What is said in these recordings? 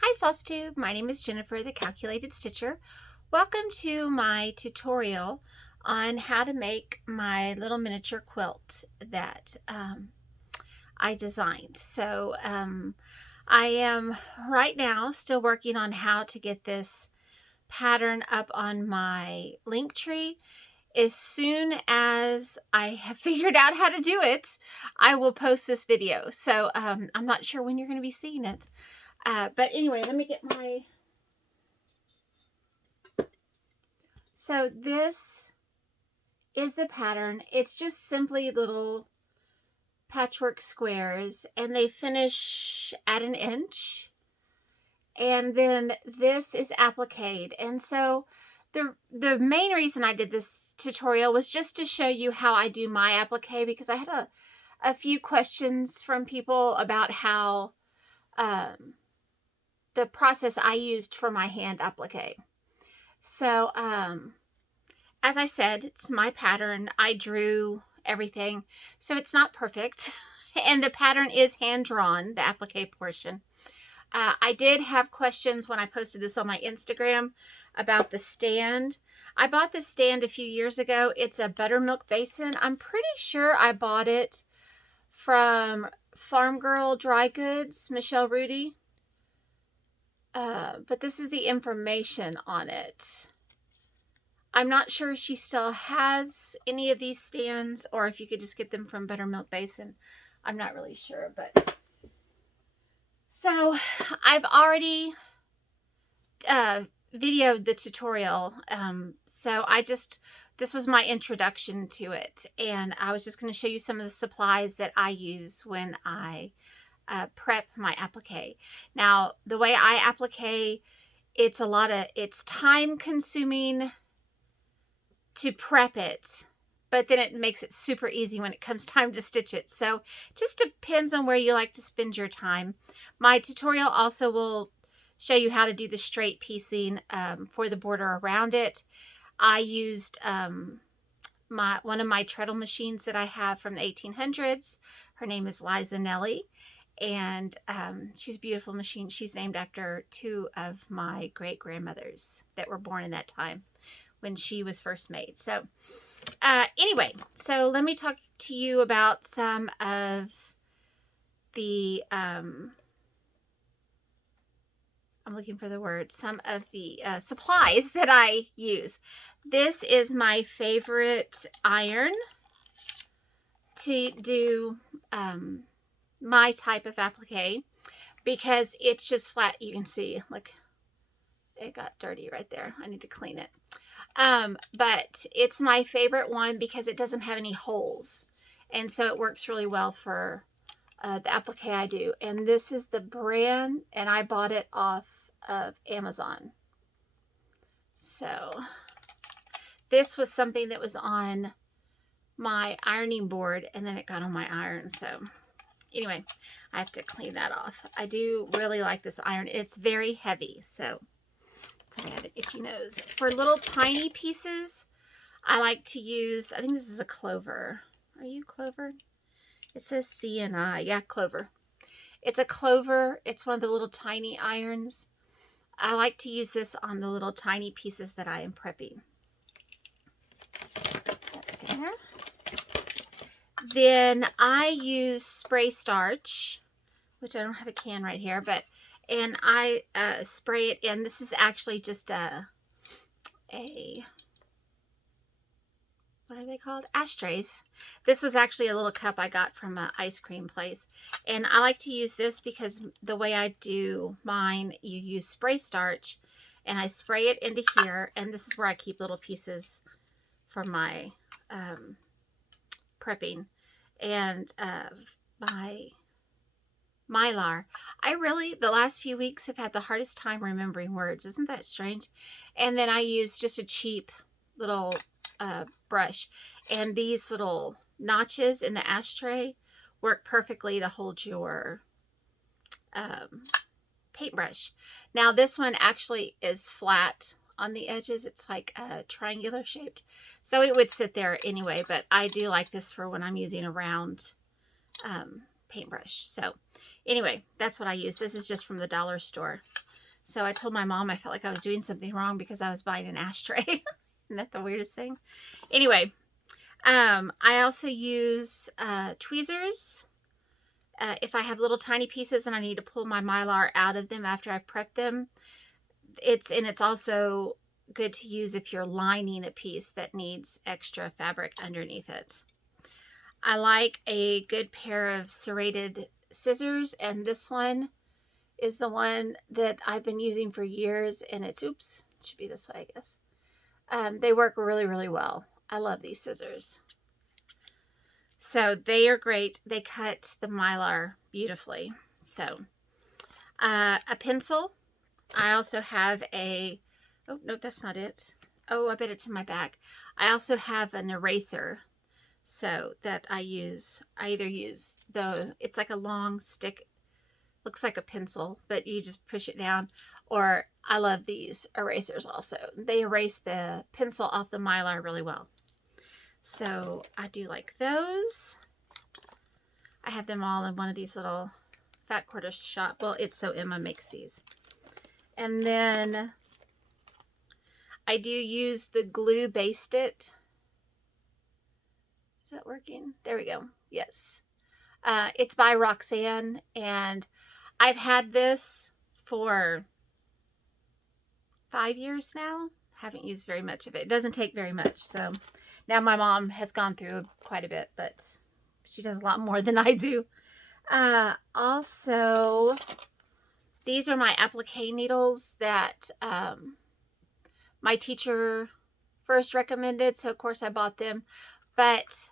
Hi FlossTube, my name is Jennifer, the Calculated Stitcher. Welcome to my tutorial on how to make my little miniature quilt that I designed. I am right now still working on how to get this pattern up on my link tree. As soon as I have figured out how to do it, I will post this video. I'm not sure when you're going to be seeing it. But anyway, let me get my... So this is the pattern. It's just simply little patchwork squares, and they finish at 1 inch. And then this is applique. And so the main reason I did this tutorial was just to show you how I do my applique, because I had a few questions from people about how the process I used for my hand applique. So, as I said, it's my pattern. I drew everything, so it's not perfect. And the pattern is hand-drawn, the applique portion. I did have questions when I posted this on my Instagram about the stand. I bought this stand a few years ago. It's a buttermilk basin. I'm pretty sure I bought it from Farm Girl Dry Goods, Michelle Rudy. But this is the information on it. I'm not sure if she still has any of these stands or if you could just get them from Buttermilk Basin. I'm not really sure, but... So, I've already videoed the tutorial. This was my introduction to it. And I was just going to show you some of the supplies that I use when I prep my applique. Now, the way I applique, it's time consuming to prep it, but then it makes it super easy when it comes time to stitch it. So just depends on where you like to spend your time. My tutorial also will show you how to do the straight piecing for the border around it. I used one of my Treadle machines that I have from the 1800s. Her name is Liza Nelly, and she's a beautiful machine. She's named after two of my great-grandmothers that were born in that time when she was first made. So anyway, so let me talk to you about some of the I'm looking for the word, some of the supplies that I use. This is my favorite iron to do my type of applique, because it's just flat. You can see, look, it got dirty right there. I need to clean it. But it's my favorite one because it doesn't have any holes. And so it works really well for the applique I do. And this is the brand, and I bought it off of Amazon. So this was something that was on my ironing board, and then it got on my iron. So anyway, I have to clean that off. I do really like this iron. It's very heavy, so I have an itchy nose. For little tiny pieces, I like to use, I think this is a clover. Are you clover? It says C and I. Yeah, clover. It's a clover. It's one of the little tiny irons. I like to use this on the little tiny pieces that I am prepping. There. Then I use spray starch, which I don't have a can right here, and I spray it in. This is actually just a what are they called? Ashtrays. This was actually a little cup I got from an ice cream place. And I like to use this because the way I do mine, you use spray starch, and I spray it into here, and this is where I keep little pieces for my prepping. And my Mylar. The last few weeks have had the hardest time remembering words. Isn't that strange? And then I use just a cheap little brush. And these little notches in the ashtray work perfectly to hold your paintbrush. Now this one actually is flat on the edges. It's like triangular shaped. So it would sit there anyway, but I do like this for when I'm using a round paintbrush. So anyway, that's what I use. This is just from the dollar store. So I told my mom I felt like I was doing something wrong because I was buying an ashtray. Isn't that the weirdest thing? Anyway, I also use tweezers. If I have little tiny pieces and I need to pull my Mylar out of them after I've prepped them, it's also good to use if you're lining a piece that needs extra fabric underneath it. I like a good pair of serrated scissors, and this one is the one that I've been using for years, and it's, oops, it should be this way, I guess. They work really, really well. I love these scissors. So they are great. They cut the Mylar beautifully. So a pencil. I also have a, oh, no, that's not it. Oh, I bet it's in my bag. I also have an eraser. So that I use, I either use it's like a long stick, looks like a pencil, but you just push it down. Or I love these erasers also. They erase the pencil off the Mylar really well. So I do like those. I have them all in one of these little fat quarter shop. Well, it's so Emma makes these. And then I do use the glue based it. Is that working? There we go. Yes. It's by Roxanne, and I've had this for 5 years now. Haven't used very much of it. It doesn't take very much. So now my mom has gone through quite a bit, but she does a lot more than I do. Also, these are my applique needles that my teacher first recommended. So of course I bought them, but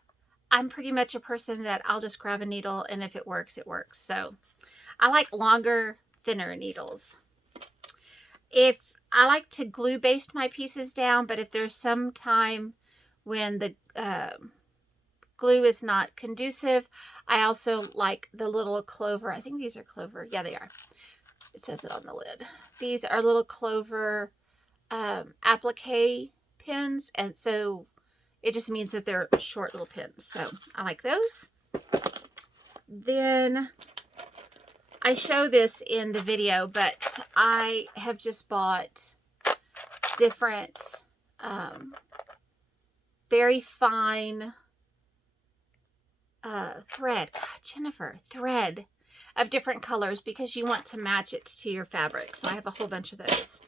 I'm pretty much a person that I'll just grab a needle, and if it works, it works. So I like longer, thinner needles. If I like to glue baste my pieces down, but if there's some time when the glue is not conducive, I also like the little clover. I think these are clover. Yeah, they are. It says it on the lid. These are little clover applique pins, and so it just means that they're short little pins. So I like those. Then I show this in the video, but I have just bought different very fine thread. God, Jennifer, thread of different colors because you want to match it to your fabric. So I have a whole bunch of those.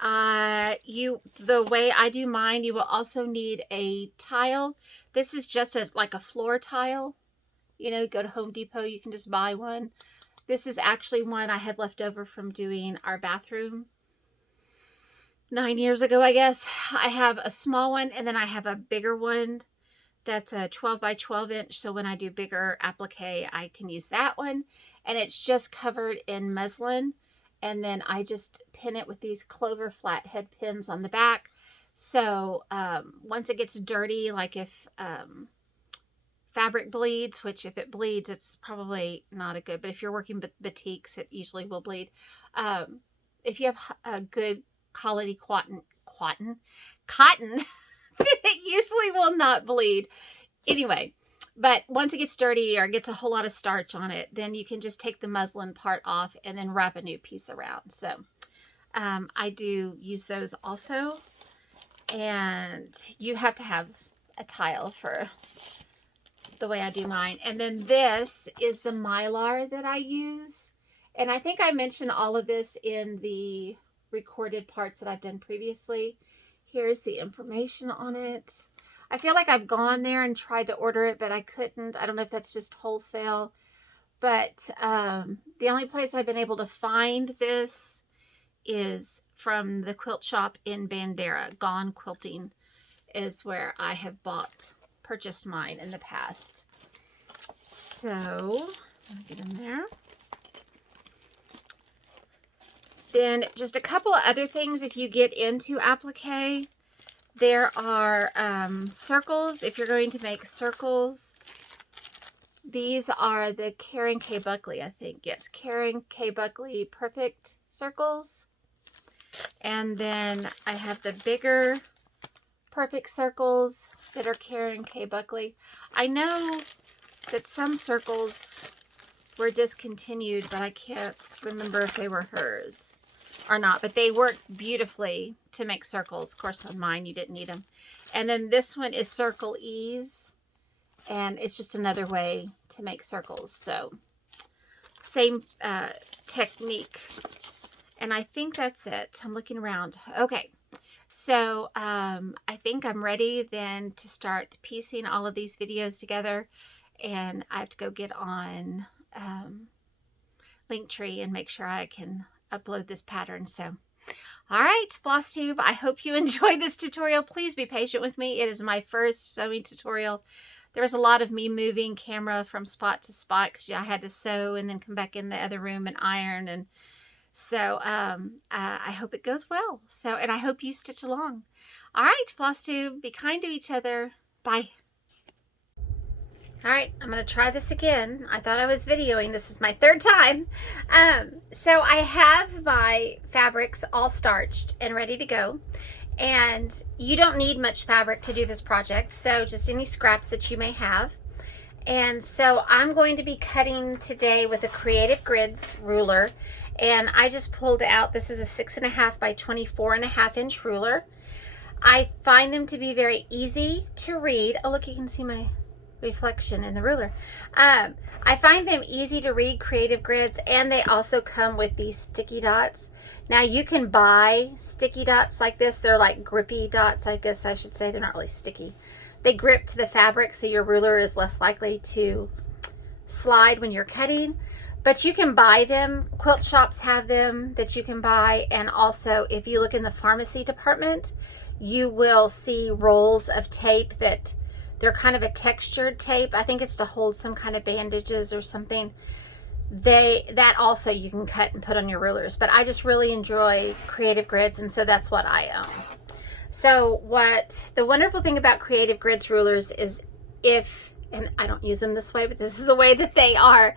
The way I do mine, you will also need a tile. This is just like a floor tile. You know, go to Home Depot, you can just buy one. This is actually one I had left over from doing our bathroom 9 years ago, I guess. I have a small one, and then I have a bigger one that's a 12 by 12 inch. So when I do bigger applique, I can use that one. And it's just covered in muslin. And then I just pin it with these clover flathead pins on the back. So once it gets dirty, like if fabric bleeds, which if it bleeds, it's probably not a good, but if you're working with batiks, it usually will bleed. If you have a good quality cotton, it usually will not bleed. Anyway, but once it gets dirty or gets a whole lot of starch on it, then you can just take the muslin part off and then wrap a new piece around. So I do use those also. And you have to have a tile for the way I do mine. And then this is the Mylar that I use. And I think I mentioned all of this in the recorded parts that I've done previously. Here's the information on it. I feel like I've gone there and tried to order it, but I couldn't. I don't know if that's just wholesale. But the only place I've been able to find this is from the quilt shop in Bandera. Gone Quilting is where I have purchased mine in the past. So, let me get in there. Then just a couple of other things if you get into applique. There are circles. If you're going to make circles, these are the Karen K. Buckley, I think. Yes, Karen K. Buckley Perfect Circles. And then I have the bigger Perfect Circles that are Karen K. Buckley. I know that some circles were discontinued, but I can't remember if they were hers or not. But they work beautifully to make circles. Of course, on mine, you didn't need them. And then this one is Circle Ease. And it's just another way to make circles. So, same technique. And I think that's it. I'm looking around. Okay. So, I think I'm ready then to start piecing all of these videos together. And I have to go get on Linktree and make sure I can upload this pattern. So, all right, FlossTube, I hope you enjoyed this tutorial. Please be patient with me. It is my first sewing tutorial. There was a lot of me moving camera from spot to spot because I had to sew and then come back in the other room and iron. And so I hope it goes well. So, and I hope you stitch along. All right, FlossTube, be kind to each other. Bye. All right, I'm going to try this again. I thought I was videoing. This is my third time. So I have my fabrics all starched and ready to go. And you don't need much fabric to do this project, so just any scraps that you may have. And so I'm going to be cutting today with a Creative Grids ruler. And I just pulled out, this is a 6.5 by 24.5 inch ruler. I find them to be very easy to read. Oh, look, you can see my reflection in the ruler. I find them easy to read, Creative Grids, and they also come with these sticky dots. Now you can buy sticky dots like this. They're like grippy dots, I guess I should say. They're not really sticky. They grip to the fabric so your ruler is less likely to slide when you're cutting. But you can buy them. Quilt shops have them that you can buy. And also if you look in the pharmacy department, you will see rolls of tape that they're kind of a textured tape. I think it's to hold some kind of bandages or something. That also you can cut and put on your rulers. But I just really enjoy Creative Grids, and so that's what I own. So what the wonderful thing about Creative Grids rulers is and I don't use them this way, but this is the way that they are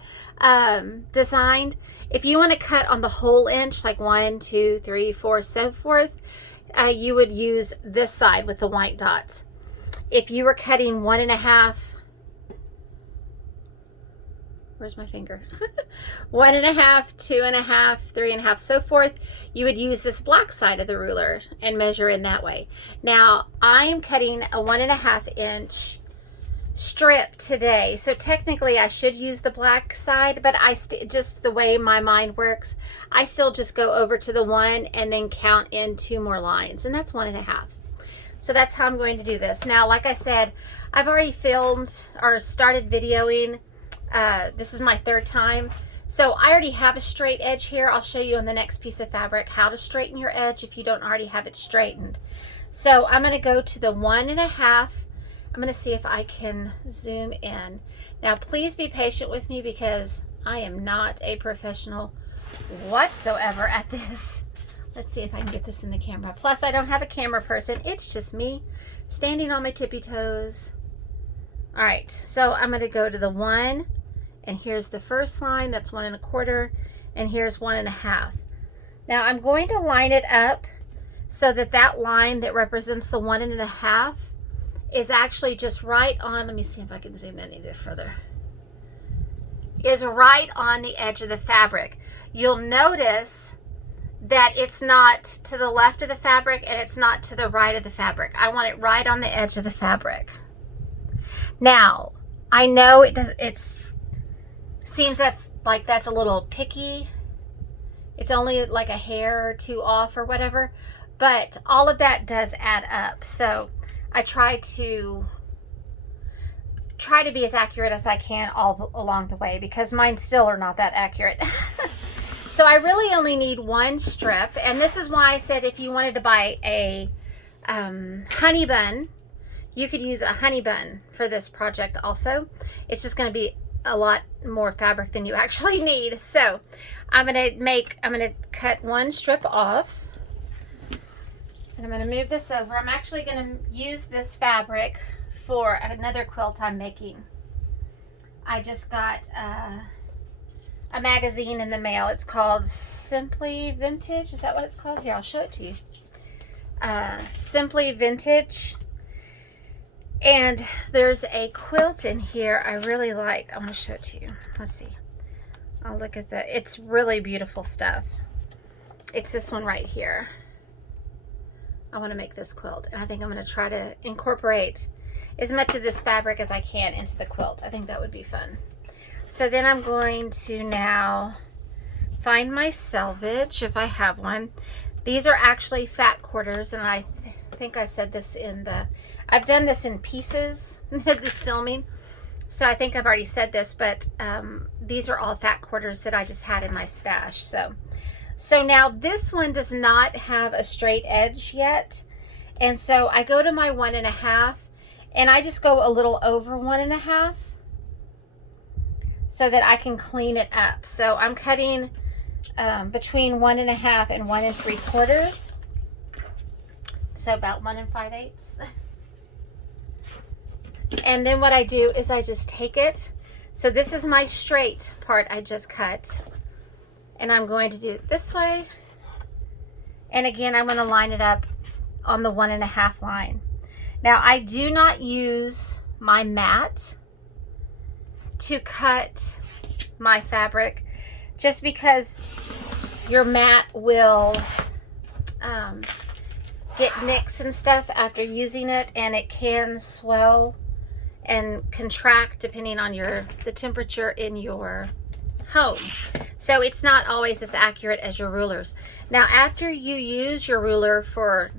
designed. If you want to cut on the whole inch, like 1, 2, 3, 4, so forth, you would use this side with the white dots. If you were cutting 1.5, where's my finger? 1.5, 2.5, 3.5, so forth, you would use this black side of the ruler and measure in that way. Now, I'm cutting a 1.5 inch strip today, so technically I should use the black side, but just the way my mind works, I still just go over to the 1 and then count in 2 more lines, and that's 1.5. So that's how I'm going to do this. Now, like I said, I've already filmed or started videoing. This is my third time. So I already have a straight edge here. I'll show you on the next piece of fabric how to straighten your edge if you don't already have it straightened. So I'm going to go to the 1.5. I'm going to see if I can zoom in. Now, please be patient with me because I am not a professional whatsoever at this. Let's see if I can get this in the camera. Plus, I don't have a camera person. It's just me standing on my tippy toes. All right, so I'm going to go to the 1, and here's the first line. That's 1.25, and here's 1.5. Now, I'm going to line it up so that that line that represents the 1.5 is actually just right on. Let me see if I can zoom in either further. Is right on the edge of the fabric. You'll notice that it's not to the left of the fabric and it's not to the right of the fabric. I want it right on the edge of the fabric. Now, I know it seems that's a little picky. It's only like a hair or 2 off or whatever, but all of that does add up. So I try to be as accurate as I can all along the way because mine still are not that accurate. So I really only need 1 strip, and this is why I said if you wanted to buy a honey bun, you could use a honey bun for this project also. It's just going to be a lot more fabric than you actually need. So I'm going to cut 1 strip off, and I'm going to move this over. I'm actually going to use this fabric for another quilt I'm making. I just got a magazine in the mail. It's called Simply Vintage. Is that what it's called? Here, I'll show it to you. Simply Vintage. And there's a quilt in here I really like. I want to show it to you. Let's see. I'll look at the, it's really beautiful stuff. It's this one right here. I want to make this quilt, and I think I'm going to try to incorporate as much of this fabric as I can into the quilt. I think that would be fun. So then I'm going to now find my selvage, if I have one. These are actually fat quarters, and I think I said this in the, I've done this in pieces, this filming. So I think I've already said this, but these are all fat quarters that I just had in my stash. So now this one does not have a straight edge yet. And so I go to my 1.5, and I just go a little over 1.5 so that I can clean it up. So I'm cutting between 1.5 and 1 3/4. So about 1 5/8. And then what I do is I just take it. So this is my straight part I just cut. And I'm going to do it this way. And again, I'm going to line it up on the 1.5 line. Now, I do not use my mat to cut my fabric, just because your mat will get nicks and stuff after using it, and it can swell and contract depending on the temperature in your home. So it's not always as accurate as your rulers. Now, after you use your ruler for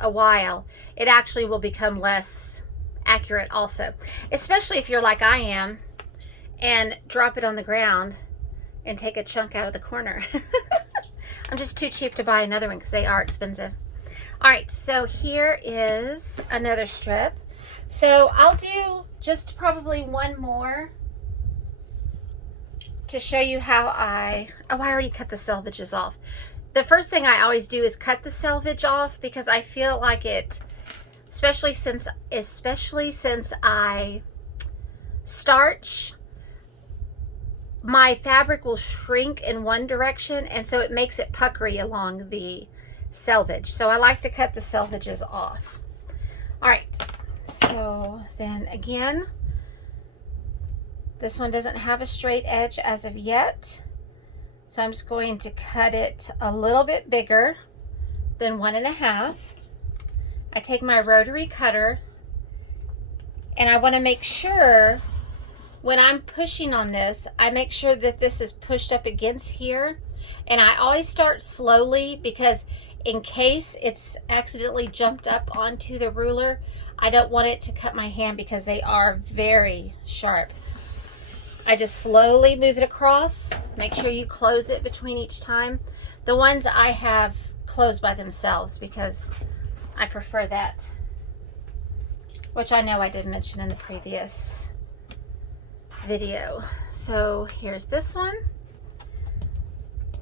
a while, it actually will become less accurate also, especially if you're like I am and drop it on the ground and take a chunk out of the corner. I'm just too cheap to buy another one because they are expensive. All right, so here is another strip. So I'll do just probably one more to show you how I already cut the selvages off. The first thing I always do is cut the selvage off, because I feel like it, especially since I starch, my fabric will shrink in one direction, and so it makes it puckery along the selvage. So I like to cut the selvages off. All right, so then again, this one doesn't have a straight edge as of yet. So I'm just going to cut it a little bit bigger than 1.5. I take my rotary cutter, and I want to make sure when I'm pushing on this, I make sure that this is pushed up against here. And I always start slowly, because in case it's accidentally jumped up onto the ruler, I don't want it to cut my hand, because they are very sharp. I just slowly move it across. Make sure you close it between each time. The ones I have close by themselves, because I prefer that, which I know I did mention in the previous video. So here's this one,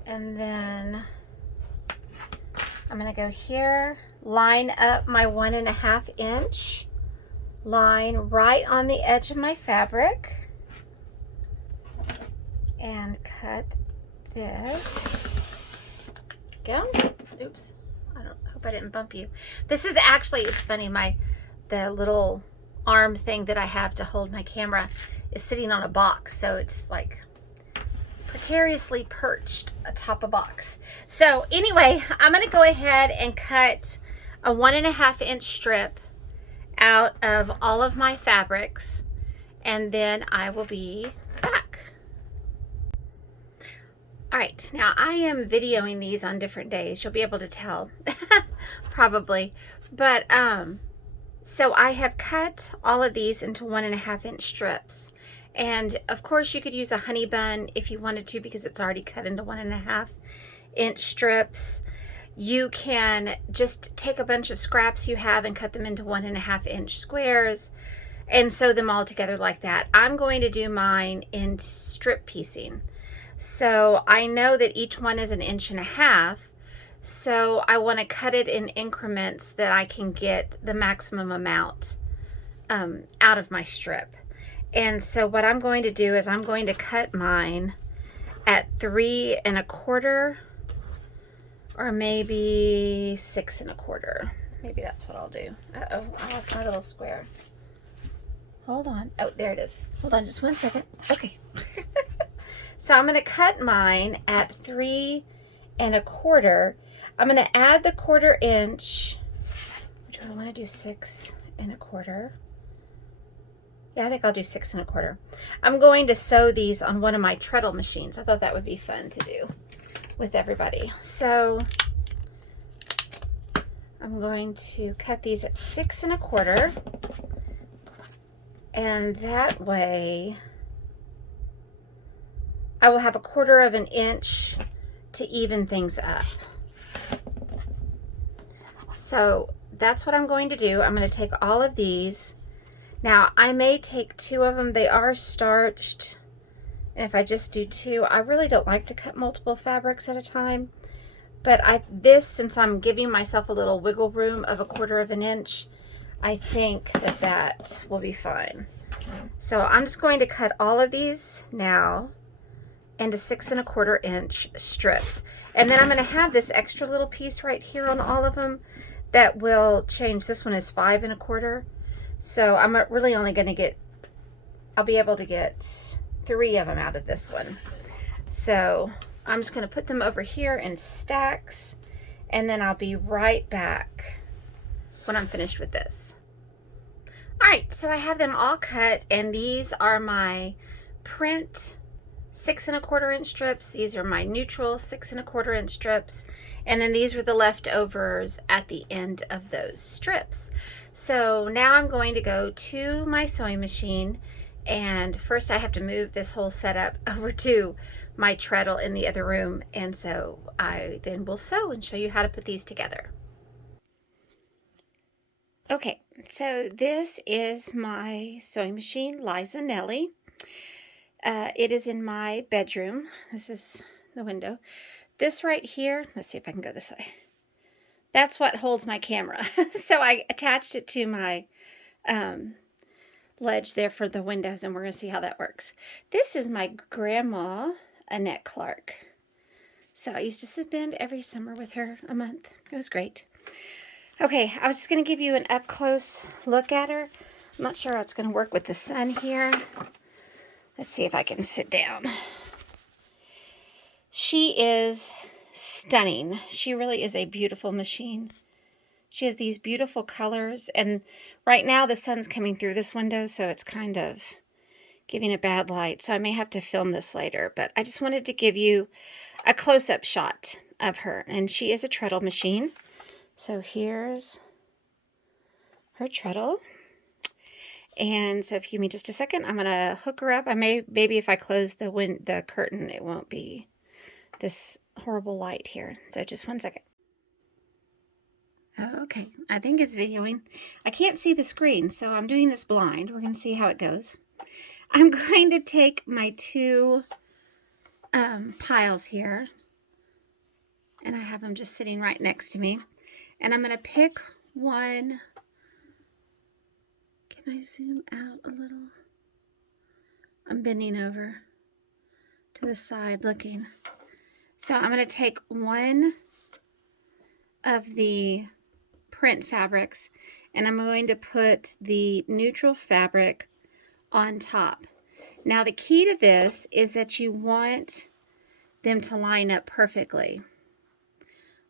and then I'm going to go here, line up my 1.5 inch line right on the edge of my fabric, and cut this. Go. Oops. I hope I didn't bump you. This is actually, it's funny, the little arm thing that I have to hold my camera is sitting on a box, so it's like precariously perched atop a box. So anyway, I'm going to go ahead and cut a 1.5 inch strip out of all of my fabrics, and then I will be back. All right, now I am videoing these on different days. You'll be able to tell probably, but so I have cut all of these into 1.5 inch strips. And of course you could use a honey bun if you wanted to, because it's already cut into 1.5 inch strips. You can just take a bunch of scraps you have and cut them into 1.5 inch squares and sew them all together like that. I'm going to do mine in strip piecing. So I know that each one is 1.5 inches. So I want to cut it in increments that I can get the maximum amount out of my strip. And so what I'm going to do is I'm going to cut mine at 3 1/4, or maybe 6 1/4. Maybe that's what I'll do. Uh-oh, I lost my little square. Hold on. Oh, there it is. Hold on just 1 second. Okay. So I'm going to cut mine at 3 1/4. I'm going to add the 1/4 inch. Do I want to do 6 1/4? Yeah, I think I'll do 6 1/4. I'm going to sew these on one of my Treadle machines. I thought that would be fun to do with everybody. So I'm going to cut these at 6 1/4. And that way I will have 1/4 inch to even things up. So that's what I'm going to do. I'm going to take all of these. Now I may take 2 of them. They are starched. And if I just do 2, I really don't like to cut multiple fabrics at a time. But since I'm giving myself a little wiggle room of 1/4 inch, I think that will be fine. So I'm just going to cut all of these now into 6 1/4 inch strips. And then I'm going to have this extra little piece right here on all of them that will change. This one is 5 1/4. So I'm really only going to I'll be able to get 3 of them out of this one. So I'm just going to put them over here in stacks, and then I'll be right back when I'm finished with this. All right, so I have them all cut, and these are my print 6 1/4 inch strips. These are my neutral 6 1/4 inch strips, and then these were the leftovers at the end of those strips. So now I'm going to go to my sewing machine, and first I have to move this whole setup over to my treadle in the other room, and so I then will sew and show you how to put these together. Okay, so this is my sewing machine, Liza Nelly. It is in my bedroom. This is the window. This right here, let's see if I can go this way. That's what holds my camera. So I attached it to my ledge there for the windows, and we're going to see how that works. This is my grandma, Annette Clark. So I used to spend every summer with her a month. It was great. Okay, I was just going to give you an up-close look at her. I'm not sure how it's going to work with the sun here. Let's see if I can sit down. She is stunning. She really is a beautiful machine. She has these beautiful colors, and right now the sun's coming through this window, so it's kind of giving a bad light, so I may have to film this later, but I just wanted to give you a close-up shot of her, and she is a treadle machine. So here's her treadle, and so if you give me just a second, I'm going to hook her up. Maybe if I close the curtain, it won't be this horrible light here. So just 1 second. Okay, I think it's videoing. I can't see the screen, so I'm doing this blind. We're going to see how it goes. I'm going to take my 2 piles here, and I have them just sitting right next to me. And I'm going to pick one. Can I zoom out a little? I'm bending over to the side looking. So I'm going to take one of the print fabrics, and I'm going to put the neutral fabric on top. Now the key to this is that you want them to line up perfectly.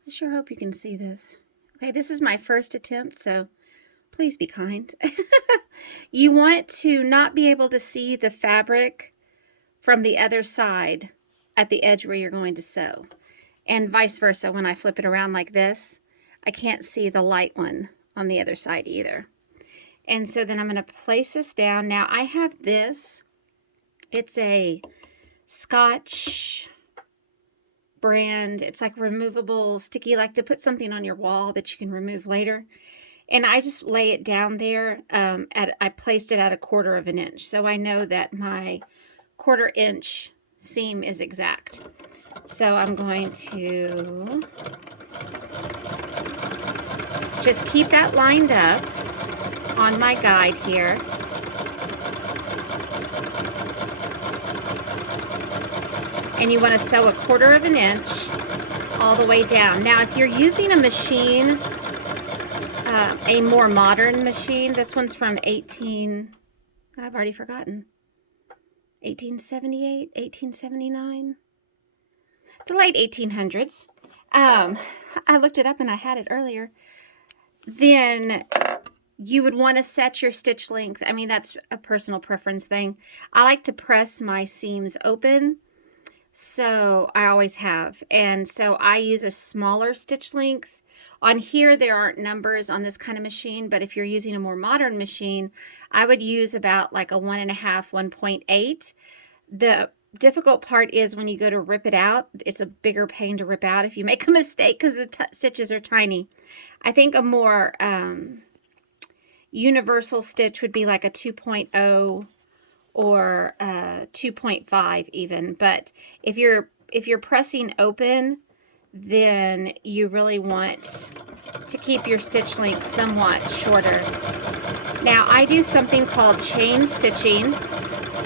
I sure hope you can see this. Okay, this is my first attempt, so please be kind. You want to not be able to see the fabric from the other side at the edge where you're going to sew. And vice versa, when I flip it around like this, I can't see the light one on the other side either. And so then I'm going to place this down. Now I have this. It's a Scotch brand. It's like removable, sticky, like to put something on your wall that you can remove later. And I just lay it down there. I placed it at 1/4 inch. So I know that my 1/4 inch seam is exact. So I'm going to just keep that lined up on my guide here. And you want to sew 1/4 inch all the way down. Now, if you're using a machine, a more modern machine, this one's from 18, I've already forgotten. 1878, 1879, the late 1800s. I looked it up and I had it earlier. Then you would want to set your stitch length. I mean, that's a personal preference thing. I like to press my seams open, so I always have. And so I use a smaller stitch length. On here, there aren't numbers on this kind of machine, but if you're using a more modern machine, I would use about like a 1.5, 1.8. The difficult part is when you go to rip it out, it's a bigger pain to rip out if you make a mistake because the stitches are tiny. I think a more universal stitch would be like a 2.0 or 2.5 even. But if you're pressing open, then you really want to keep your stitch length somewhat shorter. Now I do something called chain stitching,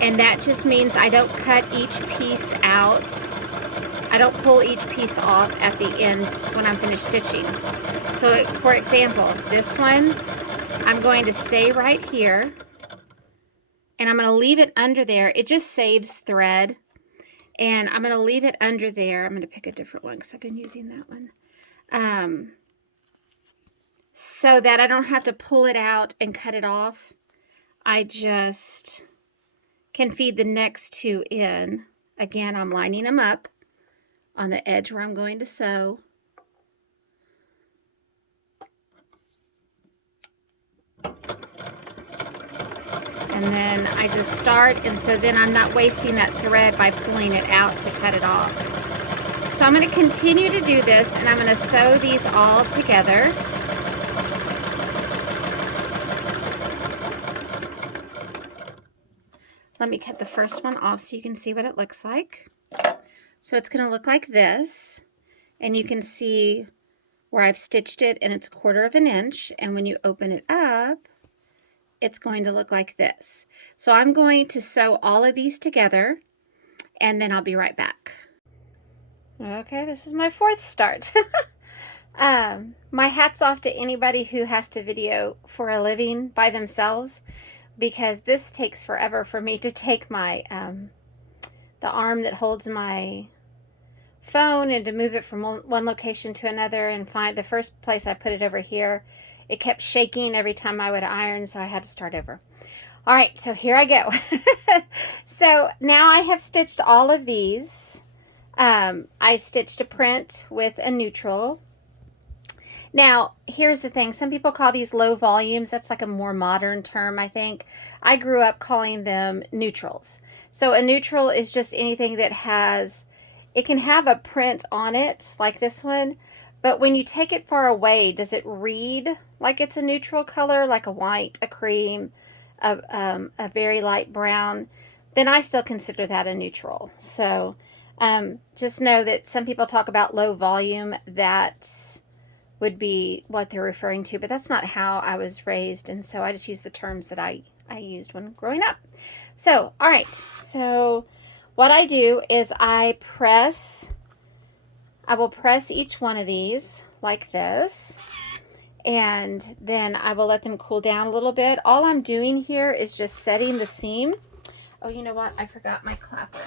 and that just means I don't cut each piece out. I don't pull each piece off at the end when I'm finished stitching. So for example, this one, I'm going to stay right here and I'm going to leave it under there. It just saves thread. And I'm going to leave it under there. I'm going to pick a different one because I've been using that one. So that I don't have to pull it out and cut it off. I just can feed the next two in. Again, I'm lining them up on the edge where I'm going to sew. And then I just start, and so then I'm not wasting that thread by pulling it out to cut it off. So I'm going to continue to do this, and I'm going to sew these all together. Let me cut the first one off so you can see what it looks like. So it's going to look like this, and you can see where I've stitched it, and it's 1/4 of an inch, and when you open it up, it's going to look like this. So I'm going to sew all of these together, and then I'll be right back. Okay, this is my 4th start. My hat's off to anybody who has to video for a living by themselves, because this takes forever for me to take my the arm that holds my phone and to move it from one location to another and find the first place I put it over here. It kept shaking every time I would iron, so I had to start over. All right, so here I go. So now I have stitched all of these. I stitched a print with a neutral. Now, here's the thing. Some people call these low volumes. That's like a more modern term, I think. I grew up calling them neutrals. So a neutral is just anything that has, it can have a print on it, like this one, but when you take it far away, does it read like it's a neutral color, like a white, a cream, a very light brown? Then I still consider that a neutral. So just know that some people talk about low volume. That would be what they're referring to, but that's not how I was raised, and so I just use the terms that I used when growing up. So, all right, so what I do is I will press each one of these like this, and then I will let them cool down a little bit. All I'm doing here is just setting the seam. Oh, you know what? I forgot my clapper.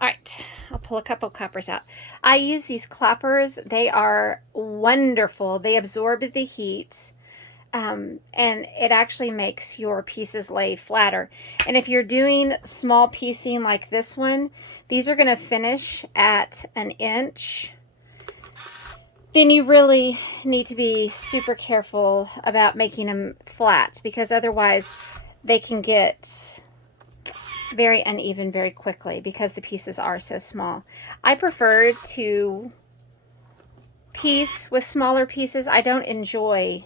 All right, I'll pull a couple clappers out. I use these clappers. They are wonderful. They absorb the heat. And it actually makes your pieces lay flatter. And if you're doing small piecing like this one, these are going to finish at 1 inch. Then you really need to be super careful about making them flat, because otherwise they can get very uneven very quickly because the pieces are so small. I prefer to piece with smaller pieces. I don't enjoy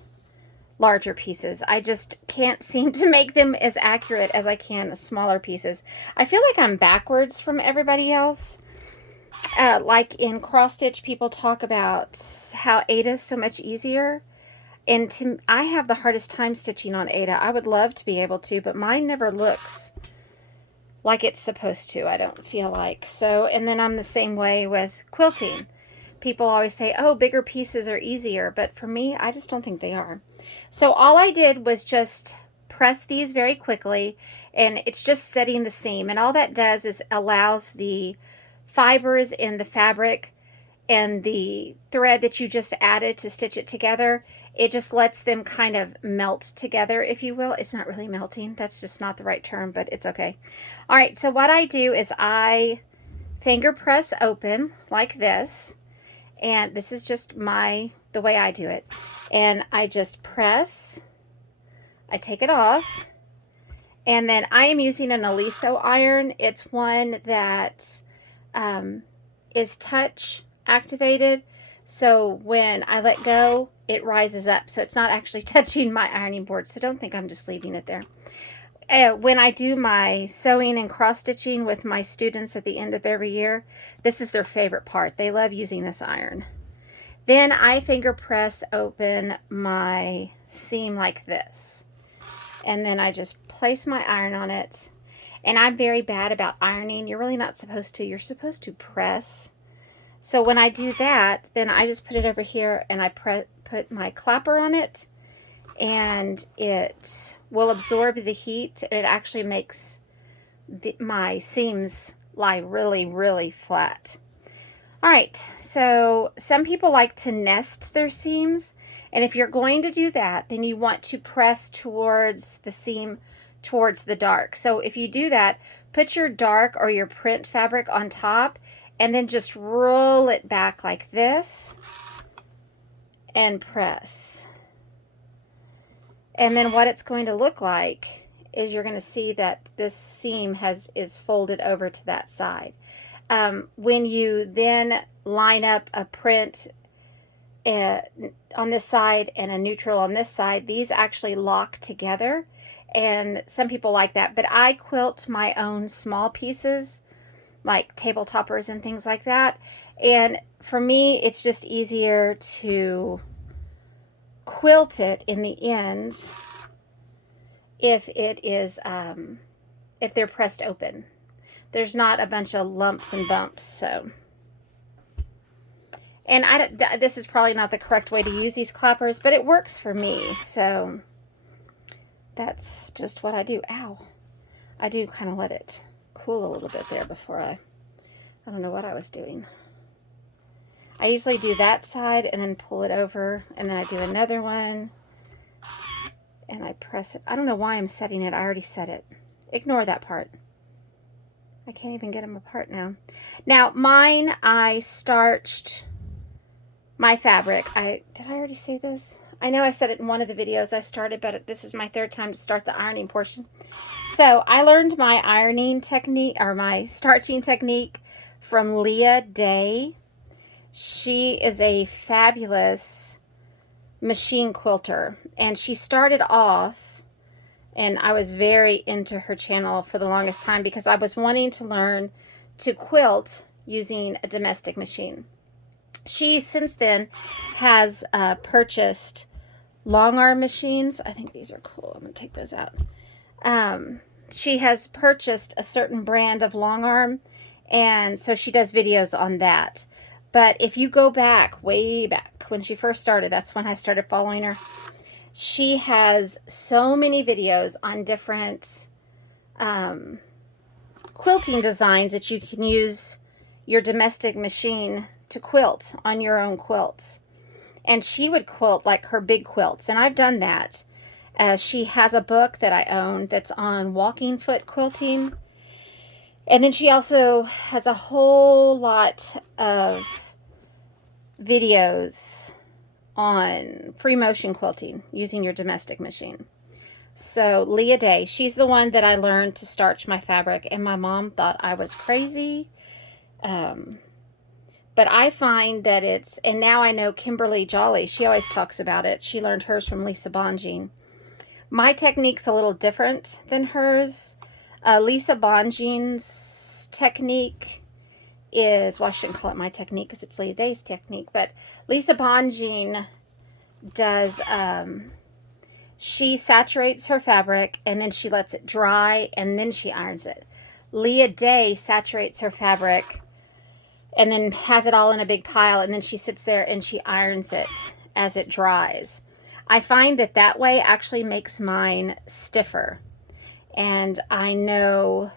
larger pieces. I just can't seem to make them as accurate as I can smaller pieces. I feel like I'm backwards from everybody else. Like in cross stitch, people talk about how Aida is so much easier, and I have the hardest time stitching on Aida. I would love to be able to, but mine never looks like it's supposed to, I don't feel like. So, and then I'm the same way with quilting. people always say, oh, bigger pieces are easier, but for me, I just don't think they are. So all I did was just press these very quickly, and it's just setting the seam, and all that does is allows the fibers in the fabric and the thread that you just added to stitch it together, it just lets them kind of melt together, if you will. It's not really melting. That's just not the right term, but it's okay. All right, so what I do is I finger press open like this, and this is just the way I do it. And I just press, I take it off, and then I am using an Aliso iron. It's one that is touch activated, so when I let go, it rises up, so it's not actually touching my ironing board, so don't think I'm just leaving it there. When I do my sewing and cross stitching with my students at the end of every year, this is their favorite part. They love using this iron. Then I finger press open my seam like this, and then I just place my iron on it. And I'm very bad about ironing. You're really not supposed to. You're supposed to press. So when I do that, then I just put it over here, and I put my clapper on it, and it will absorb the heat, and it actually makes my seams lie really, really flat. All right, so some people like to nest their seams, and if you're going to do that, then you want to press towards the seam, towards the dark. So if you do that, put your dark or your print fabric on top, and then just roll it back like this and press. And then what it's going to look like is you're going to see that this seam is folded over to that side. When you then line up a print on this side and a neutral on this side, these actually lock together, and some people like that. But I quilt my own small pieces, like table toppers and things like that, and for me it's just easier to quilt it in the end if it is if they're pressed open. There's not a bunch of lumps and bumps. So, and this is probably not the correct way to use these clappers, but it works for me, so that's just what I do. Ow. I do kind of let it cool a little bit there before I don't know what I was doing. I usually do that side and then pull it over, and then I do another one, and I press it. I don't know why I'm setting it. I already set it. Ignore that part. I can't even get them apart now. Now, mine, I starched my fabric. Did I already say this? I know I said it in one of the videos I started, but this is my third time to start the ironing portion. So I learned my ironing technique, or my starching technique, from Leah Day. She is a fabulous machine quilter, and she started off, and I was very into her channel for the longest time because I was wanting to learn to quilt using a domestic machine. She since then has purchased long arm machines. I think these are cool. I'm going to take those out. She has purchased a certain brand of long arm, and so she does videos on that. But if you go back, way back, when she first started, that's when I started following her. She has so many videos on different quilting designs that you can use your domestic machine to quilt on your own quilts. And she would quilt like her big quilts, and I've done that. She has a book that I own that's on walking foot quilting. And then she also has a whole lot of videos on free motion quilting using your domestic machine. So Leah Day, she's the one that I learned to starch my fabric, and my mom thought I was crazy. But I find that and now I know Kimberly Jolly, she always talks about it. She learned hers from Lisa Bonjean. My technique's a little different than hers. Lisa Bonjean's technique is, well, I shouldn't call it my technique because it's Leah Day's technique, but Lisa Bonjean does, she saturates her fabric and then she lets it dry and then she irons it. Leah Day saturates her fabric and then has it all in a big pile, and then she sits there and she irons it as it dries. I find that that way actually makes mine stiffer, and I know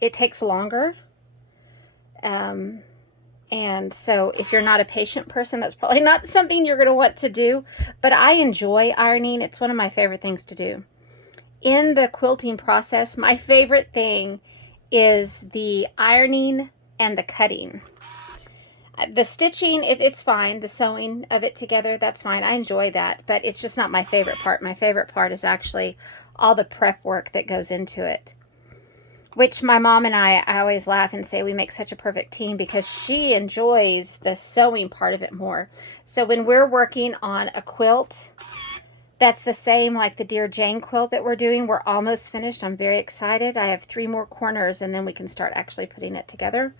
it takes longer. And so if you're not a patient person, that's probably not something you're going to want to do. But I enjoy ironing. It's one of my favorite things to do. In the quilting process, my favorite thing is the ironing and the cutting. The stitching, it's fine. The sewing of it together, that's fine. I enjoy that, but it's just not my favorite part. My favorite part is actually all the prep work that goes into it. Which my mom and I always laugh and say we make such a perfect team, because she enjoys the sewing part of it more. So when we're working on a quilt, that's the same like the Dear Jane quilt that we're doing. We're almost finished. I'm very excited. I have 3 more corners and then we can start actually putting it together.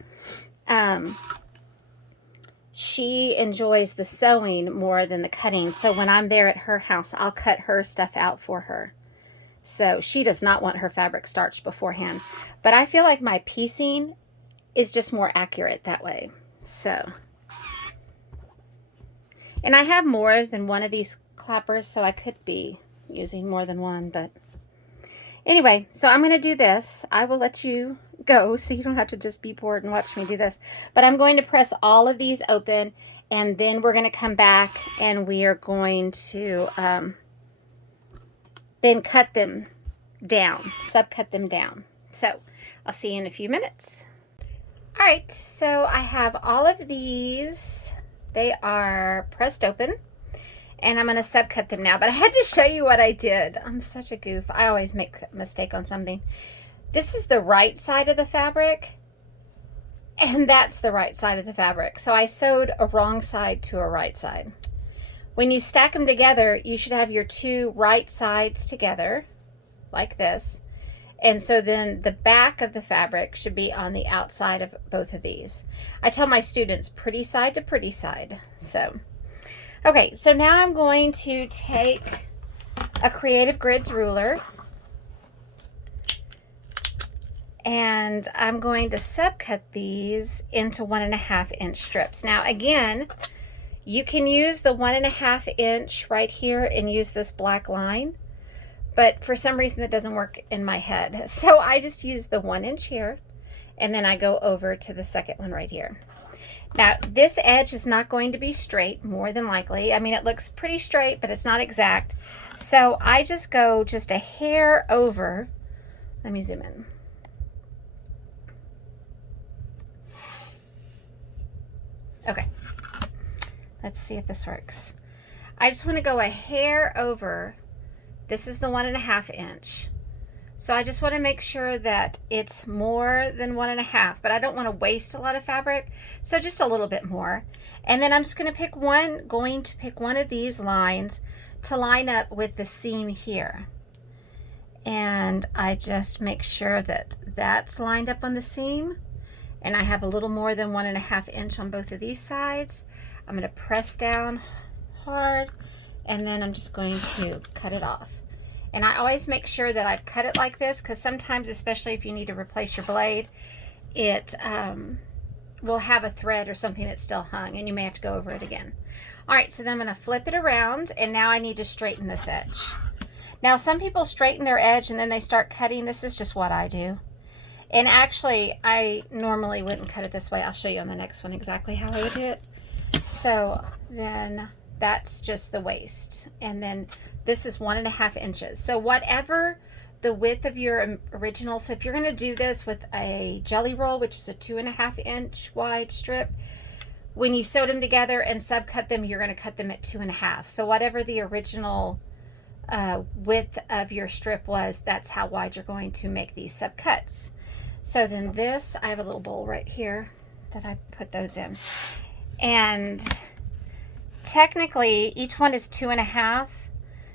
She enjoys the sewing more than the cutting. So when I'm there at her house, I'll cut her stuff out for her. So she does not want her fabric starched beforehand. But I feel like my piecing is just more accurate that way. So, and I have more than one of these clappers, so I could be using more than one. But anyway, so I'm going to do this. I will let you go so you don't have to just be bored and watch me do this. But I'm going to press all of these open, and then we're going to come back and we are going to then cut them down, subcut them down. So I'll see you in a few minutes. All right, so I have all of these. They are pressed open, and I'm going to subcut them now. But I had to show you what I did. I'm such a goof. I always make a mistake on something. This is the right side of the fabric, and that's the right side of the fabric. So I sewed a wrong side to a right side. When you stack them together, you should have your 2 right sides together like this. And so then the back of the fabric should be on the outside of both of these. I tell my students pretty side to pretty side. So, okay, so now I'm going to take a Creative Grids ruler, and I'm going to subcut these into 1.5 inch strips. Now again, you can use the 1.5 inch right here and use this black line, but for some reason that doesn't work in my head. So I just use the 1 inch here, and then I go over to the second one right here. Now this edge is not going to be straight, more than likely. I mean, it looks pretty straight, but it's not exact. So I just go just a hair over. Let me zoom in. Okay. Let's see if this works. I just want to go a hair over. This is the 1.5 inch. So I just want to make sure that it's more than 1.5, but I don't want to waste a lot of fabric. So just a little bit more. And then I'm just going to pick one of these lines to line up with the seam here. And I just make sure that that's lined up on the seam. And I have a little more than 1.5 inch on both of these sides. I'm going to press down hard, and then I'm just going to cut it off. And I always make sure that I've cut it like this, because sometimes, especially if you need to replace your blade, it will have a thread or something that's still hung, and you may have to go over it again. All right, so then I'm going to flip it around, and now I need to straighten this edge. Now some people straighten their edge and then they start cutting. This is just what I do. And actually, I normally wouldn't cut it this way. I'll show you on the next one exactly how I would do it. So then that's just the waist. And then this is 1.5 inches. So whatever the width of your original, so if you're going to do this with a jelly roll, which is a 2.5 inch wide strip, when you sewed them together and subcut them, you're going to cut them at 2.5. So whatever the original width of your strip was, that's how wide you're going to make these subcuts. So then this, I have a little bowl right here that I put those in. And technically each one is 2.5.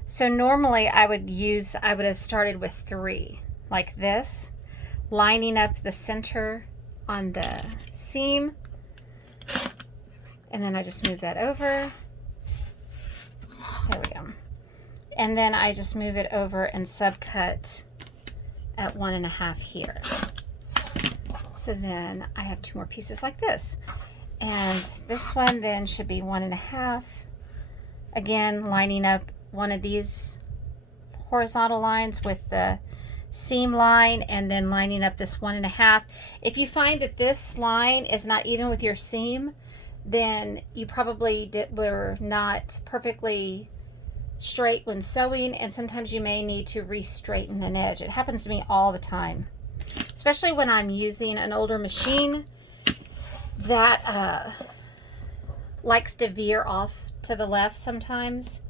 So normally I would have started with 3, like this, lining up the center on the seam. And then I just move that over. There we go. And then I just move it over and subcut at 1.5 here. So then I have 2 more pieces like this. And this one then should be 1.5. Again, lining up one of these horizontal lines with the seam line and then lining up this 1.5. If you find that this line is not even with your seam, then you probably were not perfectly straight when sewing, and sometimes you may need to re-straighten an edge. It happens to me all the time, especially when I'm using an older machine that likes to veer off to the left sometimes.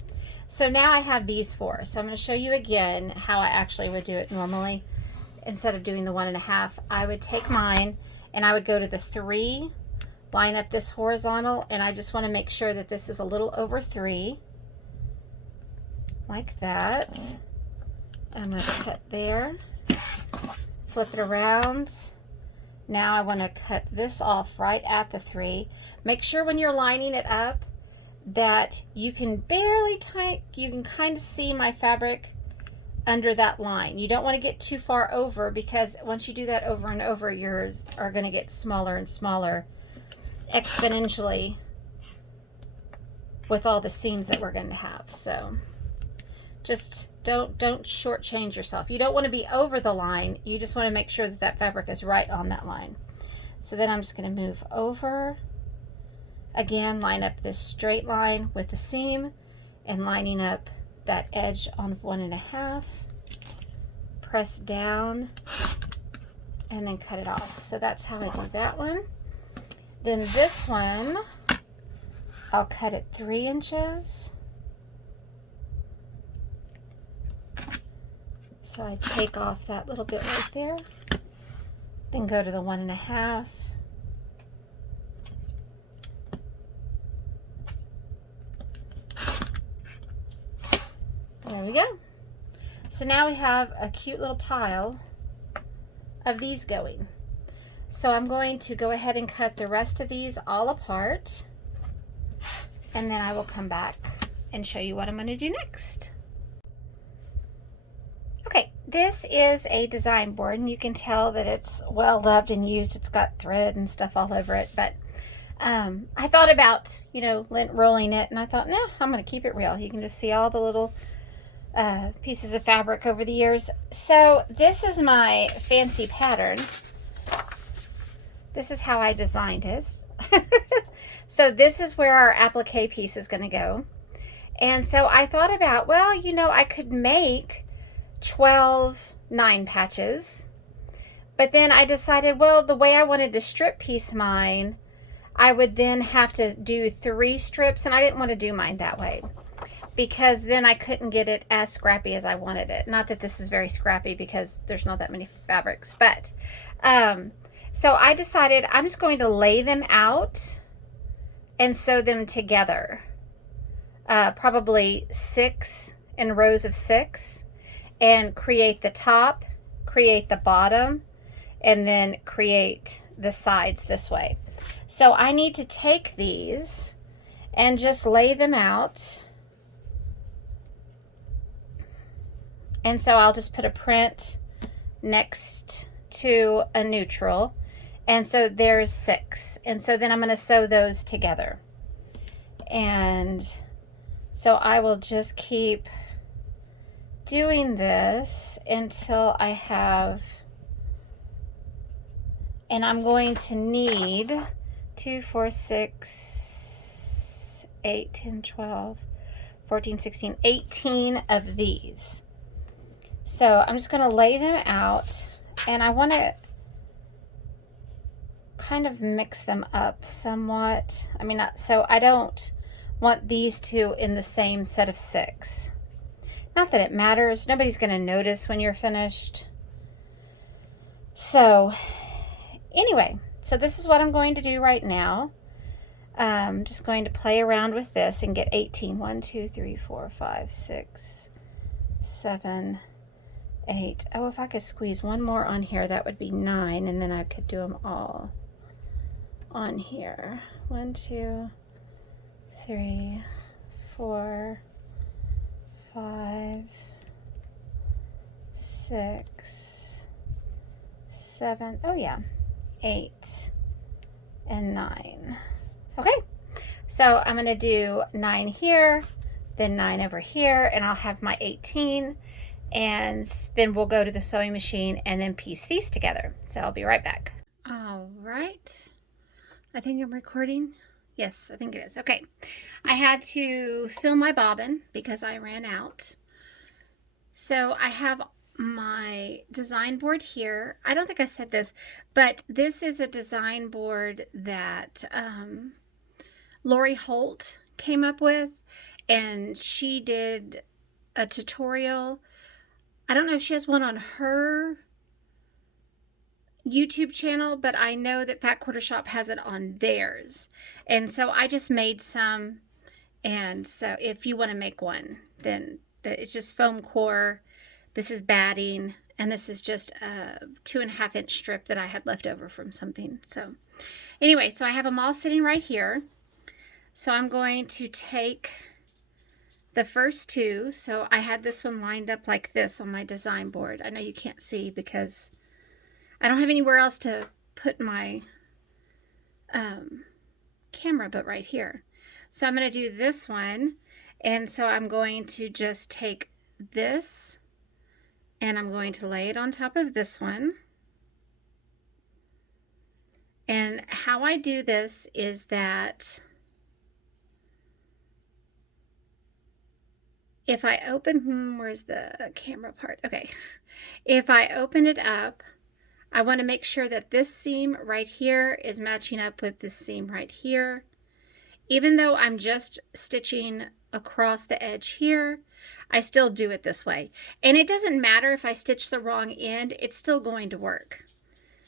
So now I have these 4. So I'm going to show you again how I actually would do it normally. Instead of doing the 1.5, I would take mine and I would go to the 3, line up this horizontal, and I just want to make sure that this is a little over 3, like that. And I'm going to cut there, flip it around. Now I want to cut this off right at the 3. Make sure when you're lining it up that you can barely you can kind of see my fabric under that line. You don't want to get too far over, because once you do that over and over, yours are going to get smaller and smaller exponentially with all the seams that we're going to have. So just don't shortchange yourself. You don't want to be over the line. You just want to make sure that that fabric is right on that line. So then I'm just going to move over. Again, line up this straight line with the seam and lining up that edge on 1.5. Press down and then cut it off. So that's how I do that one. Then this one, I'll cut it 3 inches. So I take off that little bit right there, then go to the 1.5. There we go. So now we have a cute little pile of these going. So I'm going to go ahead and cut the rest of these all apart, and then I will come back and show you what I'm going to do next. Okay, this is a design board, and you can tell that it's well loved and used. It's got thread and stuff all over it, but I thought about, lint rolling it, and I thought, no, I'm going to keep it real. You can just see all the little pieces of fabric over the years. So this is my fancy pattern. This is how I designed it. So this is where our applique piece is going to go. And so I thought about, well, I could make 12 9 patches, but then I decided, well, the way I wanted to strip piece mine, I would then have to do 3 strips, and I didn't want to do mine that way, because then I couldn't get it as scrappy as I wanted it. Not that this is very scrappy, because there's not that many fabrics, but so I decided I'm just going to lay them out and sew them together, probably 6 in rows of 6, and create the top, create the bottom, and then create the sides this way. So I need to take these and just lay them out. And so I'll just put a print next to a neutral. And so there's 6. And so then I'm going to sew those together. And so I will just keep doing this until I have, and I'm going to need 2, 4, 6, 8, 10, 12, 14, 16, 18 of these. So I'm just going to lay them out, and I want to kind of mix them up somewhat. I mean, so I don't want these 2 in the same set of 6. Not that it matters. Nobody's going to notice when you're finished. So anyway, so this is what I'm going to do right now. I'm just going to play around with this and get 18. 1, 2, 3, 4, 5, 6, 7, 8. Oh, if I could squeeze one more on here, that would be 9, and then I could do them all on here. 1, 2, 3, 4, 5, 6, 7, oh yeah, 8, and 9. Okay, so I'm going to do 9 here, then 9 over here, and I'll have my 18, and then we'll go to the sewing machine and then piece these together. So I'll be right back. All right, I think I'm recording. Yes, I think it is. Okay, I had to fill my bobbin because I ran out. So I have my design board here. I don't think I said this, but this is a design board that Lori Holt came up with, and she did a tutorial. I don't know if she has one on her YouTube channel, but I know that Fat Quarter Shop has it on theirs. And so I just made some. And so if you want to make one, then it's just foam core. This is batting, and this is just a 2.5 inch strip that I had left over from something. So anyway, so I have them all sitting right here. So I'm going to take the first two. So I had this one lined up like this on my design board. I know you can't see because I don't have anywhere else to put my camera but right here. So I'm going to do this one, and so I'm going to just take this and I'm going to lay it on top of this one. And how I do this is that if I open, where's the camera part? Okay. If I open it up, I want to make sure that this seam right here is matching up with this seam right here. Even though I'm just stitching across the edge here, I still do it this way. And it doesn't matter if I stitch the wrong end, it's still going to work.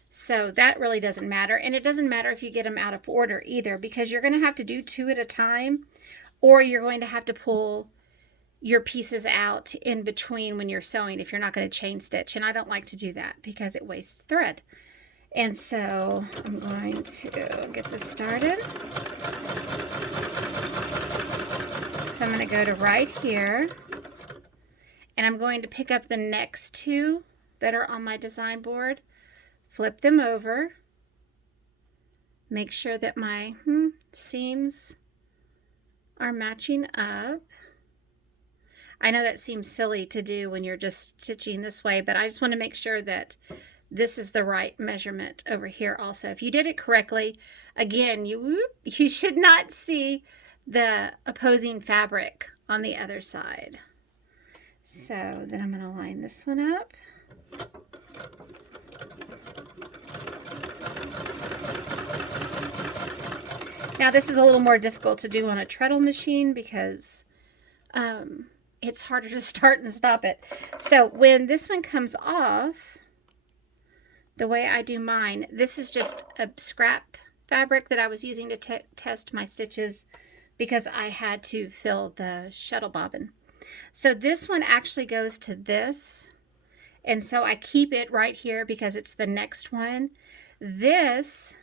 So that really doesn't matter. And it doesn't matter if you get them out of order either, because you're going to have to do 2 at a time, or you're going to have to pull your pieces out in between when you're sewing if you're not going to chain stitch. And I don't like to do that because it wastes thread. And so I'm going to get this started. So I'm going to go to right here, and I'm going to pick up the next 2 that are on my design board, flip them over, make sure that my seams are matching up. I know that seems silly to do when you're just stitching this way, but I just want to make sure that this is the right measurement over here also. If you did it correctly, again, you should not see the opposing fabric on the other side. So then I'm going to line this one up. Now this is a little more difficult to do on a treadle machine because it's harder to start and stop it. So when this one comes off, the way I do mine, this is just a scrap fabric that I was using to test my stitches because I had to fill the shuttle bobbin. So this one actually goes to this, and so I keep it right here because it's the next one. This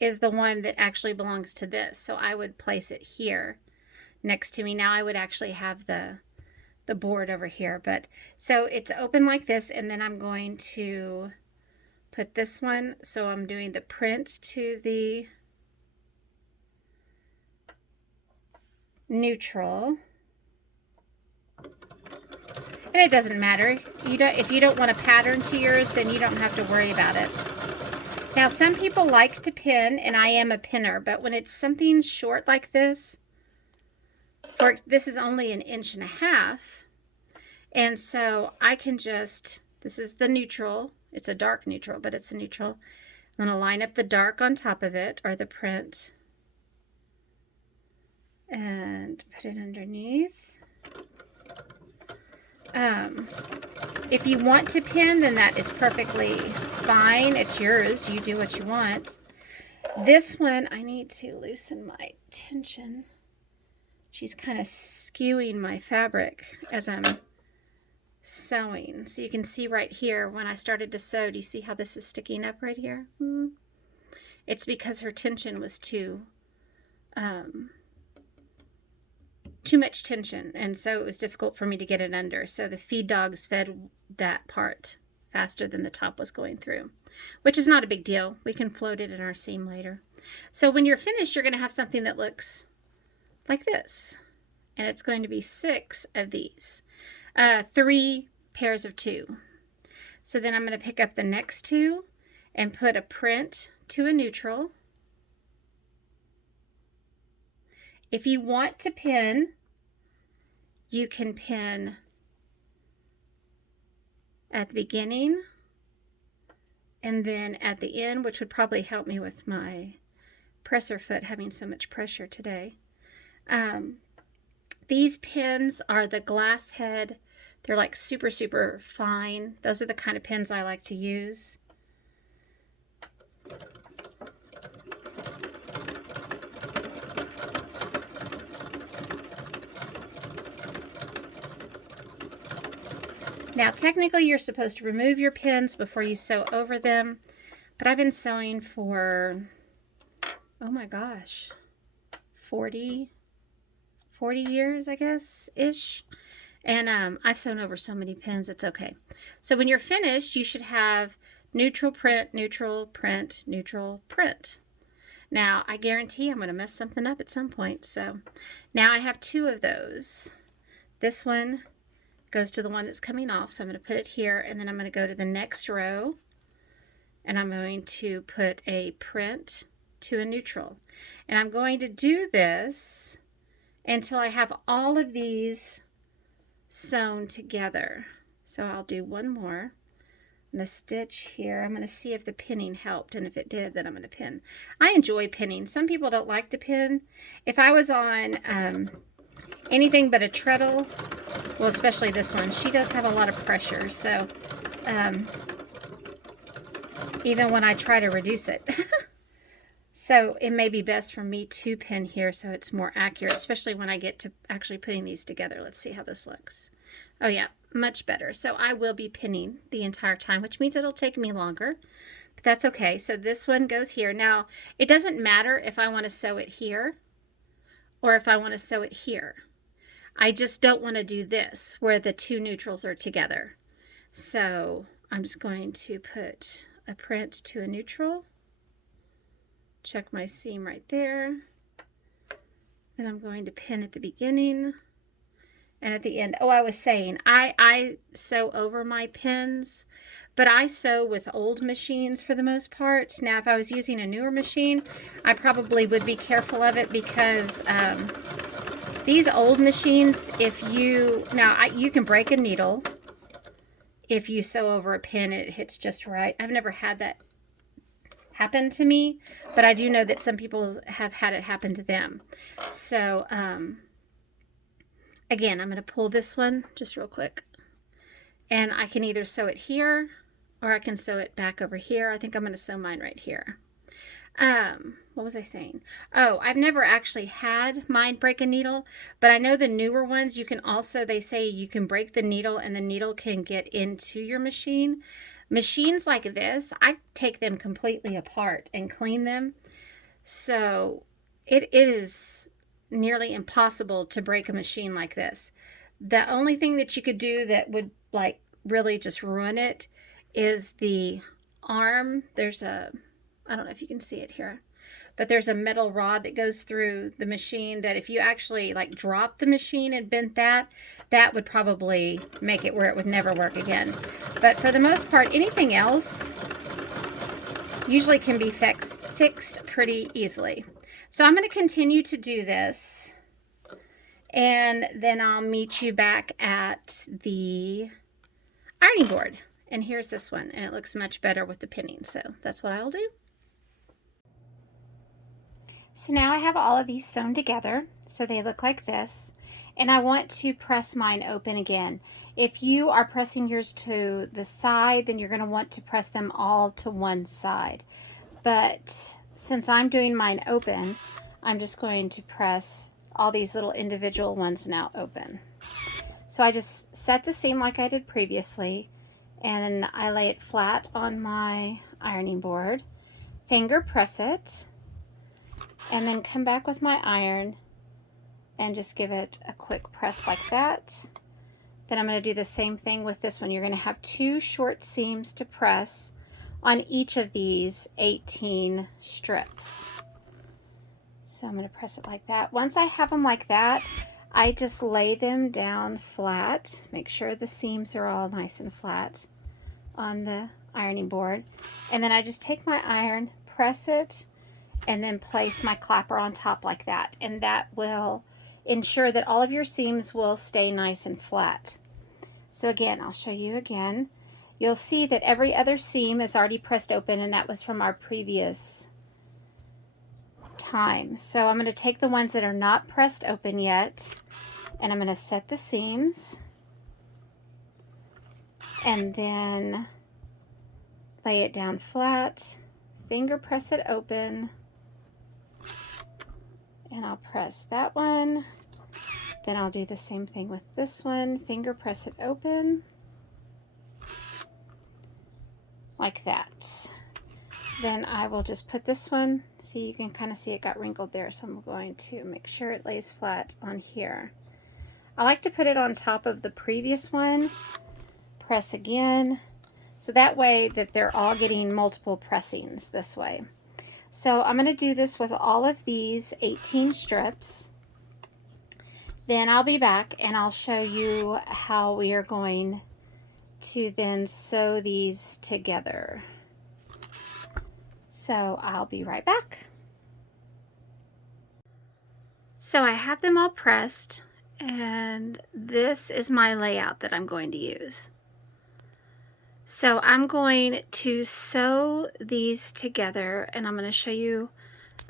is the one that actually belongs to this, so I would place it here next to me. Now I would actually have the board over here, but so it's open like this, and then I'm going to put this one, so I'm doing the print to the neutral. And it doesn't matter. If you don't want a pattern to yours, then you don't have to worry about it. Now, some people like to pin, and I am a pinner, but when it's something short like this, this is only 1.5 inches, and so I can just, this is the neutral. It's a dark neutral, but it's a neutral. I'm going to line up the dark on top of it, or the print, and put it underneath. If you want to pin, then that is perfectly fine. It's yours. You do what you want. This one, I need to loosen my tension. She's kind of skewing my fabric as I'm sewing. So you can see right here when I started to sew, do you see how this is sticking up right here? It's because her tension was too much tension, and so it was difficult for me to get it under. So the feed dogs fed that part faster than the top was going through, which is not a big deal. We can float it in our seam later. So when you're finished, you're going to have something that looks like this. And it's going to be 6 of these. 3 pairs of 2. So then I'm going to pick up the next 2 and put a print to a neutral. If you want to pin, you can pin at the beginning and then at the end, which would probably help me with my presser foot having so much pressure today. These pins are the glass head. They're like super, super fine. Those are the kind of pins I like to use. Now, technically, you're supposed to remove your pins before you sew over them, but I've been sewing for, oh my gosh, 40 years, I guess, ish. And I've sewn over so many pins, it's okay. So when you're finished, you should have neutral print, neutral print, neutral print. Now, I guarantee I'm going to mess something up at some point. So now I have 2 of those. This one goes to the one that's coming off, so I'm going to put it here, and then I'm going to go to the next row, and I'm going to put a print to a neutral. And I'm going to do this until I have all of these sewn together. So I'll do one more. I'm going to stitch here. I'm going to see if the pinning helped, and if it did, then I'm going to pin. I enjoy pinning. Some people don't like to pin. If I was on anything but a treadle, well, especially this one, she does have a lot of pressure, so even when I try to reduce it. So it may be best for me to pin here so it's more accurate, especially when I get to actually putting these together. Let's see how this looks. Oh yeah, much better. So I will be pinning the entire time, which means it'll take me longer, but that's okay. So this one goes here. Now, it doesn't matter if I want to sew it here or if I want to sew it here. I just don't want to do this where the 2 neutrals are together. So I'm just going to put a print to a neutral. Check my seam right there. Then I'm going to pin at the beginning and at the end. Oh, I was saying, I sew over my pins, but I sew with old machines for the most part. Now, if I was using a newer machine, I probably would be careful of it because these old machines, if you, you can break a needle if you sew over a pin and it hits just right. I've never had that happen to me, but I do know that some people have had it happen to them. So, again, I'm going to pull this one just real quick. And I can either sew it here or I can sew it back over here. I think I'm going to sew mine right here. What was I saying? Oh, I've never actually had mine break a needle, but I know the newer ones, you can also, they say you can break the needle and the needle can get into your machine. Machines like this, I take them completely apart and clean them. So it is nearly impossible to break a machine like this. The only thing that you could do that would like really just ruin it is the arm. There's a, I don't know if you can see it here, but there's a metal rod that goes through the machine that if you actually like drop the machine and bent that, that would probably make it where it would never work again. But for the most part, anything else usually can be fixed pretty easily. So I'm going to continue to do this, and then I'll meet you back at the ironing board. And here's this one, and it looks much better with the pinning, so that's what I'll do. So now I have all of these sewn together, so they look like this, and I want to press mine open again. If you are pressing yours to the side, then you're going to want to press them all to one side. But since I'm doing mine open, I'm just going to press all these little individual ones now open. So I just set the seam like I did previously, and I lay it flat on my ironing board, finger press it, and then come back with my iron and just give it a quick press like that. Then I'm going to do the same thing with this one. You're going to have 2 short seams to press on each of these 18 strips. So I'm going to press it like that. Once I have them like that, I just lay them down flat. Make sure the seams are all nice and flat on the ironing board. And then I just take my iron, press it, and then place my clapper on top like that. And that will ensure that all of your seams will stay nice and flat. So again, I'll show you again. You'll see that every other seam is already pressed open, and that was from our previous time. So I'm going to take the ones that are not pressed open yet, and I'm going to set the seams, and then lay it down flat, finger press it open, and I'll press that one. Then I'll do the same thing with this one, finger press it open, like that. Then I will just put this one, see, you can kind of see it got wrinkled there, so I'm going to make sure it lays flat on here. I like to put it on top of the previous one, press again, so that way that they're all getting multiple pressings this way. So I'm going to do this with all of these 18 strips. Then I'll be back and I'll show you how we are going to then sew these together. So I'll be right back. So I have them all pressed, and this is my layout that I'm going to use. So I'm going to sew these together, and I'm going to show you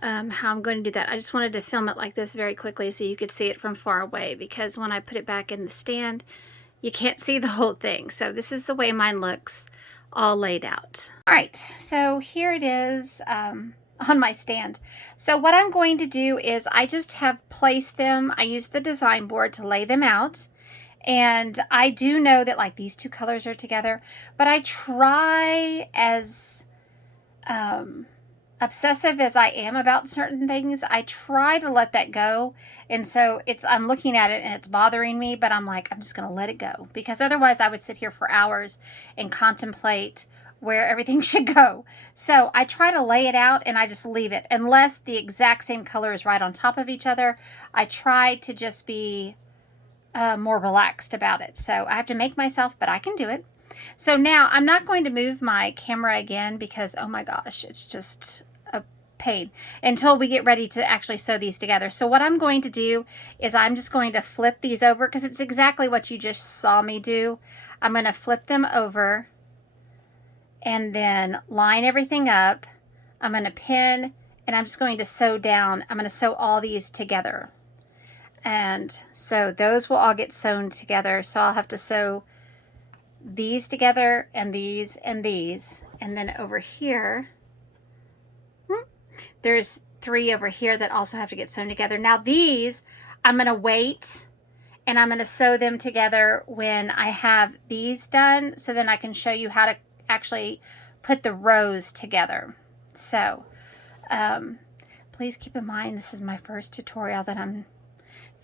how I'm going to do that. I just wanted to film it like this very quickly so you could see it from far away, because when I put it back in the stand, you can't see the whole thing. So this is the way mine looks all laid out. All right, so here it is on my stand. So what I'm going to do is I just have placed them. I used the design board to lay them out. And I do know that like these 2 colors are together, but I try, as obsessive as I am about certain things, I try to let that go. And so I'm looking at it and it's bothering me, but I'm like, I'm just going to let it go, because otherwise I would sit here for hours and contemplate where everything should go. So I try to lay it out and I just leave it, unless the exact same color is right on top of each other. I try to just be more relaxed about it. So I have to make myself, but I can do it. So now I'm not going to move my camera again, because oh my gosh, it's just a pain until we get ready to actually sew these together. So what I'm going to do is I'm just going to flip these over, because it's exactly what you just saw me do. I'm going to flip them over and then line everything up. I'm going to pin, and I'm just going to sew down. I'm going to sew all these together. And so those will all get sewn together. So I'll have to sew these together, and these and these. And then over here, there's 3 over here that also have to get sewn together. Now these, I'm going to wait, and I'm going to sew them together when I have these done, so then I can show you how to actually put the rows together. So please keep in mind, this is my first tutorial that I'm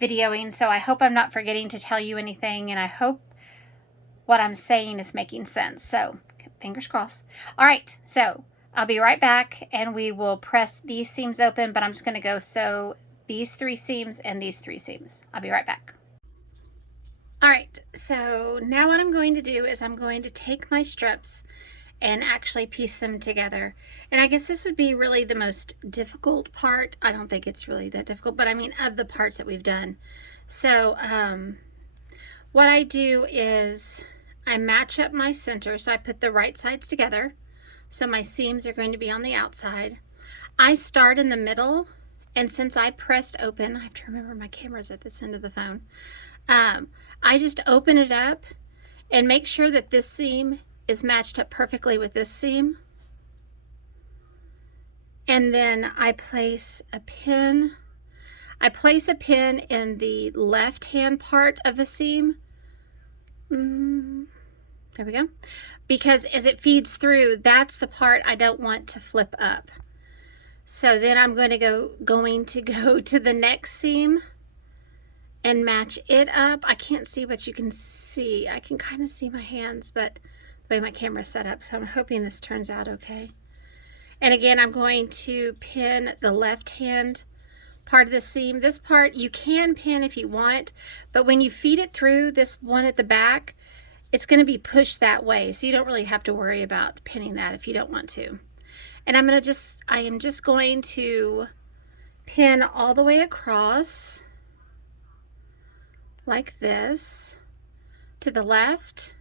videoing, so I hope I'm not forgetting to tell you anything, and I hope what I'm saying is making sense. So fingers crossed. All right, so I'll be right back, and we will press these seams open, but I'm just going to go sew these 3 seams and these 3 seams. I'll be right back. All right, so now what I'm going to do is I'm going to take my strips and actually piece them together. And I guess this would be really the most difficult part. I don't think it's really that difficult, but I mean, of the parts that we've done. So what I do is I match up my center. So I put the right sides together. So my seams are going to be on the outside. I start in the middle, and since I pressed open, I have to remember my camera's at this end of the phone. I just open it up and make sure that this seam is matched up perfectly with this seam. And then I place a pin. I place a pin in the left hand part of the seam. There we go. Because as it feeds through, that's the part I don't want to flip up. So then I'm going to go to the next seam, and match it up. I can't see what you can see. I can kind of see my hands, but the way my camera's set up, so I'm hoping this turns out okay. And again, I'm going to pin the left hand part of the seam. This part you can pin if you want, but when you feed it through this one at the back, it's going to be pushed that way, so you don't really have to worry about pinning that if you don't want to. And I am just going to pin all the way across like this to the left,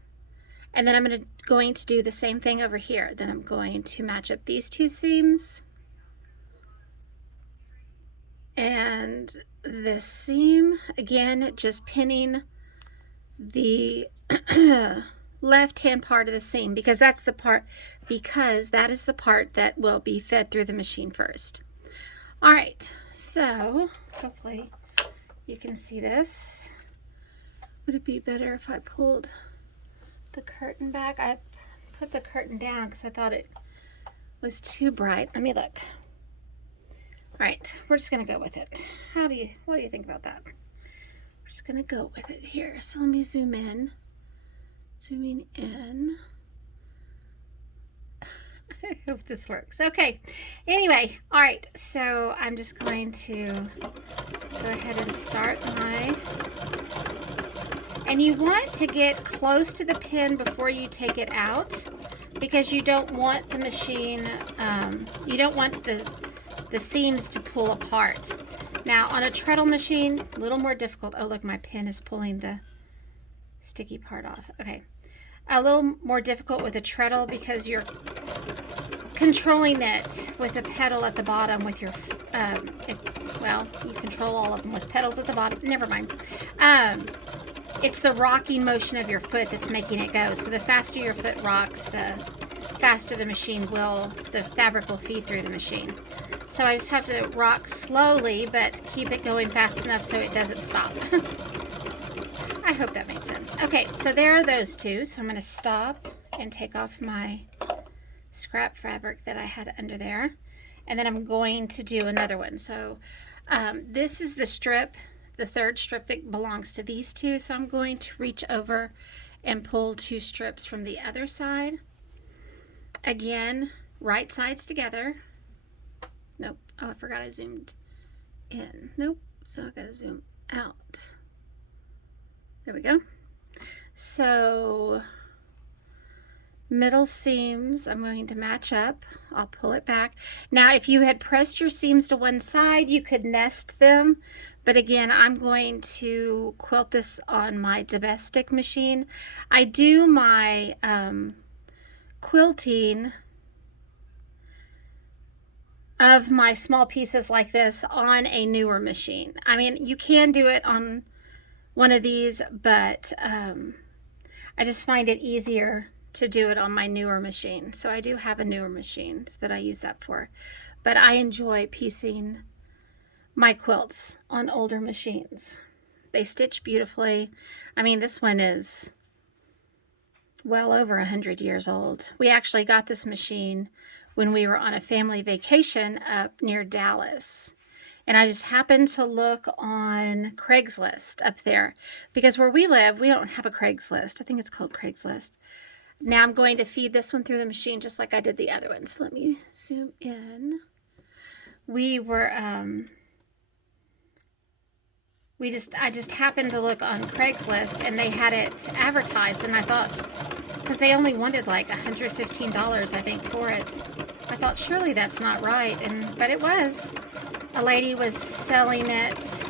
and then I'm going to do the same thing over here. Then I'm going to match up these two seams and this seam, again just pinning the left hand part of the seam because that is the part that will be fed through the machine first. All right, so hopefully you can see this. Would it be better if I pulled the curtain back? I put the curtain down because I thought it was too bright. Let me look. All right, we're just gonna go with it. What do you think about that? We're just gonna go with it here. So let me zoom in. Zooming in. I hope this works. Okay, anyway, all right, so I'm just going to go ahead and start and you want to get close to the pin before you take it out because you don't want the machine, you don't want the seams to pull apart. Now on a treadle machine, a little more difficult. Oh look, my pin is pulling the sticky part off. Okay, a little more difficult with a treadle because you're controlling it with a pedal at the bottom with your, well, you control all of them with pedals at the bottom. Never mind. It's the rocking motion of your foot that's making it go. So the faster your foot rocks, the faster the fabric will feed through the machine. So I just have to rock slowly, but keep it going fast enough so it doesn't stop. I hope that makes sense. Okay, so there are those two. So I'm going to stop and take off my scrap fabric that I had under there. And then I'm going to do another one. So this is the strip, the third strip that belongs to these two. So I'm going to reach over and pull two strips from the other side. Again, right sides together. Nope. Oh, I forgot I zoomed in. Nope. So I gotta zoom out. There we go. So middle seams, I'm going to match up. I'll pull it back. Now, if you had pressed your seams to one side, you could nest them. But again, I'm going to quilt this on my domestic machine. I do my quilting of my small pieces like this on a newer machine. I mean, you can do it on one of these, but I just find it easier to do it on my newer machine. So I do have a newer machine that I use that for, but I enjoy piecing my quilts on older machines. They stitch beautifully. I mean, this one is well over 100 years old. We actually got this machine when we were on a family vacation up near Dallas. And I just happened to look on Craigslist up there because where we live, we don't have a Craigslist. I think it's called Craigslist. Now I'm going to feed this one through the machine just like I did the other one. So let me zoom in. We were, I just happened to look on Craigslist and they had it advertised, and I thought, because they only wanted like $115, I think, for it. I thought, surely that's not right, but it was. A lady was selling it.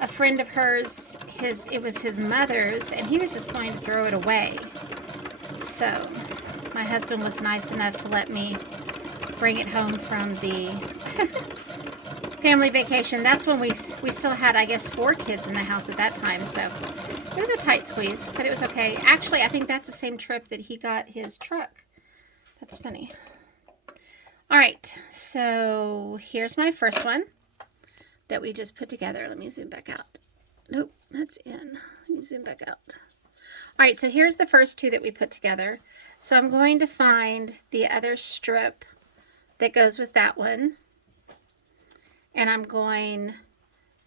A friend of hers, it was his mother's, and he was just going to throw it away. So my husband was nice enough to let me bring it home from the family vacation. That's when we still had, I guess, 4 kids in the house at that time. So it was a tight squeeze, but it was okay. Actually, I think that's the same trip that he got his truck. That's funny. All right, so here's my first one that we just put together. Let me zoom back out. Nope, that's in. Let me zoom back out. All right, so here's the first two that we put together. So I'm going to find the other strip that goes with that one, and I'm going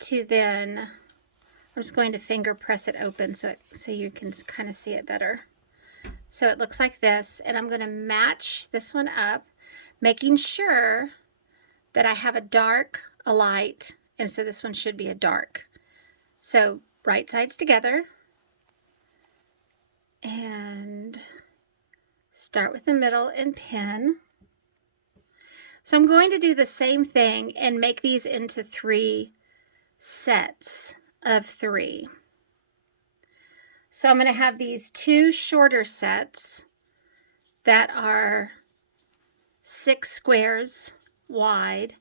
to then, I'm just going to finger press it open so you can kind of see it better. So it looks like this, and I'm going to match this one up, making sure that I have a dark, a light, and so this one should be a dark. So right sides together, and start with the middle and pin. So I'm going to do the same thing and make these into 3 sets of 3. So I'm going to have these 2 shorter sets that are 6 squares wide.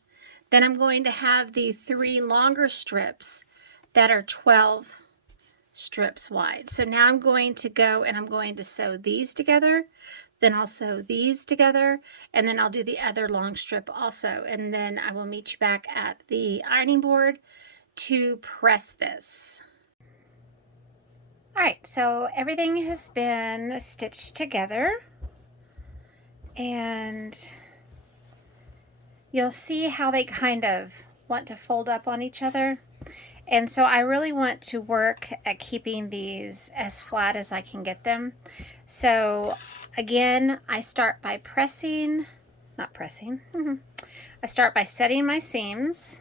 Then I'm going to have the 3 longer strips that are 12 strips wide. So now I'm going to go and I'm going to sew these together, then I'll sew these together, and then I'll do the other long strip also, and then I will meet you back at the ironing board to press this. All right, so everything has been stitched together, and you'll see how they kind of want to fold up on each other. And so I really want to work at keeping these as flat as I can get them. So again, I start by I start by setting my seams.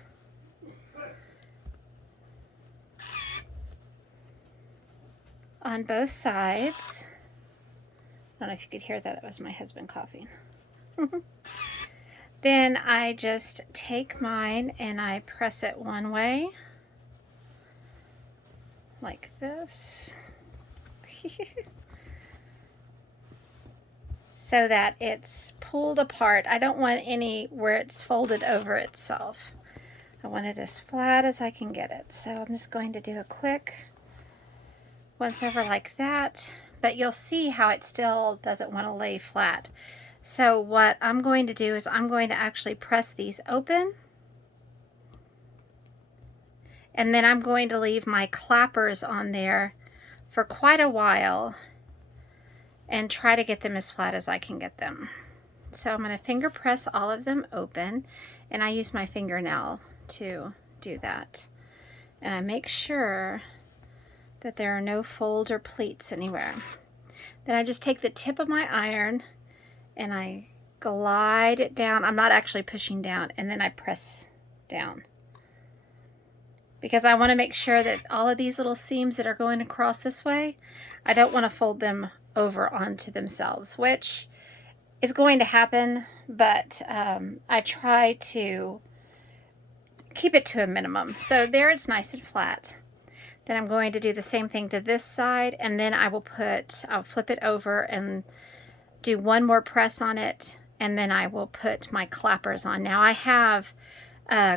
On both sides. I don't know if you could hear that. That was my husband coughing. Then I just take mine and I press it one way, like this, so that it's pulled apart. I don't want any where it's folded over itself. I want it as flat as I can get it. So I'm just going to do a quick once over like that, but you'll see how it still doesn't want to lay flat. So what I'm going to do is I'm going to actually press these open, and then I'm going to leave my clappers on there for quite a while and try to get them as flat as I can get them. So I'm going to finger press all of them open, and I use my fingernail to do that. And I make sure that there are no folds or pleats anywhere. Then I just take the tip of my iron and I glide it down. I'm not actually pushing down, and then I press down, because I want to make sure that all of these little seams that are going across this way, I don't want to fold them over onto themselves, which is going to happen, but I try to keep it to a minimum. So there it's nice and flat. Then I'm going to do the same thing to this side, and then I'll flip it over and do one more press on it, and then I will put my clappers on. Now I have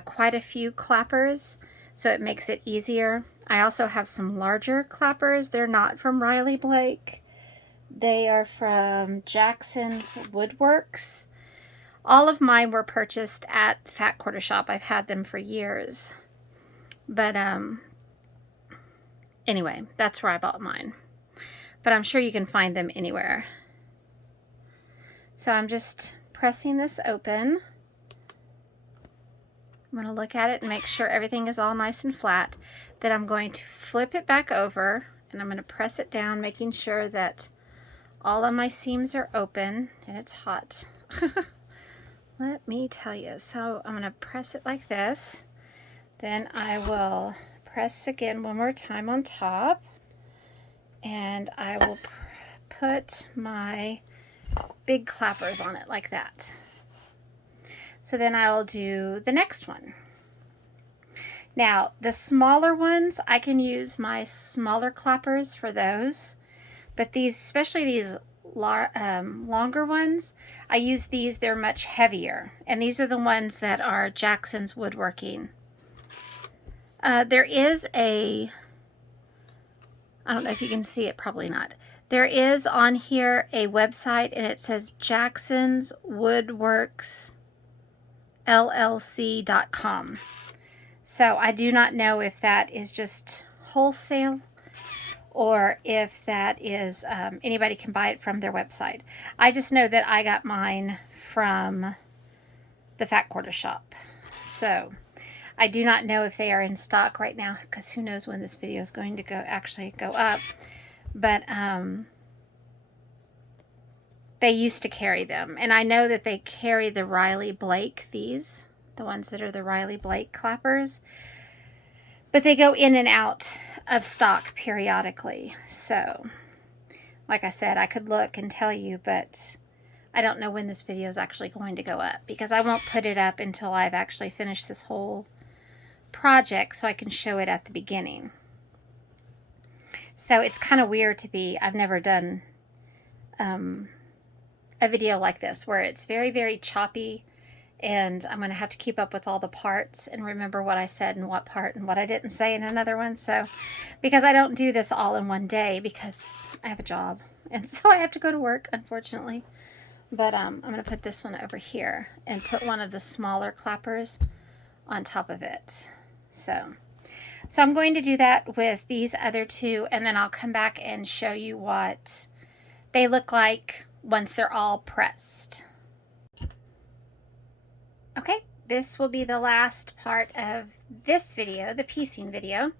quite a few clappers, so it makes it easier. I also have some larger clappers. They're not from Riley Blake. They are from Jackson's Woodworks. All of mine were purchased at the Fat Quarter Shop. I've had them for years. But anyway, that's where I bought mine. But I'm sure you can find them anywhere. So I'm just pressing this open. I'm going to look at it and make sure everything is all nice and flat. Then I'm going to flip it back over, and I'm going to press it down, making sure that all of my seams are open, and it's hot. Let me tell you. So I'm going to press it like this. Then I will press again one more time on top, and I will put my big clappers on it like that. So then I'll do the next one. Now the smaller ones, I can use my smaller clappers for those, but these, especially these longer ones, I use these. They're much heavier, and these are the ones that are Jackson's Woodworking. There is I don't know if you can see it, probably not. There is on here a website, and it says Jackson's Woodworks LLC.com. So I do not know if that is just wholesale or if that is anybody can buy it from their website. I just know that I got mine from the Fat Quarter Shop. So I do not know if they are in stock right now, because who knows when this video is going to actually go up. But they used to carry them. And I know that they carry the Riley Blake, the ones that are the Riley Blake clappers. But they go in and out of stock periodically. So, like I said, I could look and tell you, but I don't know when this video is actually going to go up, because I won't put it up until I've actually finished this whole project so I can show it at the beginning. So it's kind of weird to be, I've never done a video like this where it's very, very choppy, and I'm going to have to keep up with all the parts and remember what I said and what part and what I didn't say in another one. So, because I don't do this all in one day, because I have a job, and so I have to go to work, unfortunately. But I'm going to put this one over here and put one of the smaller clappers on top of it. So I'm going to do that with these other two, and then I'll come back and show you what they look like once they're all pressed. Okay, this will be the last part of this video, the piecing video.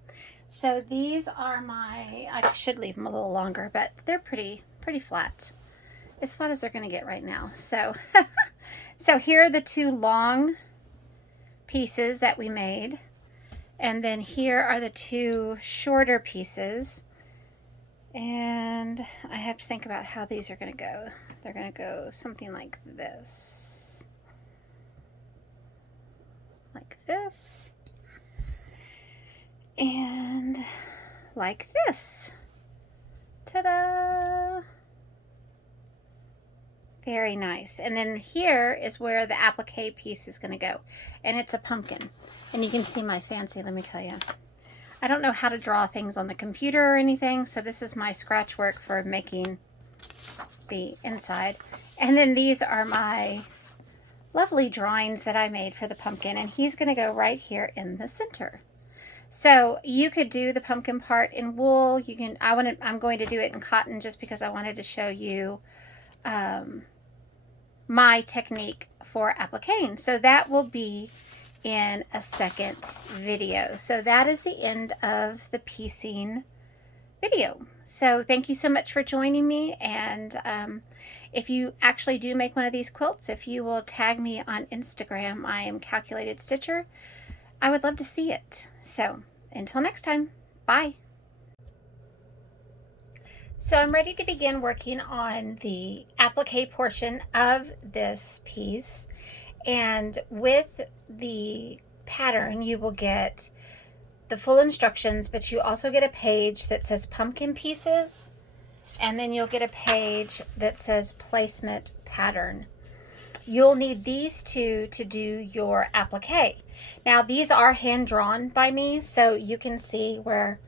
So these are I should leave them a little longer, but they're pretty flat. As flat as they're going to get right now. So, so here are the two long pieces that we made. And then here are the two shorter pieces. And I have to think about how these are going to go. They're going to go something like this. Like this. And like this. Ta-da! Very nice. And then here is where the applique piece is going to go. And it's a pumpkin. And you can see my fancy, let me tell you. I don't know how to draw things on the computer or anything, so this is my scratch work for making the inside. And then these are my lovely drawings that I made for the pumpkin, and he's going to go right here in the center. So you could do the pumpkin part in wool. You can. I'm going to do it in cotton just because I wanted to show you my technique for appliquing. So that will be in a second video. So that is the end of the piecing video. So thank you so much for joining me, and if you actually do make one of these quilts, if you will tag me on Instagram, I am Calculated Stitcher. I would love to see it. So until next time, bye. So I'm ready to begin working on the applique portion of this piece. And with the pattern, you will get the full instructions, but you also get a page that says pumpkin pieces, and then you'll get a page that says placement pattern. You'll need these two to do your applique. Now these are hand drawn by me, so you can see where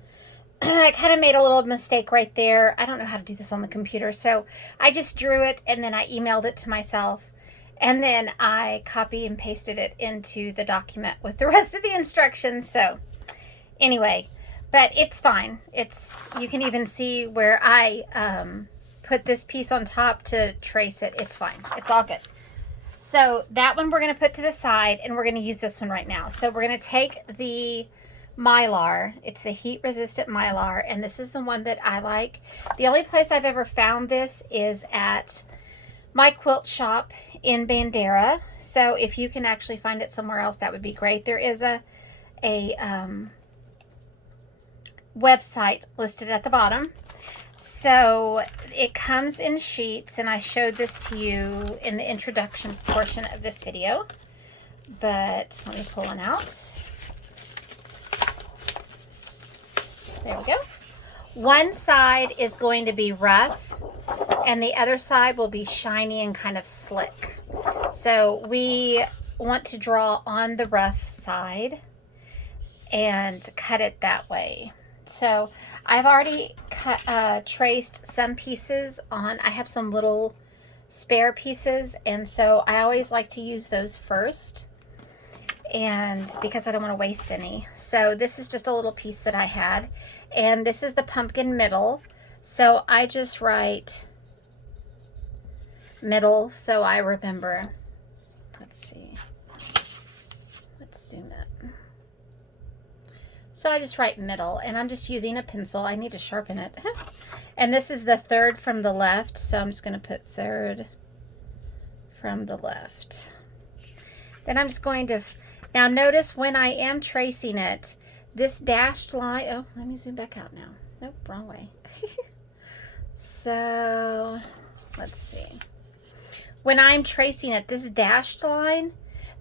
I kind of made a little mistake right there. I don't know how to do this on the computer, so I just drew it and then I emailed it to myself, and then I copy and pasted it into the document with the rest of the instructions. So anyway, but it's fine. You can even see where I put this piece on top to trace it. It's fine. It's all good. So that one we're going to put to the side, and we're going to use this one right now. So we're going to take the Mylar. It's the heat resistant Mylar, and this is the one that I like. The only place I've ever found this is at my quilt shop in Bandera. So if you can actually find it somewhere else, that would be great. There is a website listed at the bottom. So it comes in sheets, and I showed this to you in the introduction portion of this video, but let me pull one out. There we go. One side is going to be rough, and the other side will be shiny and kind of slick. So we want to draw on the rough side and cut it that way. So I've already traced some pieces on. I have some little spare pieces, and so I always like to use those first, and because I don't want to waste any. So this is just a little piece that I had, and this is the pumpkin middle. So I just write middle so I remember. Let's see. Let's zoom it. So I just write middle, and I'm just using a pencil. I need to sharpen it. And this is the third from the left, so I'm just going to put third from the left. Then I'm just going to, now notice when I am tracing it, this dashed line, oh, let me zoom back out now. Nope, wrong way. So, let's see. When I'm tracing it, this dashed line,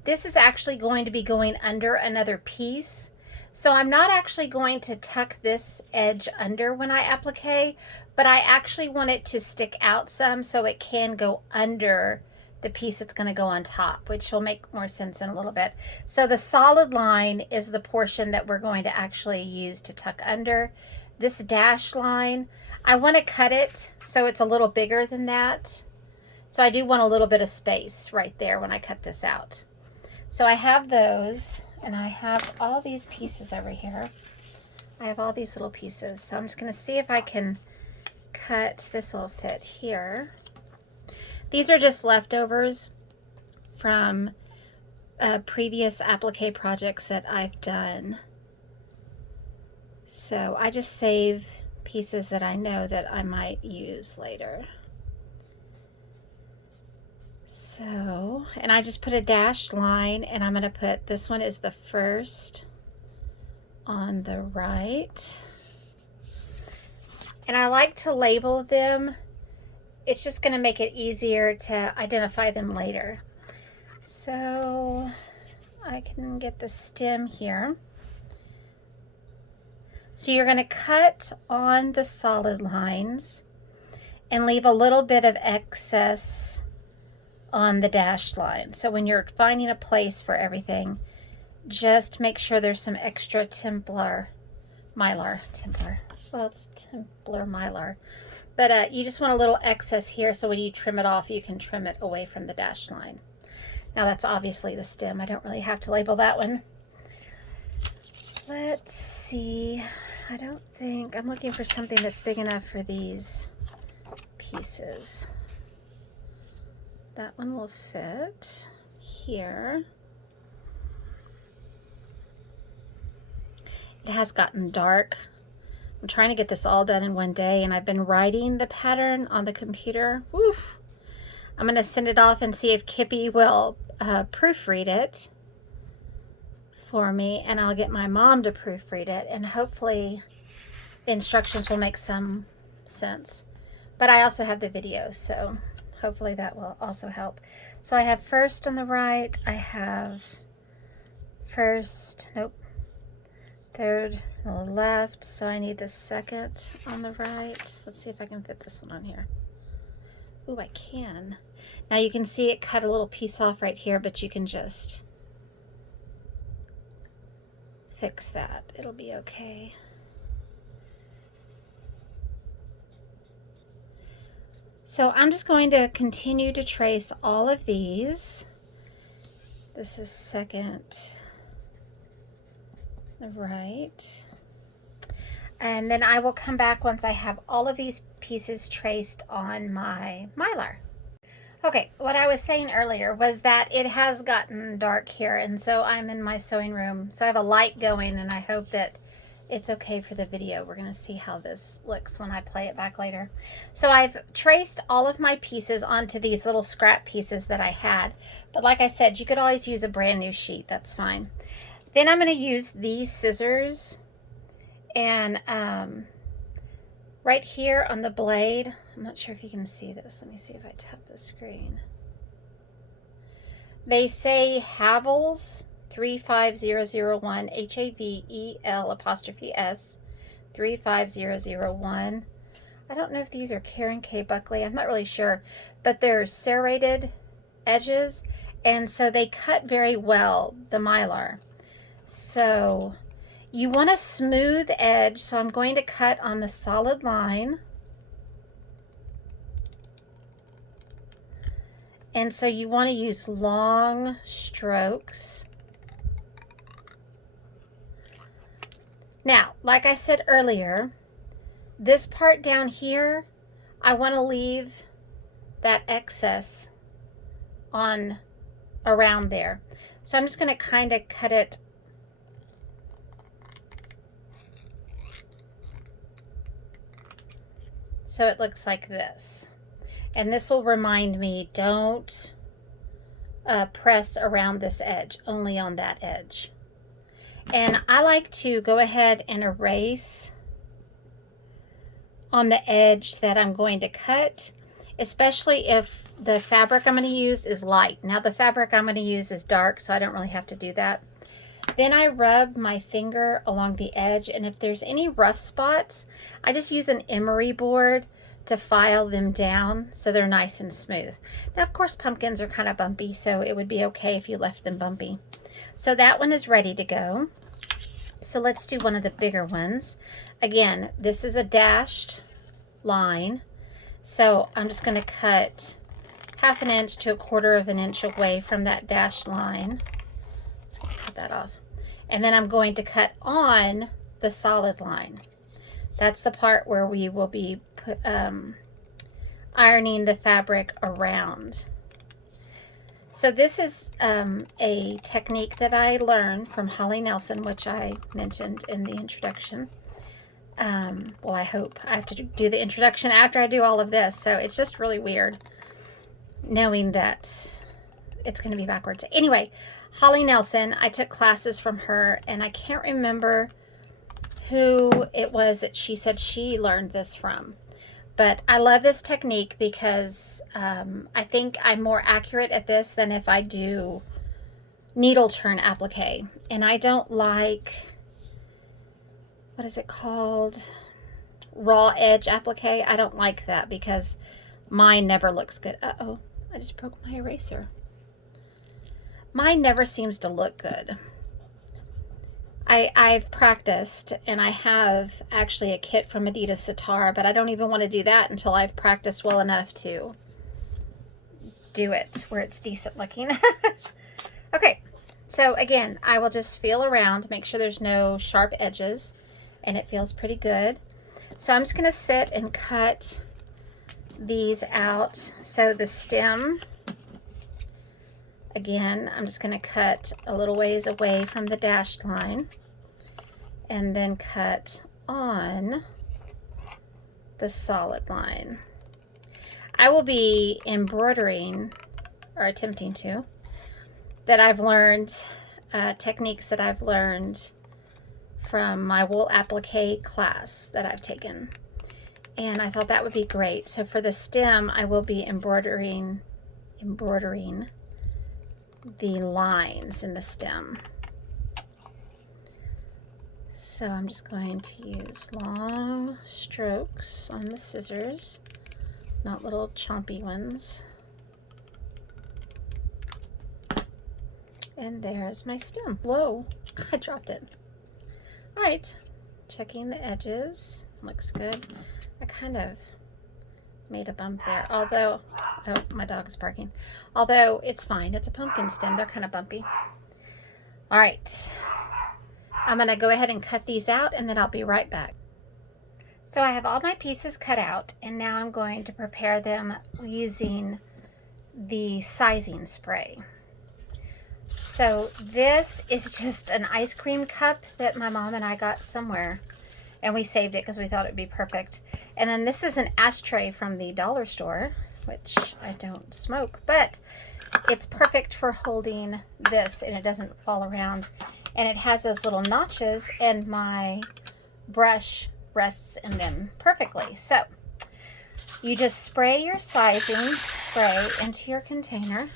this is actually going to be going under another piece. So I'm not actually going to tuck this edge under when I applique, but I actually want it to stick out some so it can go under the piece that's going to go on top, which will make more sense in a little bit. So the solid line is the portion that we're going to actually use to tuck under. This dashed line, I want to cut it so it's a little bigger than that. So I do want a little bit of space right there when I cut this out. So I have those, and I have all these pieces over here. I have all these little pieces. So I'm just going to see if I can cut, this will fit here. These are just leftovers from previous applique projects that I've done. So I just save pieces that I know that I might use later. So, and I just put a dashed line, and I'm going to put, this one is the first on the right. And I like to label them. It's just going to make it easier to identify them later. So I can get the stem here. So you're going to cut on the solid lines and leave a little bit of excess on the dashed line. So when you're finding a place for everything, just make sure there's some extra Templar, well, it's Templar Mylar. But you just want a little excess here, so when you trim it off, you can trim it away from the dashed line. Now that's obviously the stem. I don't really have to label that one. Let's see. I don't think, I'm looking for something that's big enough for these pieces. That one will fit here. It has gotten dark. I'm trying to get this all done in one day, and I've been writing the pattern on the computer. Woof. I'm going to send it off and see if Kippy will proofread it for me, and I'll get my mom to proofread it, and hopefully the instructions will make some sense. But I also have the video, so hopefully that will also help. So I have first on the right, I have first, nope, third on the left, so I need the second on the right. Let's see if I can fit this one on here. Ooh, I can. Now you can see it cut a little piece off right here, but you can just fix that. It'll be okay. So I'm just going to continue to trace all of these. This is second, the right. And then I will come back once I have all of these pieces traced on my Mylar. Okay, what I was saying earlier was that it has gotten dark here, and so I'm in my sewing room. So I have a light going, and I hope that it's okay for the video. We're going to see how this looks when I play it back later. So I've traced all of my pieces onto these little scrap pieces that I had. But like I said, you could always use a brand new sheet. That's fine. Then I'm going to use these scissors, and right here on the blade, I'm not sure if you can see this. Let me see if I tap the screen. They say Havels 35001, Havel apostrophe S 35001. I don't know if these are Karen K. Buckley. I'm not really sure, but they're serrated edges, and so they cut very well, the Mylar. So you want a smooth edge, so I'm going to cut on the solid line. And so you want to use long strokes. Now, like I said earlier, this part down here, I want to leave that excess on around there. So I'm just going to kind of cut it So it looks like this. And this will remind me, don't press around this edge, only on that edge. And I like to go ahead and erase on the edge that I'm going to cut, especially if the fabric I'm going to use is light. Now the fabric I'm going to use is dark, so I don't really have to do that. Then I rub my finger along the edge, and if there's any rough spots, I just use an emery board to file them down so they're nice and smooth. Now, of course, pumpkins are kind of bumpy, so it would be okay if you left them bumpy. So that one is ready to go. So let's do one of the bigger ones. Again, this is a dashed line, so I'm just going to cut 1/2 inch to 1/4 inch away from that dashed line. Just going to cut that off. And then I'm going to cut on the solid line. That's the part where we will be ironing the fabric around. So this is a technique that I learned from Holly Nelson, which I mentioned in the introduction. Well, I hope I have to do the introduction after I do all of this, so it's just really weird knowing that it's going to be backwards. Anyway, Holly Nelson, I took classes from her, and I can't remember who it was that she said she learned this from. But I love this technique because I think I'm more accurate at this than if I do needle turn applique. And I don't like, what is it called? Raw edge applique. I don't like that because mine never looks good. Uh-oh, I just broke my eraser. Mine never seems to look good. I've practiced, and I have actually a kit from Adidas Sitar, but I don't even want to do that until I've practiced well enough to do it where it's decent looking. Okay, so again, I will just feel around, make sure there's no sharp edges, and it feels pretty good. So I'm just going to sit and cut these out. So the stem, again, I'm just going to cut a little ways away from the dashed line and then cut on the solid line. I will be embroidering, or attempting to, that I've learned, techniques that I've learned from my wool applique class that I've taken. And I thought that would be great. So for the stem, I will be embroidering the lines in the stem. So I'm just going to use long strokes on the scissors, not little chompy ones. And there's my stem. Whoa, I dropped it. All right, checking the edges. Looks good. I kind of made a bump there, although, oh, my dog is barking. Although it's fine, it's a pumpkin stem. They're kind of bumpy. All right, I'm gonna go ahead and cut these out, and then I'll be right back. So I have all my pieces cut out, and now I'm going to prepare them using the sizing spray. So this is just an ice cream cup that my mom and I got somewhere, and we saved it because we thought it would be perfect. And then this is an ashtray from the dollar store, which I don't smoke, but it's perfect for holding this, and it doesn't fall around. And it has those little notches, and my brush rests in them perfectly. So you just spray your sizing spray into your container,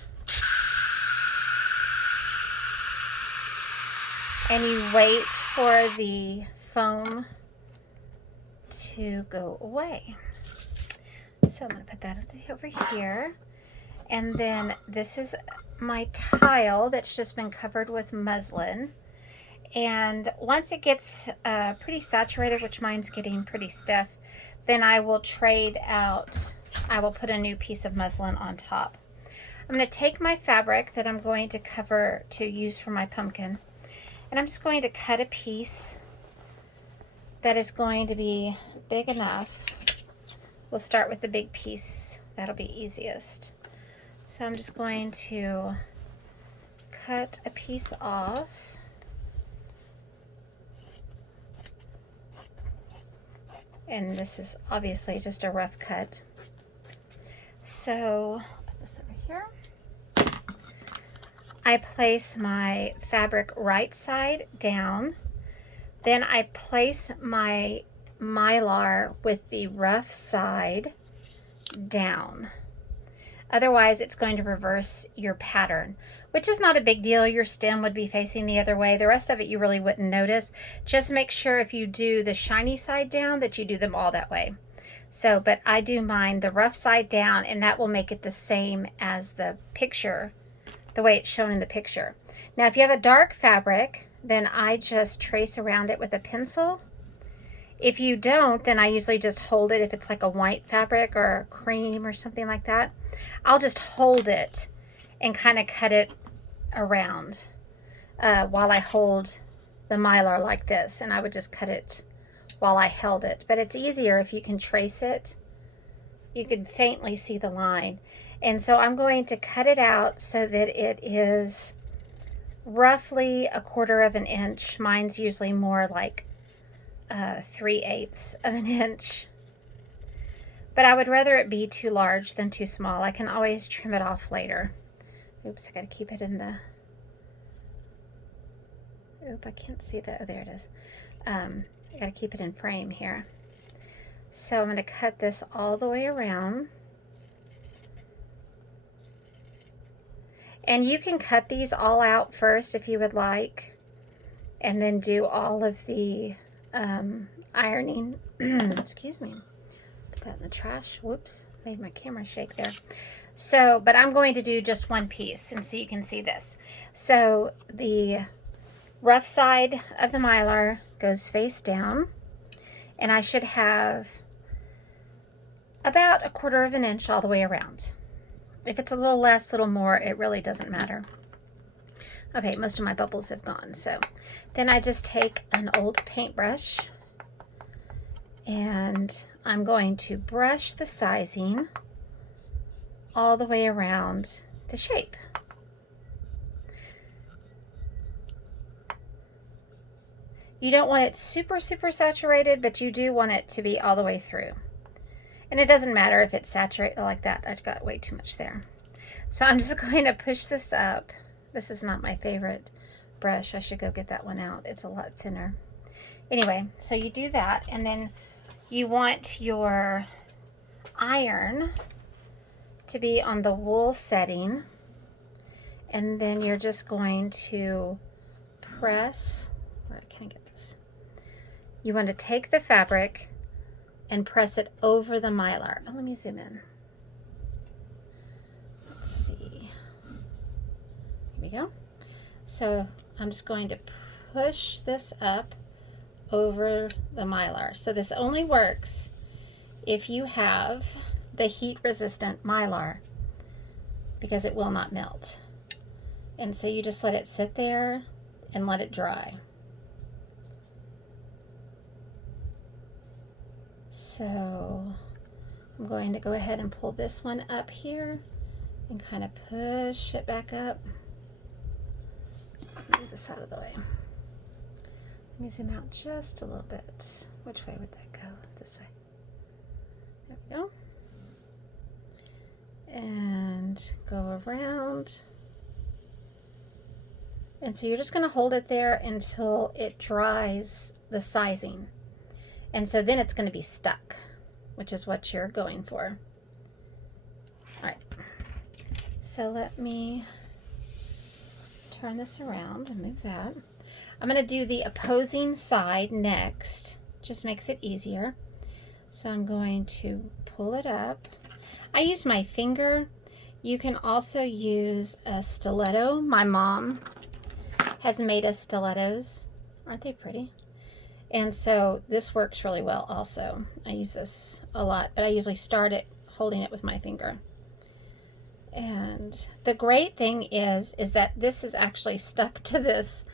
and you wait for the foam to go away. So I'm going to put that over here. And then this is my tile that's just been covered with muslin. And once it gets pretty saturated, which mine's getting pretty stiff, then I will trade out, I will put a new piece of muslin on top. I'm going to take my fabric that I'm going to cover to use for my pumpkin, and I'm just going to cut a piece that is going to be big enough. We'll start with the big piece. That'll be easiest. So I'm just going to cut a piece off. And this is obviously just a rough cut. So I'll put this over here. I place my fabric right side down. Then I place my mylar with the rough side down. Otherwise, it's going to reverse your pattern, which is not a big deal. Your stem would be facing the other way. The rest of it you really wouldn't notice. Just make sure if you do the shiny side down that you do them all that way. So, but I do mine the rough side down, and that will make it the same as the picture, the way it's shown in the picture. Now, if you have a dark fabric, then I just trace around it with a pencil. If you don't, then I usually just hold it. If it's like a white fabric or a cream or something like that, I'll just hold it and kind of cut it around while I hold the mylar like this. And I would just cut it while I held it. But it's easier if you can trace it. You can faintly see the line. And so I'm going to cut it out so that it is roughly 1/4 of an inch. Mine's usually more like 3/8 of an inch. But I would rather it be too large than too small. I can always trim it off later. Oops, I gotta keep it in the... Oop, I can't see that. Oh, there it is. I gotta keep it in frame here. So I'm gonna cut this all the way around. And you can cut these all out first if you would like, and then do all of the ironing. Excuse me. Put that in the trash. Whoops, made my camera shake there. So, but I'm going to do just one piece, and so you can see this. So the rough side of the mylar goes face down, and I should have about 1/4 of an inch all the way around. If it's a little less, a little more, it really doesn't matter. Okay, most of my bubbles have gone. So then I just take an old paintbrush, and I'm going to brush the sizing all the way around the shape. You don't want it super saturated, but you do want it to be all the way through. And it doesn't matter if it's saturated like that. I've got way too much there. So I'm just going to push this up. This is not my favorite brush. I should go get that one out. It's a lot thinner. Anyway, so you do that, and then you want your iron to be on the wool setting, and then you're just going to press. Where can I get this? You want to take the fabric and press it over the mylar. Oh, let me zoom in. Let's see. Here we go. So I'm just going to push this up over the mylar. So this only works if you have the heat resistant mylar, because it will not melt. And so you just let it sit there and let it dry. So I'm going to go ahead and pull this one up here and kind of push it back up. Move this out of the way. Let me zoom out just a little bit. Which way would that go? This way. There we go. And go around. And so you're just going to hold it there until it dries the sizing. And so then it's going to be stuck, which is what you're going for. All right. So let me turn this around and move that. I'm going to do the opposing side next. Just makes it easier. So I'm going to pull it up. I use my finger. You can also use a stiletto. My mom has made us stilettos. Aren't they pretty? And so this works really well also. I use this a lot, but I usually start it holding it with my finger. And the great thing is that this is actually stuck to this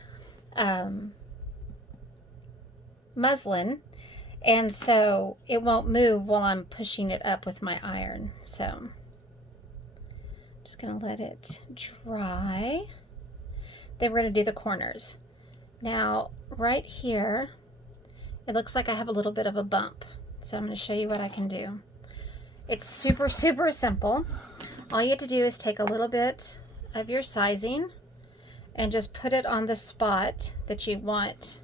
muslin, and so it won't move while I'm pushing it up with my iron. So I'm just going to let it dry. Then we're going to do the corners. Now right here, it looks like I have a little bit of a bump. So I'm going to show you what I can do. It's super, super simple. All you have to do is take a little bit of your sizing and just put it on the spot that you want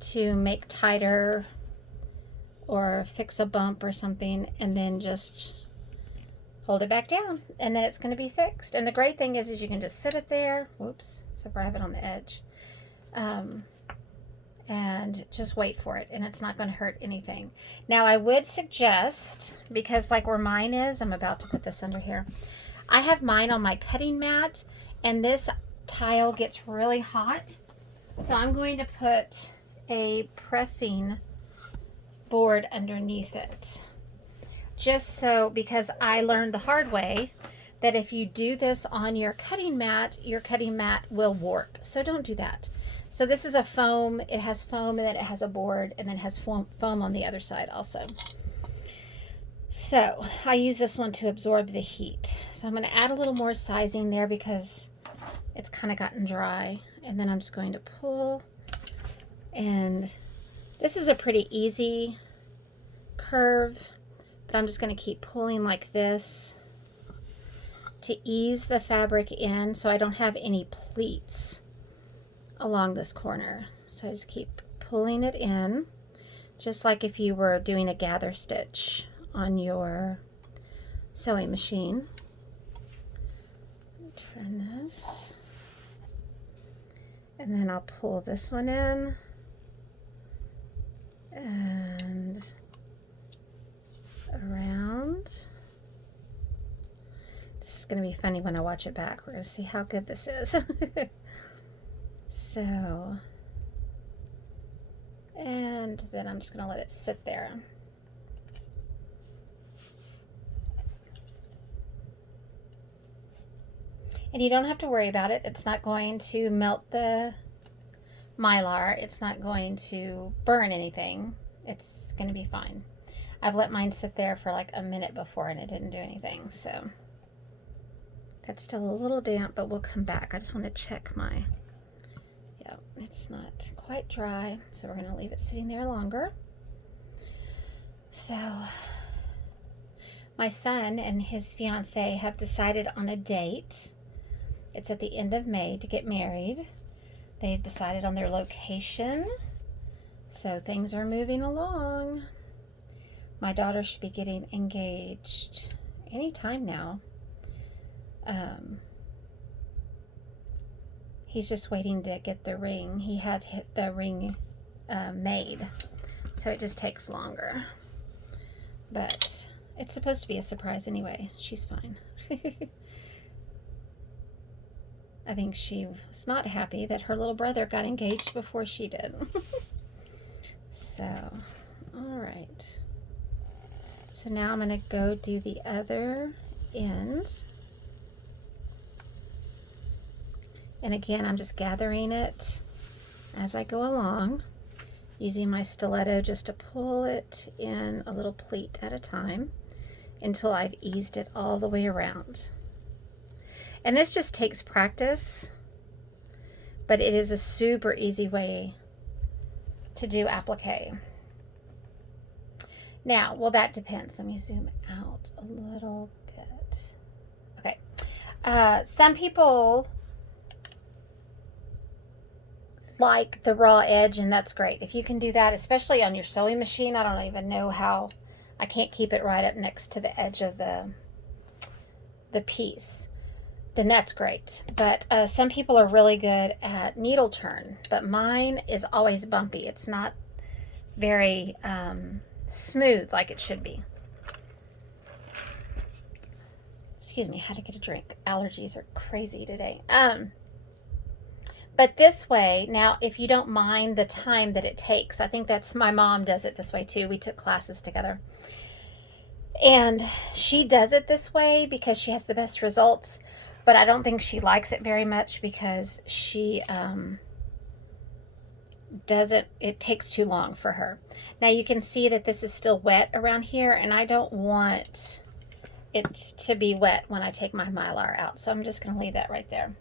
to make tighter or fix a bump or something, and then just hold it back down, and then it's going to be fixed. And the great thing is you can just sit it there. Whoops, except for I have it on the edge. And just wait for it, and it's not going to hurt anything. Now I would suggest, because like where mine is, I'm about to put this under here. I have mine on my cutting mat, and this tile gets really hot. So I'm going to put a pressing board underneath it. Just so, because I learned the hard way that if you do this on your cutting mat will warp. So don't do that. So this is a foam. It has foam, and then it has a board, and then it has foam on the other side also. So I use this one to absorb the heat. So I'm going to add a little more sizing there because it's kind of gotten dry. And then I'm just going to pull, and this is a pretty easy curve, but I'm just going to keep pulling like this to ease the fabric in so I don't have any pleats along this corner. So I just keep pulling it in, just like if you were doing a gather stitch on your sewing machine. Turn this, and then I'll pull this one in, and around. This is going to be funny when I watch it back. We're going to see how good this is. So, and then I'm just going to let it sit there. And you don't have to worry about it. It's not going to melt the mylar. It's not going to burn anything. It's going to be fine. I've let mine sit there for like a minute before, and it didn't do anything. So that's still a little damp, but we'll come back. I just want to check my... Yeah, it's not quite dry, so we're going to leave it sitting there longer. So my son and his fiance have decided on a date. It's at the end of May to get married. They've decided on their location, so things are moving along. My daughter should be getting engaged anytime now. He's just waiting to get the ring. He had the ring made, so it just takes longer. But it's supposed to be a surprise anyway. She's fine. I think she was not happy that her little brother got engaged before she did. So, all right. So now I'm going to go do the other end. And again, I'm just gathering it as I go along, using my stiletto just to pull it in a little pleat at a time until I've eased it all the way around. And this just takes practice, but it is a super easy way to do applique. Now, well, that depends. Let me zoom out a little bit. Okay. Some people like the raw edge, and that's great. If you can do that, especially on your sewing machine, I don't even know how. I can't keep it right up next to the edge of the piece. Then that's great. But some people are really good at needle turn, but mine is always bumpy. It's not very smooth like it should be. Excuse me, I had to get a drink. Allergies are crazy today. But this way, now if you don't mind the time that it takes, I think that's, my mom does it this way too. We took classes together. And she does it this way because she has the best results. But I don't think she likes it very much because she it takes too long for her. Now you can see that this is still wet around here, and I don't want it to be wet when I take my mylar out. So I'm just going to leave that right there.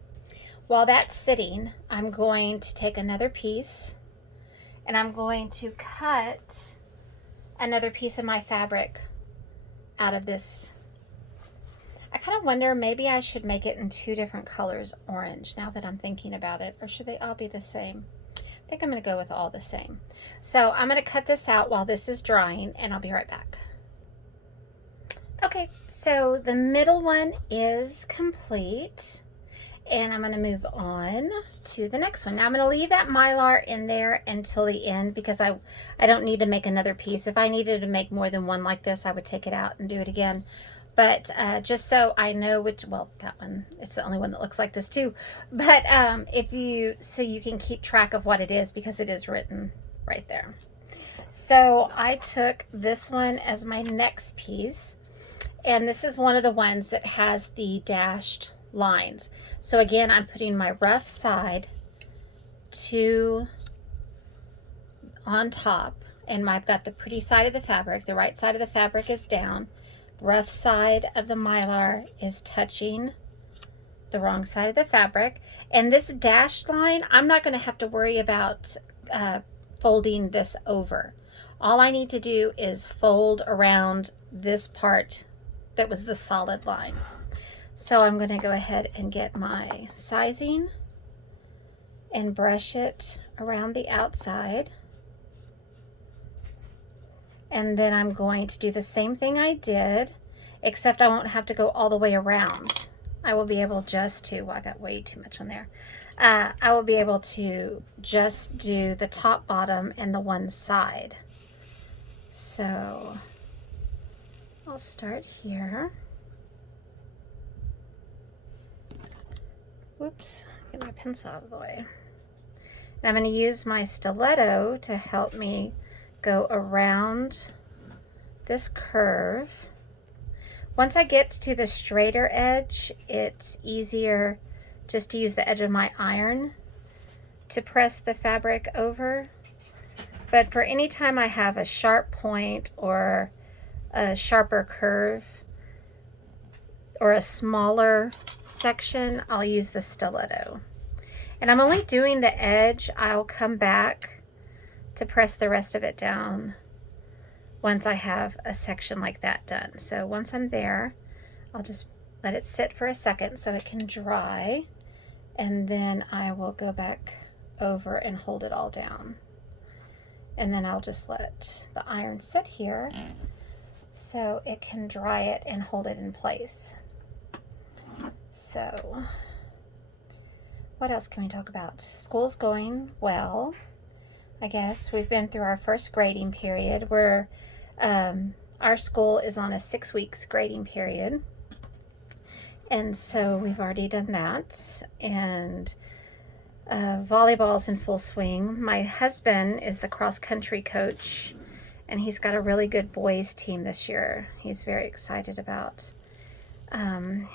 While that's sitting, I'm going to take another piece and I'm going to cut another piece of my fabric out of this. I kind of wonder, maybe I should make it in 2 different colors, orange, now that I'm thinking about it, or should they all be the same? I think I'm going to go with all the same. So I'm going to cut this out while this is drying, and I'll be right back. Okay, so the middle one is complete, and I'm going to move on to the next one. Now I'm going to leave that mylar in there until the end because I don't need to make another piece. If I needed to make more than one like this, I would take it out and do it again. But just so I know which, well, that one, it's the only one that looks like this too. But so you can keep track of what it is because it is written right there. So I took this one as my next piece. And this is one of the ones that has the dashed lines. So again, I'm putting my rough side on top, and I've got the pretty side of the fabric. The right side of the fabric is down. The rough side of the mylar is touching the wrong side of the fabric. And this dashed line, I'm not going to have to worry about folding this over. All I need to do is fold around this part that was the solid line. So I'm going to go ahead and get my sizing and brush it around the outside. And then I'm going to do the same thing I did, except I won't have to go all the way around. I will be able just to, well, I got way too much on there. I will be able to just do the top, bottom, and the one side. So I'll start here. Whoops, get my pencil out of the way. And I'm going to use my stiletto to help me go around this curve. Once I get to the straighter edge, it's easier just to use the edge of my iron to press the fabric over. But for any time I have a sharp point or a sharper curve or a smaller section, I'll use the stiletto. And I'm only doing the edge. I'll come back to press the rest of it down once I have a section like that done. So once I'm there, I'll just let it sit for a second so it can dry, and then I will go back over and hold it all down. And then I'll just let the iron sit here so it can dry it and hold it in place. So what else can we talk about? School's going well, I guess. We've been through our first grading period where our school is on a 6 weeks grading period. And so we've already done that. And volleyball's in full swing. My husband is the cross-country coach, and he's got a really good boys team this year. He's very excited about.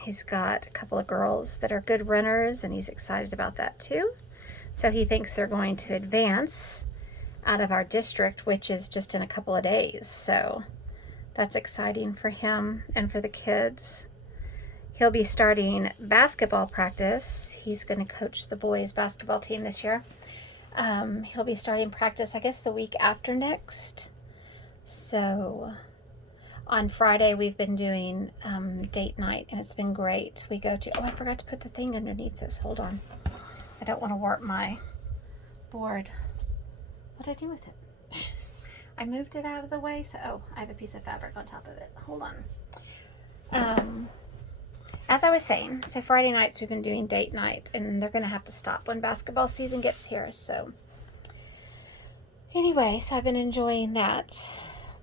He's got a couple of girls that are good runners, and he's excited about that too. So he thinks they're going to advance out of our district, which is just in a couple of days. So that's exciting for him and for the kids. He'll be starting basketball practice. He's going to coach the boys basketball team this year. He'll be starting practice, I guess, the week after next. So on Friday, we've been doing date night, and it's been great. We go to, oh, I forgot to put the thing underneath this. Hold on. I don't want to warp my board. What did I do with it? I moved it out of the way. So, oh, I have a piece of fabric on top of it. Hold on. As I was saying, so Friday nights we've been doing date night, and they're going to have to stop when basketball season gets here. So anyway, so I've been enjoying that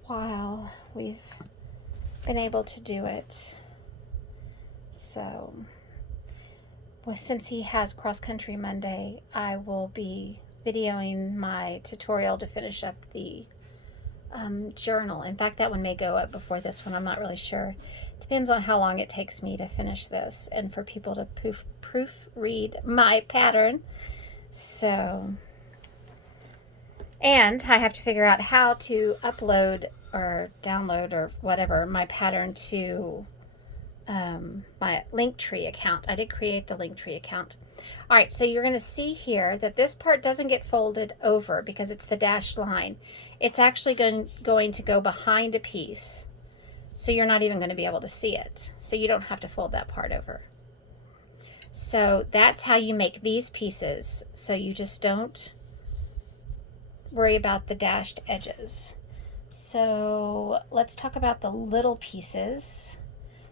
while we've been able to do it. So, well, since he has cross country Monday, I will be videoing my tutorial to finish up the journal. In fact, that one may go up before this one. I'm not really sure. Depends on how long it takes me to finish this and for people to proofread my pattern. So, and I have to figure out how to upload or download or whatever my pattern to my Linktree account. I did create the Linktree account. All right, so you're going to see here that this part doesn't get folded over because it's the dashed line. It's actually going to go behind a piece, so you're not even going to be able to see it. So you don't have to fold that part over. So that's how you make these pieces. So you just don't worry about the dashed edges. So let's talk about the little pieces.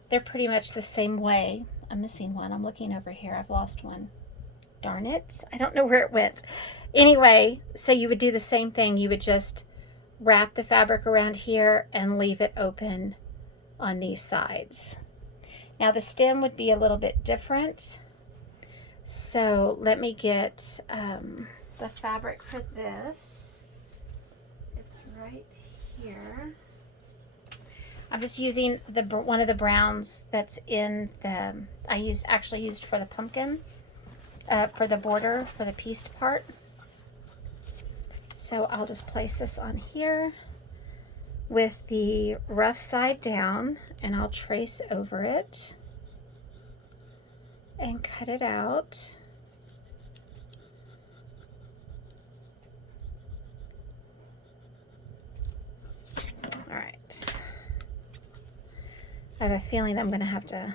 They're pretty much the same way. I'm missing one. I'm looking over here. I've lost one. Darn it. I don't know where it went. Anyway, so you would do the same thing. You would just wrap the fabric around here and leave it open on these sides. Now the stem would be a little bit different. So let me get the fabric for this. It's right here. I'm just using one of the browns that's in the, actually used for the pumpkin, for the border, for the pieced part. So I'll just place this on here with the rough side down, and I'll trace over it and cut it out. All right. I have a feeling I'm going to have to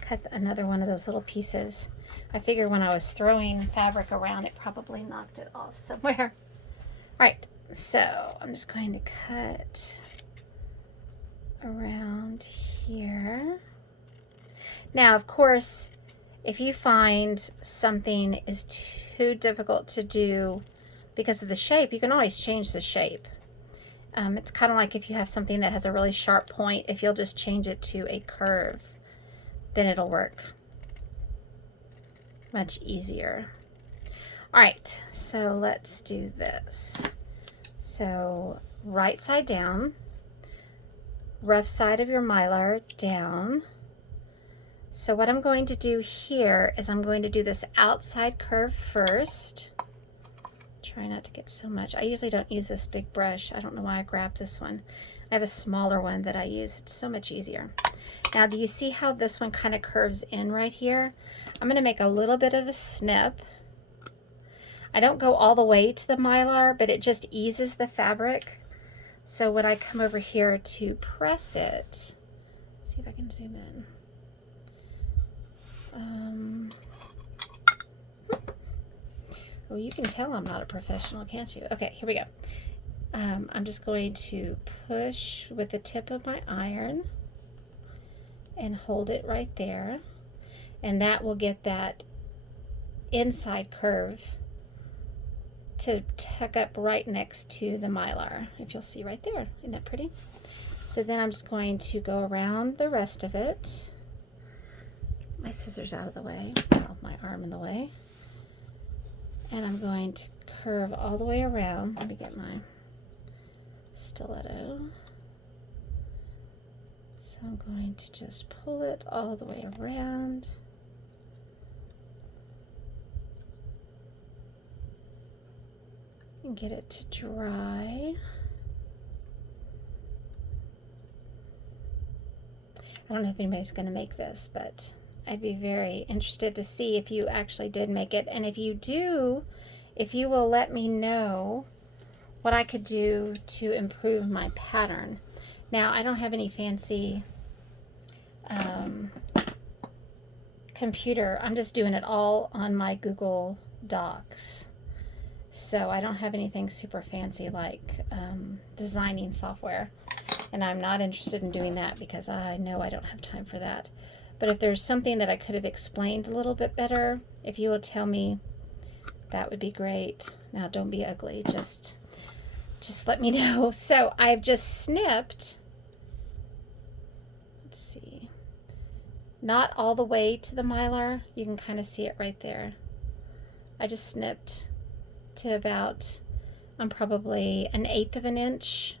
cut another one of those little pieces. I figure when I was throwing fabric around, it probably knocked it off somewhere. All right, so I'm just going to cut around here. Now, of course, if you find something is too difficult to do because of the shape, you can always change the shape. It's kind of like if you have something that has a really sharp point, if you'll just change it to a curve, then it'll work much easier. All right, so let's do this. So right side down, rough side of your mylar down. So what I'm going to do here is I'm going to do this outside curve first. Try not to get so much. I usually don't use this big brush. I don't know why I grabbed this one. I have a smaller one that I use. It's so much easier. Now, do you see how this one kind of curves in right here? I'm going to make a little bit of a snip. I don't go all the way to the mylar, but it just eases the fabric. So when I come over here to press it, let's see if I can zoom in. Well, you can tell I'm not a professional, can't you? Okay, here we go. I'm just going to push with the tip of my iron and hold it right there. And that will get that inside curve to tuck up right next to the mylar, if you'll see right there. Isn't that pretty? So then I'm just going to go around the rest of it. My scissors out of the way, well, my arm in the way. And I'm going to curve all the way around. Let me get my stiletto. So I'm going to just pull it all the way around. And get it to dry. I don't know if anybody's going to make this, but I'd be very interested to see if you actually did make it. And if you do, if you will let me know what I could do to improve my pattern. Now, I don't have any fancy computer. I'm just doing it all on my Google Docs. So I don't have anything super fancy like designing software. And I'm not interested in doing that because I know I don't have time for that. But if there's something that I could have explained a little bit better, if you will tell me, that would be great. Now, don't be ugly. Just let me know. So I've just snipped, let's see, not all the way to the mylar. You can kind of see it right there. I just snipped to about, I'm probably 1/8 of an inch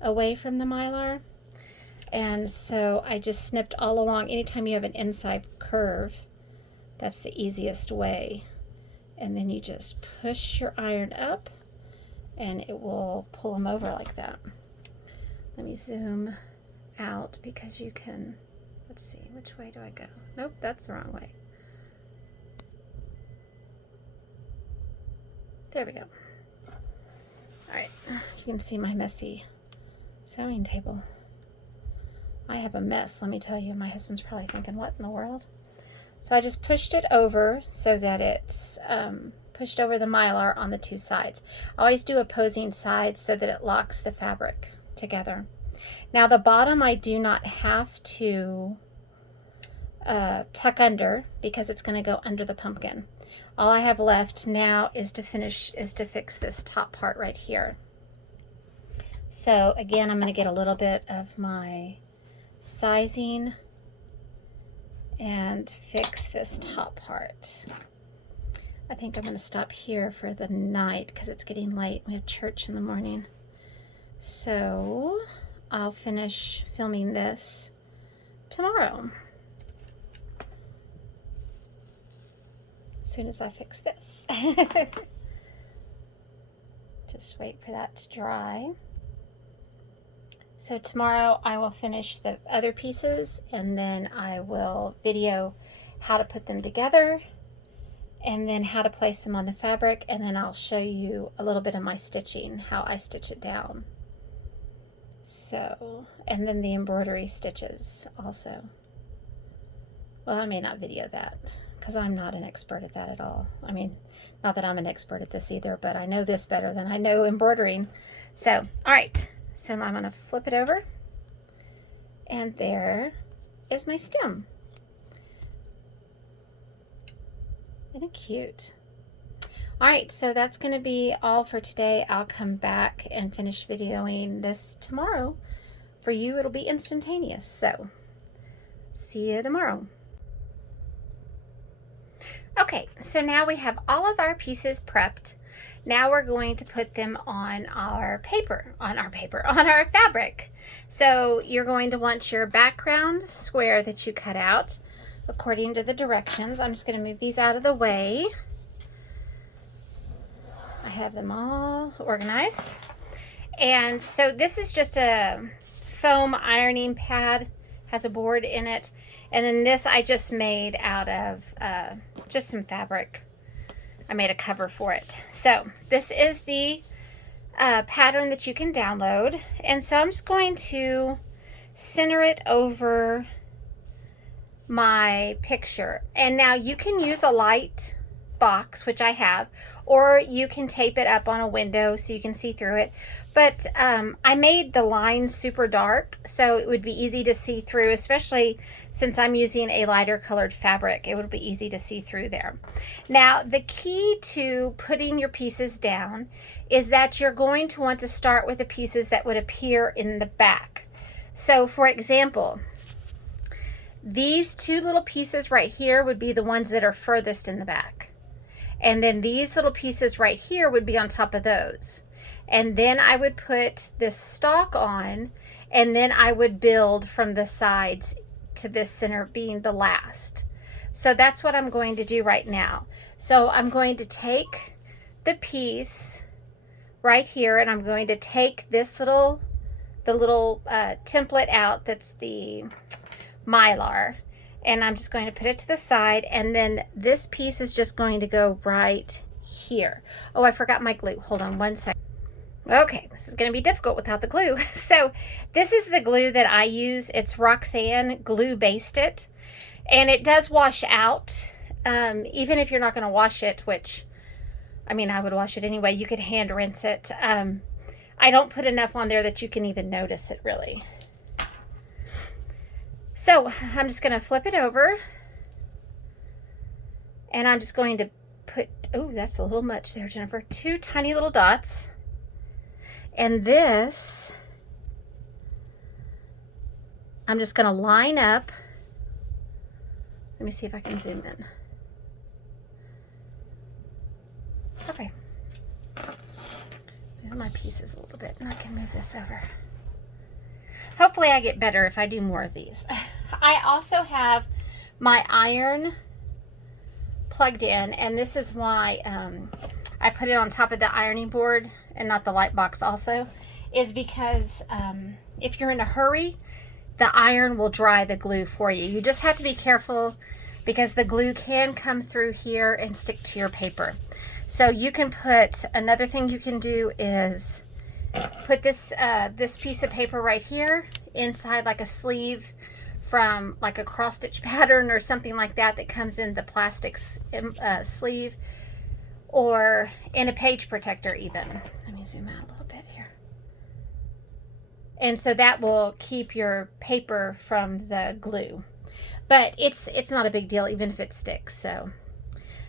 away from the mylar. And so I just snipped all along. Anytime you have an inside curve, that's the easiest way. And then you just push your iron up and it will pull them over like that. Let me zoom out because you can, let's see, which way do I go? Nope, that's the wrong way. There we go. All right, you can see my messy sewing table. I have a mess, let me tell you. My husband's probably thinking, what in the world? So I just pushed it over so that it's pushed over the Mylar on the two sides. I always do opposing sides so that it locks the fabric together. Now the bottom I do not have to tuck under because it's going to go under the pumpkin. All I have left now is to fix this top part right here. So again, I'm going to get a little bit of my sizing and fix this top part. I think I'm going to stop here for the night because it's getting late. We have church in the morning. So I'll finish filming this tomorrow, as soon as I fix this. Just wait for that to dry. So tomorrow I will finish the other pieces, and then I will video how to put them together and then how to place them on the fabric, and then I'll show you a little bit of my stitching, how I stitch it down. So, and then the embroidery stitches also. Well, I may not video that because I'm not an expert at that at all. I mean, not that I'm an expert at this either, but I know this better than I know embroidering. So, all right. So I'm going to flip it over, and there is my stem. Isn't it cute? All right, so that's going to be all for today. I'll come back and finish videoing this tomorrow. For you, it'll be instantaneous. So, see you tomorrow. Okay, so now we have all of our pieces prepped. Now we're going to put them on our fabric. So you're going to want your background square that you cut out according to the directions. I'm just going to move these out of the way. I have them all organized. And so this is just a foam ironing pad, has a board in it. And then this I just made out of just some fabric. I made a cover for it. So this is the pattern that you can download. And so I'm just going to center it over my picture. And now you can use a light box, which I have, or you can tape it up on a window so you can see through it. But I made the lines super dark so it would be easy to see through, especially since I'm using a lighter colored fabric. It would be easy to see through there. Now, the key to putting your pieces down is that you're going to want to start with the pieces that would appear in the back. So, for example, these two little pieces right here would be the ones that are furthest in the back. And then these little pieces right here would be on top of those. And then I would put this stalk on, and then I would build from the sides to this center being the last. So that's what I'm going to do right now. So I'm going to take the piece right here, and I'm going to take this the little template out, that's the Mylar, and I'm just going to put it to the side, and then this piece is just going to go right here. Oh, I forgot my glue. Hold on one second. Okay, this is going to be difficult without the glue. So this is the glue that I use. It's Roxanne Glue Based It, and it does wash out. Even if you're not going to wash it, which, I mean, I would wash it anyway. You could hand rinse it. I don't put enough on there that you can even notice it really. So I'm just going to flip it over, and I'm just going to put, oh, that's a little much there, Jennifer, 2 tiny little dots. And this, I'm just going to line up. Let me see if I can zoom in. Okay. Move my pieces a little bit, and I can move this over. Hopefully I get better if I do more of these. I also have my iron plugged in, and this is why I put it on top of the ironing board and not the light box also, is because if you're in a hurry, the iron will dry the glue for you. You just have to be careful because the glue can come through here and stick to your paper. So you can put, another thing you can do is put this this piece of paper right here inside like a sleeve from like a cross stitch pattern or something like that that comes in the plastic sleeve, or in a page protector even. Let me zoom out a little bit here. And so that will keep your paper from the glue. But it's not a big deal even if it sticks. So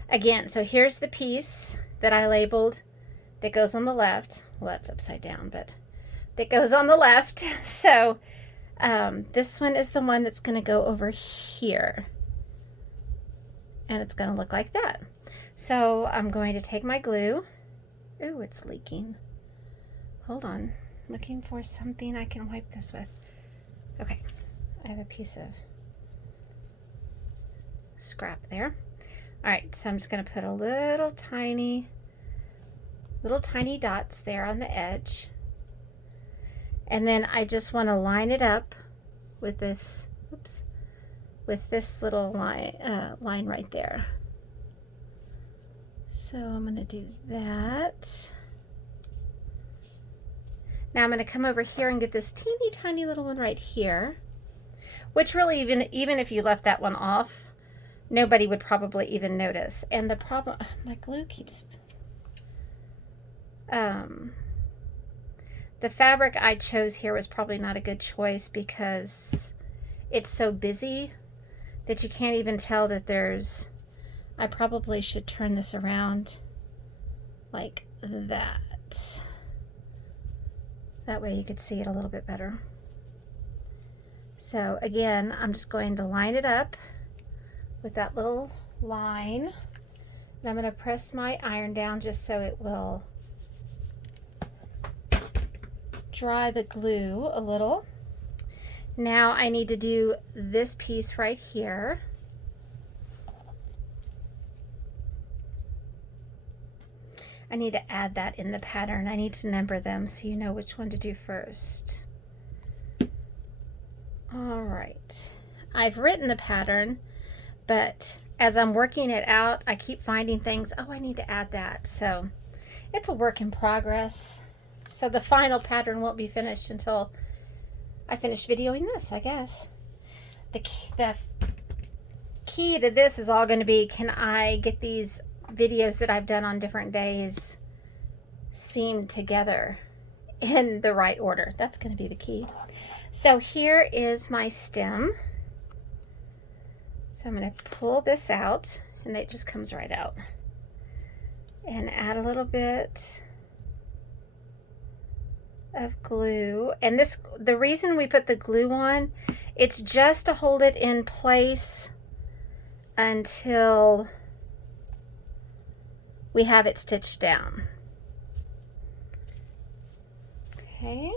again, so here's the piece that I labeled that goes on the left. Well, that's upside down, but that goes on the left. So this one is the one that's going to go over here. And it's going to look like that. So I'm going to take my glue. Ooh, it's leaking. Hold on. Looking for something I can wipe this with. Okay, I have a piece of scrap there. All right, so I'm just going to put a little tiny dots there on the edge. And then I just want to line it up with this, oops, with this little line right there. So I'm going to do that. Now I'm going to come over here and get this teeny tiny little one right here, which really even if you left that one off, nobody would probably even notice. And the problem, my glue keeps, the fabric I chose here was probably not a good choice because it's so busy that you can't even tell that there's, I probably should turn this around like that. That way you could see it a little bit better. So again, I'm just going to line it up with that little line. And I'm going to press my iron down just so it will dry the glue a little. Now I need to do this piece right here. I need to add that in the pattern. I need to number them so you know which one to do first. All right, I've written the pattern, but as I'm working it out, I keep finding things, oh, I need to add that. So it's a work in progress. So the final pattern won't be finished until I finish videoing this, I guess. The key to this is all going to be, can I get these videos that I've done on different days seamed together in the right order? That's going to be the key. So here is my stem. So I'm going to pull this out, and it just comes right out. And add a little bit of glue. And this, the reason we put the glue on, it's just to hold it in place until we have it stitched down. Okay.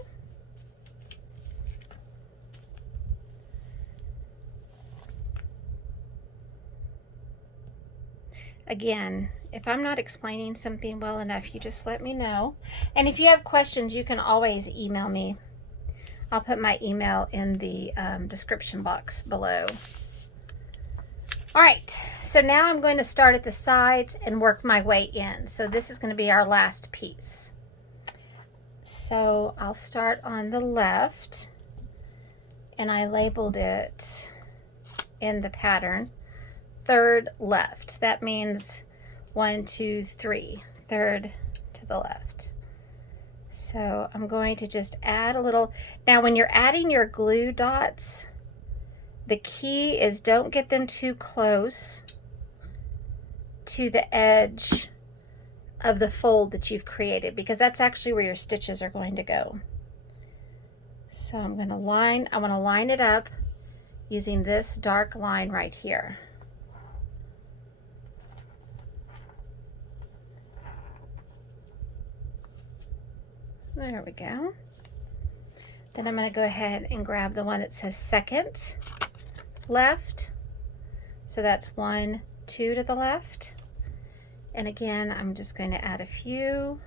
Again, if I'm not explaining something well enough, you just let me know. And if you have questions, you can always email me. I'll put my email in the description box below. All right, so now I'm going to start at the sides and work my way in. So this is going to be our last piece. So I'll start on the left, and I labeled it in the pattern, third left. That means 1, 2, 3, third to the left. So I'm going to just add a little. Now when you're adding your glue dots, the key is don't get them too close to the edge of the fold that you've created, because that's actually where your stitches are going to go. So I'm going to line, I want to line it up using this dark line right here. There we go. Then I'm going to go ahead and grab the one that says second left. So that's 1, 2 to the left. And again, I'm just going to add a few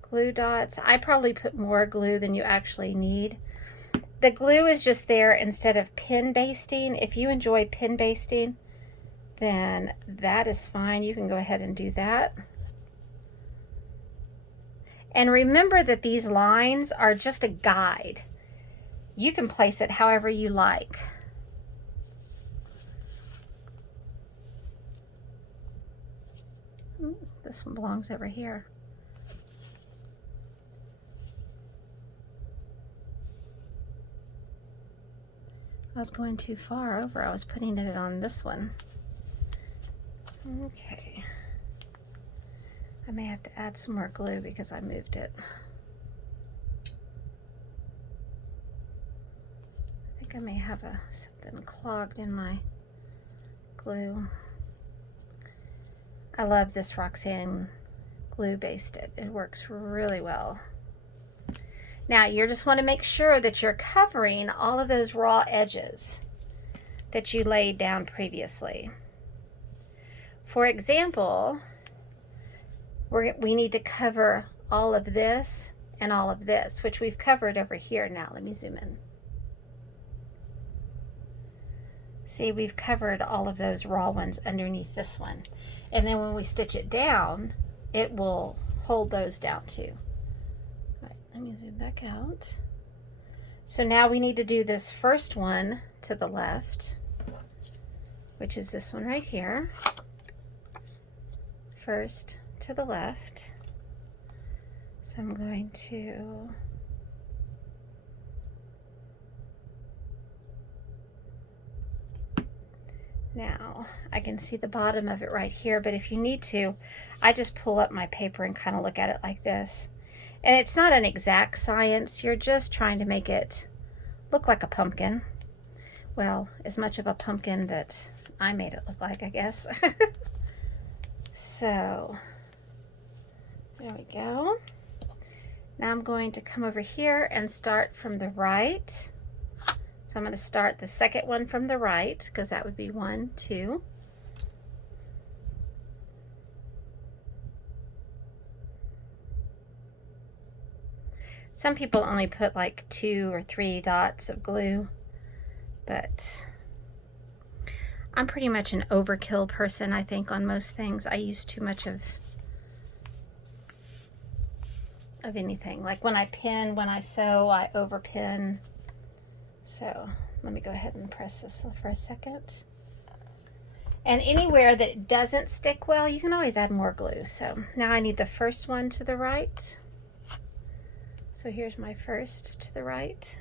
glue dots. I probably put more glue than you actually need. the glue is just there instead of pin basting. If you enjoy pin basting, then that is fine. You can go ahead and do that. And remember that these lines are just a guide. You can place it however you like. Ooh, this one belongs over here. I was going too far over. I was putting it on this one. Okay. I may have to add some more glue because I moved it. I think I may have something clogged in my glue. I love this Roxanne glue based it. It works really well. Now you just want to make sure that you're covering all of those raw edges that you laid down previously. For example, we need to cover all of this and all of this, which we've covered over here. Now let me zoom in. See, we've covered all of those raw ones underneath this one. And then when we stitch it down, it will hold those down too. All right, let me zoom back out. So now we need to do this first one to the left, which is this one right here. First to the left. So I'm going to now I can see the bottom of it right here, but if you need to, I just pull up my paper and kind of look at it like this. And it's not an exact science, you're just trying to make it look like a pumpkin. Well, as much of a pumpkin that I made it look like, I guess. So there we go. Now I'm going to come over here and start from the right. So I'm going to start the second one from the right, because that would be 1, 2. Some people only put like 2 or 3 dots of glue, but I'm pretty much an overkill person, I think, on most things. I use too much of anything. Like when I pin, when I sew, I overpin. So let me go ahead and press this for a second. And anywhere that it doesn't stick well, you can always add more glue. So now I need the first one to the right. So here's my first to the right.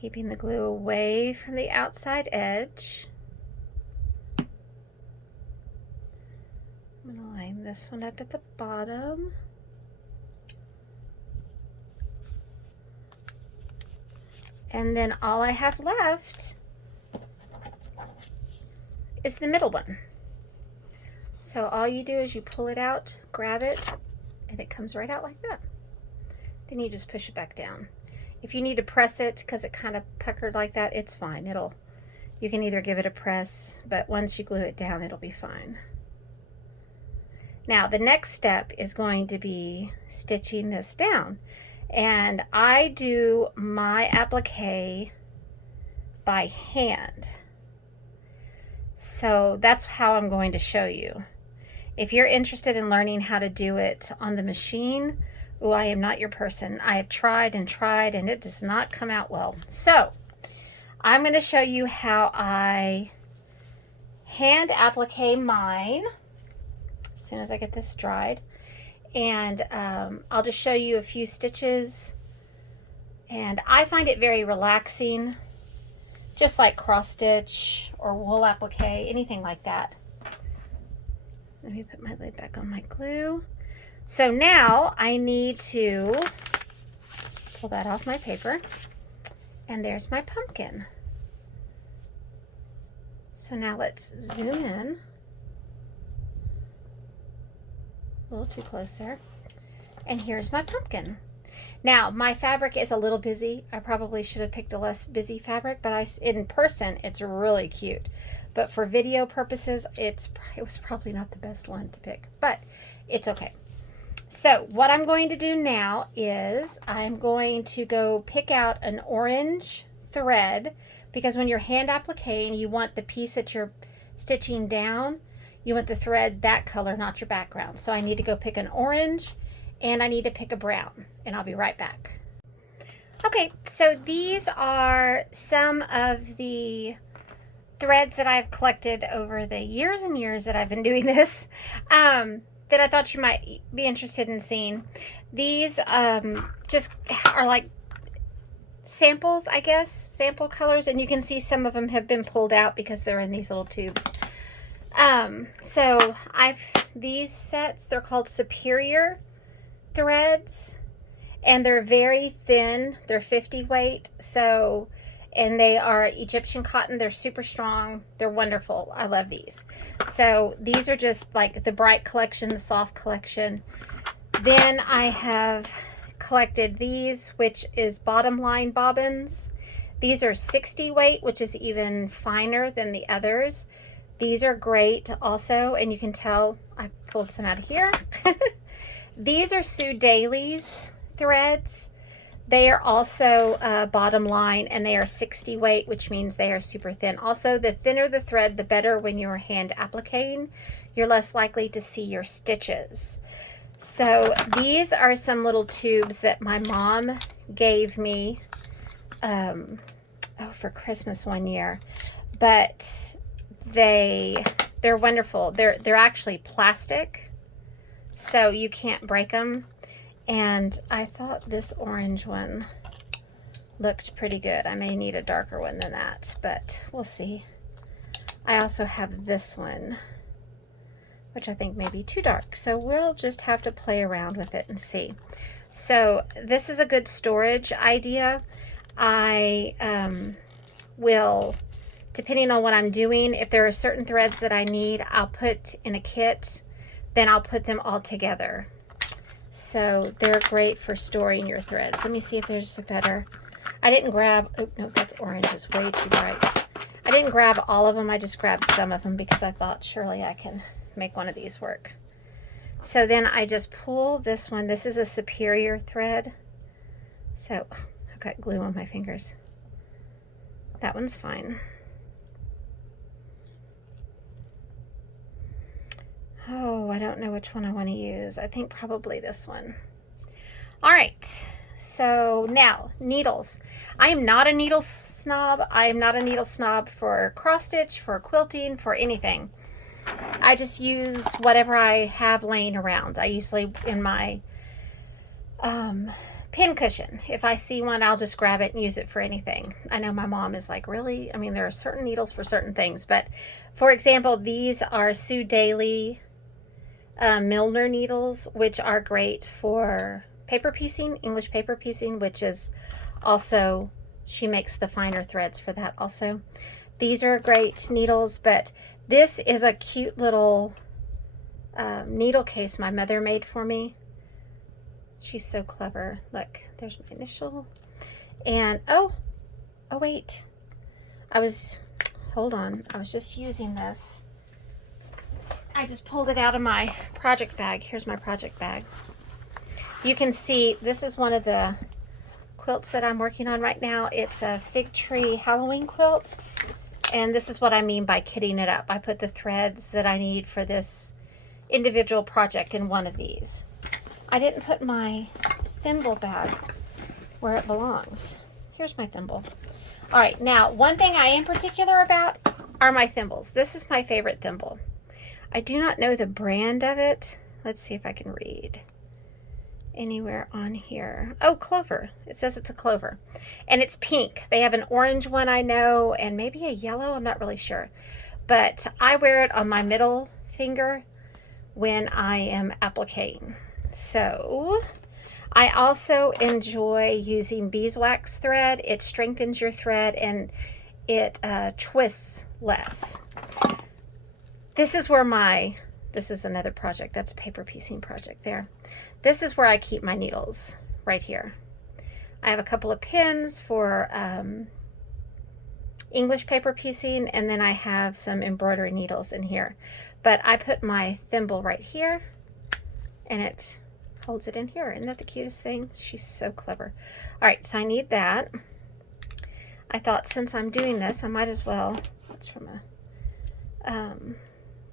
Keeping the glue away from the outside edge. I'm going to line this one up at the bottom. And then all I have left is the middle one. So all you do is you pull it out, grab it, and it comes right out like that. Then you just push it back down. If you need to press it because it kind of puckered like that, it's fine. You can either give it a press, but once you glue it down, it'll be fine. Now the next step is going to be stitching this down. And I do my applique by hand. So that's how I'm going to show you. If you're interested in learning how to do it on the machine, oh, I am not your person. I have tried and tried and it does not come out well. So I'm going to show you how I hand applique mine as soon as I get this dried. And I'll just show you a few stitches. And I find it very relaxing, just like cross stitch or wool applique, anything like that. Let me put my lid back on my glue. So now I need to pull that off my paper. And there's my pumpkin. So now let's zoom in. A little too close there. And here's my pumpkin. Now my fabric is a little busy. I probably should have picked a less busy fabric, but in person it's really cute. But for video purposes, it was probably not the best one to pick, but it's okay. So what I'm going to do now is I'm going to go pick out an orange thread, because when you're hand appliquing, you want the piece that you're stitching down, you want the thread that color, not your background. So I need to go pick an orange and I need to pick a brown, and I'll be right back. Okay, so these are some of the threads that I've collected over the years and years that I've been doing this, that I thought you might be interested in seeing. These just are like samples, I guess, sample colors, and you can see some of them have been pulled out because they're in these little tubes. So these sets, they're called Superior threads, and they're very thin. They're 50 weight, so, and they are Egyptian cotton. They're super strong. They're wonderful. I love these. So these are just like the bright collection, the soft collection. Then I have collected these, which is bottom line bobbins. These are 60 weight, which is even finer than the others. These are great also, and you can tell I pulled some out of here. These are Sue Daly's threads. They are also bottom line, and they are 60 weight, which means they are super thin. Also, the thinner the thread, the better when you're hand appliquing. You're less likely to see your stitches. So these are some little tubes that my mom gave me for Christmas one year, but they're wonderful. They're actually plastic, so you can't break them. And I thought this orange one looked pretty good. I may need a darker one than that, but we'll see. I also have this one, which I think may be too dark, so we'll just have to play around with it and see. So this is a good storage idea. I will, depending on what I'm doing, if there are certain threads that I need, I'll put in a kit, then I'll put them all together. So they're great for storing your threads. Let me see if there's a better, I didn't grab, oh no, that's orange, it's way too bright. I didn't grab all of them, I just grabbed some of them because I thought surely I can make one of these work. So then I just pull this one. This is a Superior thread. So I've got glue on my fingers. That one's fine. Oh, I don't know which one I want to use. I think probably this one. All right, so now needles. I am not a needle snob. I am not a needle snob for cross stitch, for quilting, for anything. I just use whatever I have laying around. I usually, in my pin cushion, if I see one, I'll just grab it and use it for anything. I know my mom is like, really? I mean, there are certain needles for certain things, but for example, these are Sue Daly Milner needles, which are great for paper piecing, English paper piecing, which is also, she makes the finer threads for that also. These are great needles, but this is a cute little needle case my mother made for me. She's so clever. Look, there's my initial. And oh wait, hold on, I was just using this. I just pulled it out of my project bag. Here's my project bag. You can see this is one of the quilts that I'm working on right now. It's a fig tree Halloween quilt. And this is what I mean by kitting it up. I put the threads that I need for this individual project in one of these. I didn't put my thimble bag where it belongs. Here's my thimble. All right, now one thing I am particular about are my thimbles. This is my favorite thimble. I do not know the brand of it. Let's see if I can read anywhere on here. Oh, Clover. It says it's a Clover. And it's pink. They have an orange one, I know, and maybe a yellow. I'm not really sure. But I wear it on my middle finger when I am appliquing. So I also enjoy using beeswax thread. It strengthens your thread and it twists less. This is where this is another project. That's a paper piecing project there. This is where I keep my needles, right here. I have a couple of pins for English paper piecing, and then I have some embroidery needles in here. But I put my thimble right here, and it holds it in here. Isn't that the cutest thing? She's so clever. All right, so I need that. I thought since I'm doing this, I might as well, that's from a,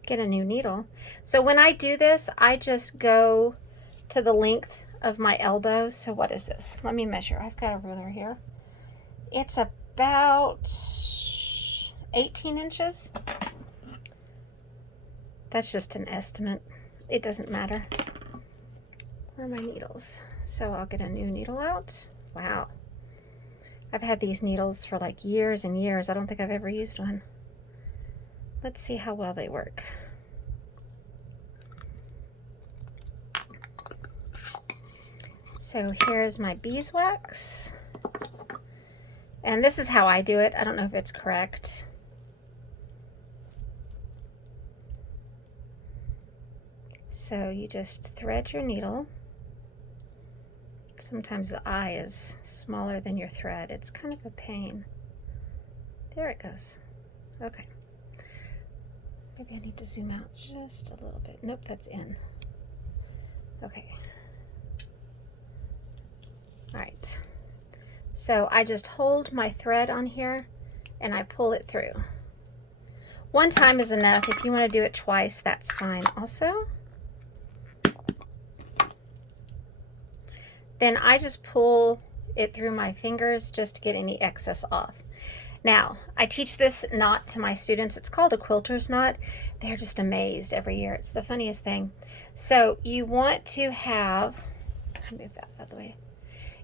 get a new needle. So when I do this, I just go to the length of my elbow. So what is this? Let me measure. I've got a ruler here. It's about 18 inches. That's just an estimate. It doesn't matter. Where are my needles? So I'll get a new needle out. Wow. I've had these needles for like years and years. I don't think I've ever used one. Let's see how well they work. So here's my beeswax. And this is how I do it. I don't know if it's correct. So you just thread your needle. Sometimes the eye is smaller than your thread. It's kind of a pain. There it goes. Okay. Maybe I need to zoom out just a little bit. Nope, that's in. Okay. All right. So I just hold my thread on here and I pull it through. One time is enough. If you want to do it twice, that's fine also. Then I just pull it through my fingers just to get any excess off. Now, I teach this knot to my students. It's called a quilter's knot. They're just amazed every year. It's the funniest thing. So you want to have, move that out of the way.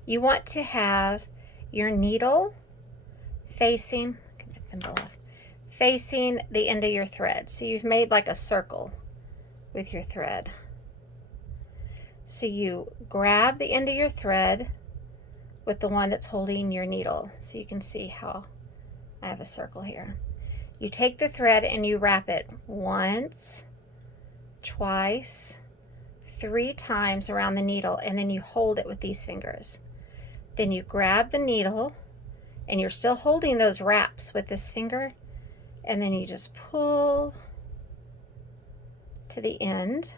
You want to have your needle facing, get my thimble off, facing the end of your thread. So you've made like a circle with your thread. So you grab the end of your thread with the one that's holding your needle. So you can see how I have a circle here. You take the thread and you wrap it once, twice, 3 times around the needle, and then you hold it with these fingers. Then you grab the needle and you're still holding those wraps with this finger, and then you just pull to the end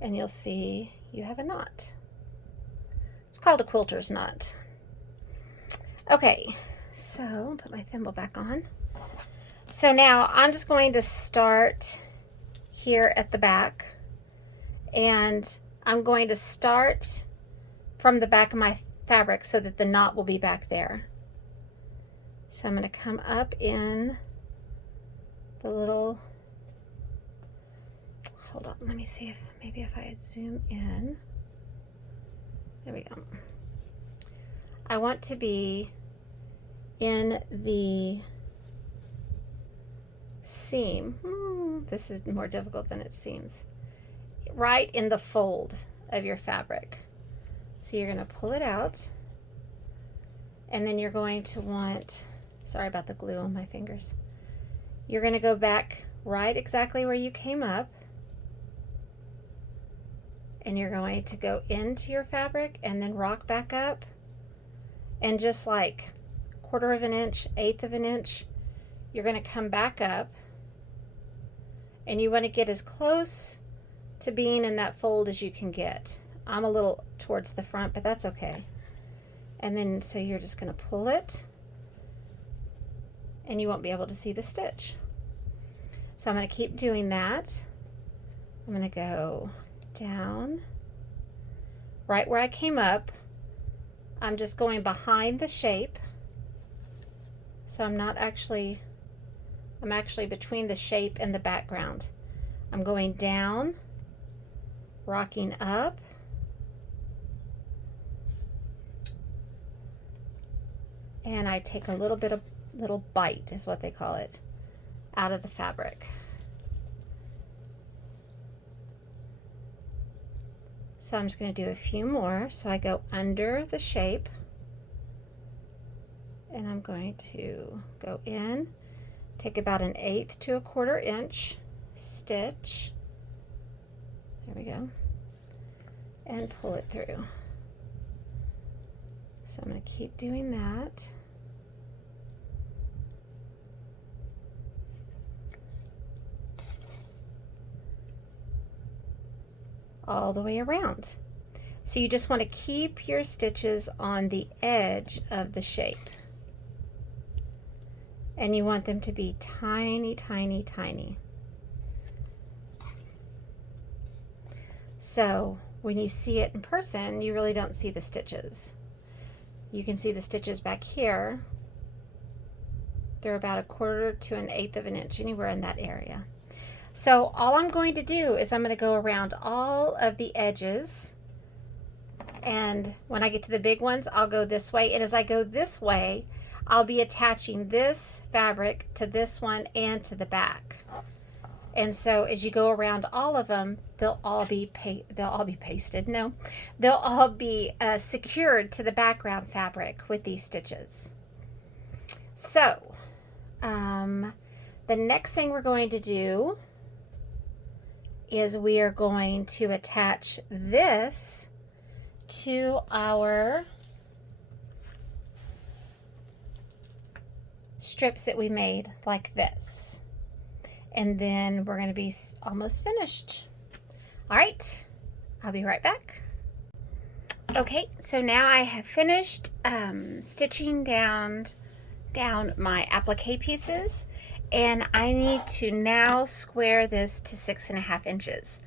and you'll see you have a knot. It's called a quilter's knot. Okay, so put my thimble back on. So now I'm just going to start here at the back, and I'm going to start from the back of my fabric so that the knot will be back there. So I'm going to come up in the little, hold on, let me see if maybe if I zoom in. There we go. I want to be in the seam. This is more difficult than it seems. Right in the fold of your fabric. So you're going to pull it out, and then you're going to want, sorry about the glue on my fingers. You're going to go back right exactly where you came up, and you're going to go into your fabric and then rock back up, and just like 1/4 of an inch, 1/8 of an inch, you're going to come back up, and you want to get as close to being in that fold as you can get. I'm a little towards the front, but that's okay. And then so you're just going to pull it, and you won't be able to see the stitch. So I'm going to keep doing that. I'm going to go down right where I came up. I'm just going behind the shape, so I'm actually between the shape and the background. I'm going down, rocking up, and I take a little bit of little bite is what they call it out of the fabric. So I'm just going to do a few more. So I go under the shape, and I'm going to go in, take about 1/8 to 1/4 inch stitch, there we go, and pull it through. So I'm going to keep doing that. All the way around. So you just want to keep your stitches on the edge of the shape. And you want them to be tiny, tiny, tiny. So when you see it in person, you really don't see the stitches. You can see the stitches back here. They're about 1/4 to 1/8 of an inch, anywhere in that area. So all I'm going to do is I'm going to go around all of the edges, and when I get to the big ones, I'll go this way, and as I go this way, I'll be attaching this fabric to this one and to the back. And so as you go around all of them, they'll all be pasted. No, they'll all be secured to the background fabric with these stitches. So the next thing we're going to do is we are going to attach this to our strips that we made like this. And then we're going to be almost finished. All right, I'll be right back. Okay, so now I have finished stitching down my applique pieces, and I need to now square this to 6.5 inches.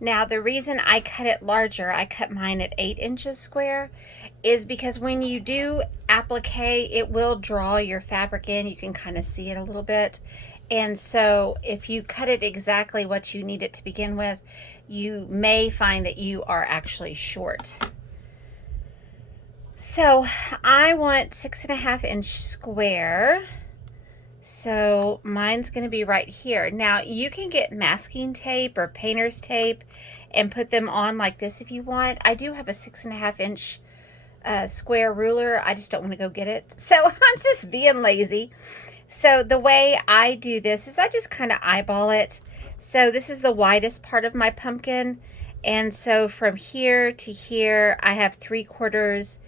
Now the reason I cut it larger, I cut mine at 8 inches square, is because when you do applique, it will draw your fabric in. You can kind of see it a little bit. And so if you cut it exactly what you need it to begin with, you may find that you are actually short. So I want 6.5 inch square. So mine's going to be right here. Now you can get masking tape or painter's tape and put them on like this if you want. I do have a 6.5 inch square ruler. I just don't want to go get it. So I'm just being lazy. So the way I do this is I just kind of eyeball it. So this is the widest part of my pumpkin. And so from here to here, I have 3/4,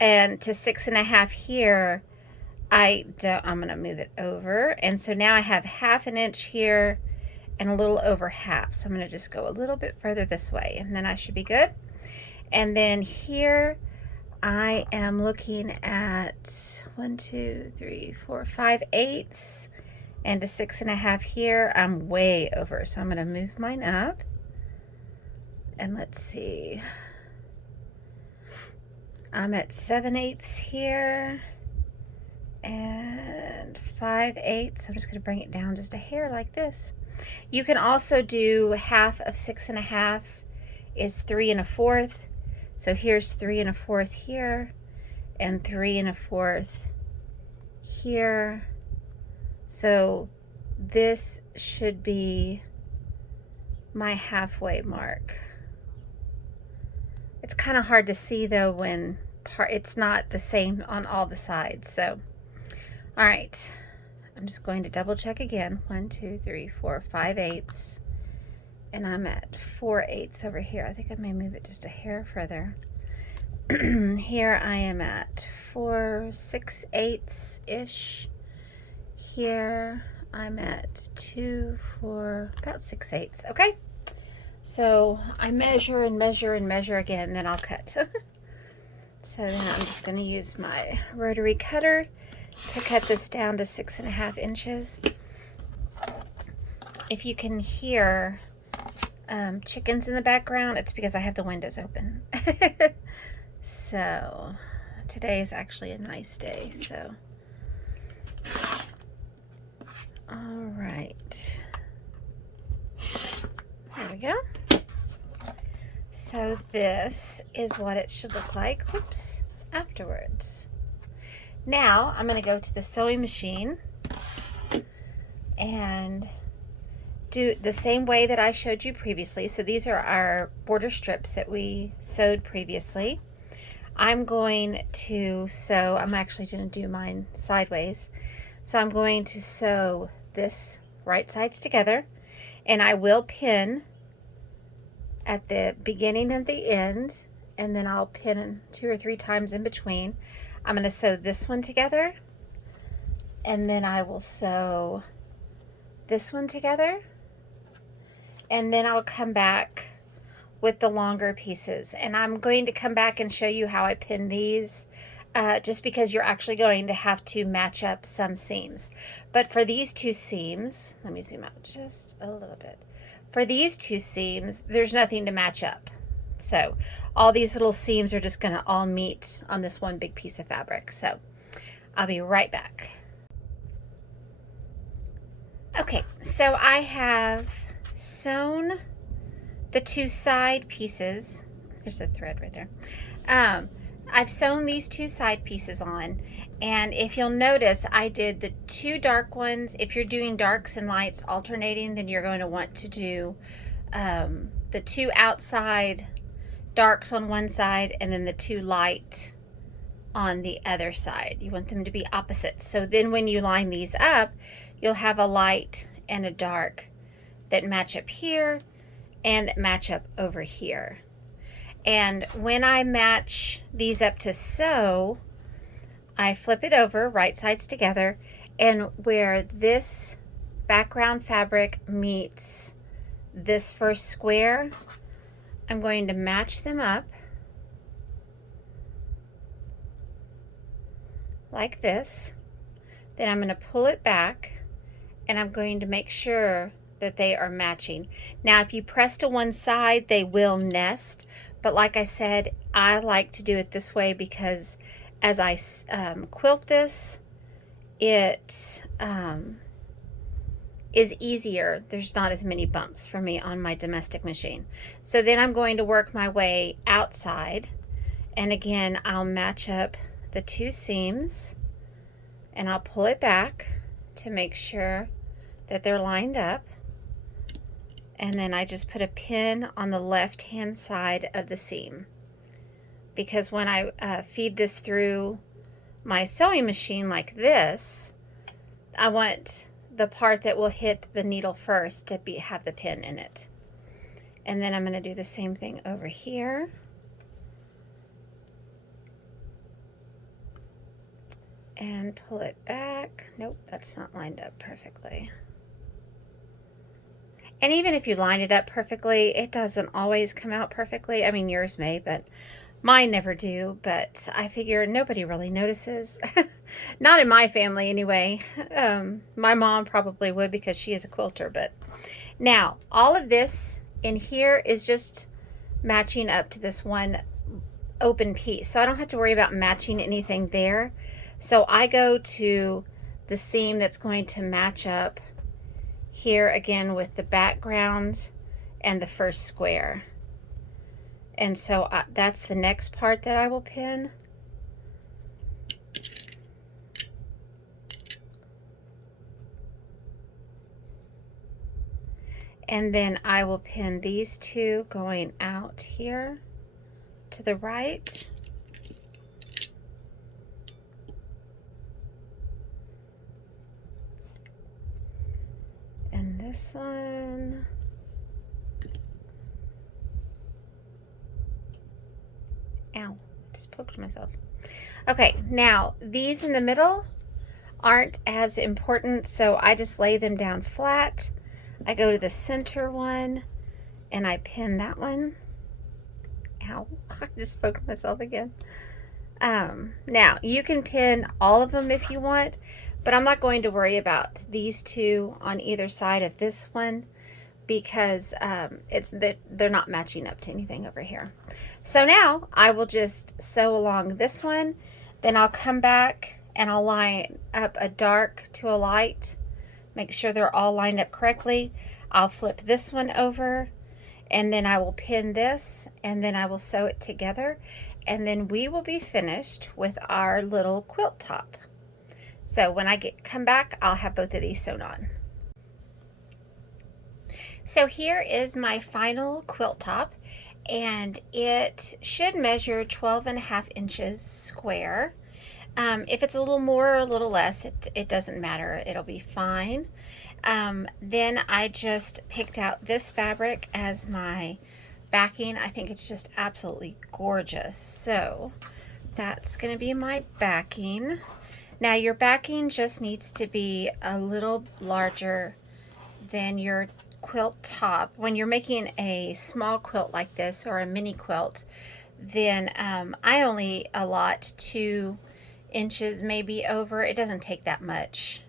and to 6.5 here, I'm going to move it over. And so now I have 1/2 inch here and a little over half. So I'm going to just go a little bit further this way, and then I should be good. And then here I am looking at 1, 2, 3, 4, 5/8, and to 6.5 here, I'm way over. So I'm going to move mine up, and let's see. I'm at 7/8 here and 5/8. So I'm just going to bring it down just a hair like this. You can also do 1/2 of 6.5 is 3 1/4. So here's 3 1/4 here and 3 1/4 here. So this should be my halfway mark. It's kind of hard to see though when it's not the same on all the sides. So, all right, I'm just going to double check again. 1, 2, 3, 4, 5/8, and I'm at 4/8 over here. I think I may move it just a hair further. Here I am at 4 6/8 ish. Here I'm at 2 4 about 6/8. Okay. So I measure and measure and measure again, and then I'll cut. So then I'm just going to use my rotary cutter to cut this down to 6.5 inches. If you can hear chickens in the background, it's because I have the windows open. So today is actually a nice day. So, all right. There we go. So this is what it should look like, whoops, afterwards. Now I'm going to go to the sewing machine and do the same way that I showed you previously. So these are our border strips that we sewed previously. I'm going to sew, I'm actually going to do mine sideways. So I'm going to sew this right sides together, and I will pin at the beginning and the end, and then I'll pin 2 or 3 times in between. I'm going to sew this one together, and then I will sew this one together, and then I'll come back with the longer pieces. And I'm going to come back and show you how I pin these, just because you're actually going to have to match up some seams. But for these two seams, let me zoom out just a little bit. For these two seams, there's nothing to match up. So all these little seams are just going to all meet on this one big piece of fabric. So I'll be right back. Okay, so I have sewn the two side pieces. There's a thread right there. I've sewn these two side pieces on, and if you'll notice, I did the two dark ones. If you're doing darks and lights alternating, then you're going to want to do the two outside darks on one side and then the two light on the other side. You want them to be opposite. So then when you line these up, you'll have a light and a dark that match up here and that match up over here. And when I match these up to sew, I flip it over, right sides together, and where this background fabric meets this first square, I'm going to match them up like this. Then I'm going to pull it back, and I'm going to make sure that they are matching. Now, if you press to one side, they will nest, but like I said, I like to do it this way because as I quilt this, it is easier. There's not as many bumps for me on my domestic machine. So then I'm going to work my way outside, and again, I'll match up the two seams, and I'll pull it back to make sure that they're lined up. And then I just put a pin on the left hand side of the seam, because when I feed this through my sewing machine like this, I want the part that will hit the needle first to have the pin in it. And then I'm going to do the same thing over here. And pull it back. Nope, that's not lined up perfectly. And even if you line it up perfectly, it doesn't always come out perfectly. I mean, yours may, but mine never do. But I figure nobody really notices. Not in my family anyway. My mom probably would because she is a quilter. But now, all of this in here is just matching up to this one open piece. So I don't have to worry about matching anything there. So I go to the seam that's going to match up here again with the background and the first square. And so that's the next part that I will pin. And then I will pin these two going out here to the right. And this one. Ow, just poked myself. Okay, now these in the middle aren't as important, so I just lay them down flat. I go to the center one and I pin that one. Ow, I just poked myself again. Now you can pin all of them if you want, but I'm not going to worry about these two on either side of this one because they're not matching up to anything over here. So now I will just sew along this one, then I'll come back and I'll line up a dark to a light, make sure they're all lined up correctly. I'll flip this one over, and then I will pin this, and then I will sew it together, and then we will be finished with our little quilt top. So when I come back, I'll have both of these sewn on. So here is my final quilt top, and it should measure 12.5 inches square. If it's a little more or a little less, it doesn't matter. It'll be fine. Then I just picked out this fabric as my backing. I think it's just absolutely gorgeous. So that's going to be my backing. Now your backing just needs to be a little larger than your quilt top, when you're making a small quilt like this or a mini quilt, then I only allot 2 inches maybe over. It doesn't take that much.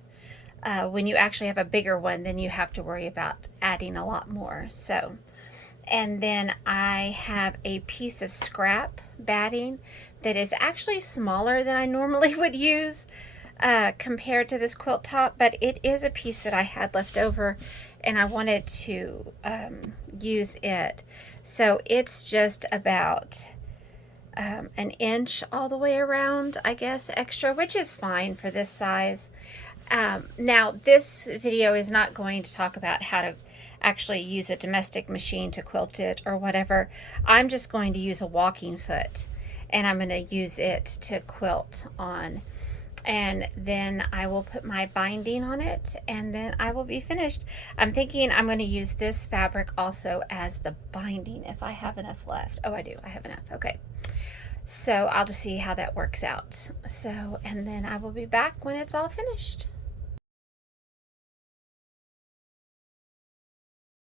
When you actually have a bigger one, then you have to worry about adding a lot more. So, and then I have a piece of scrap batting that is actually smaller than I normally would use compared to this quilt top, but it is a piece that I had left over and I wanted to use it. So it's just about an inch all the way around, I guess, extra, which is fine for this size. Now, this video is not going to talk about how to actually use a domestic machine to quilt it or whatever. I'm just going to use a walking foot, and I'm going to use it to quilt on. And then I will put my binding on it, and then I will be finished. I'm thinking I'm going to use this fabric also as the binding if I have enough left. Oh, I do. I have enough. Okay. So I'll just see how that works out. So, and then I will be back when it's all finished.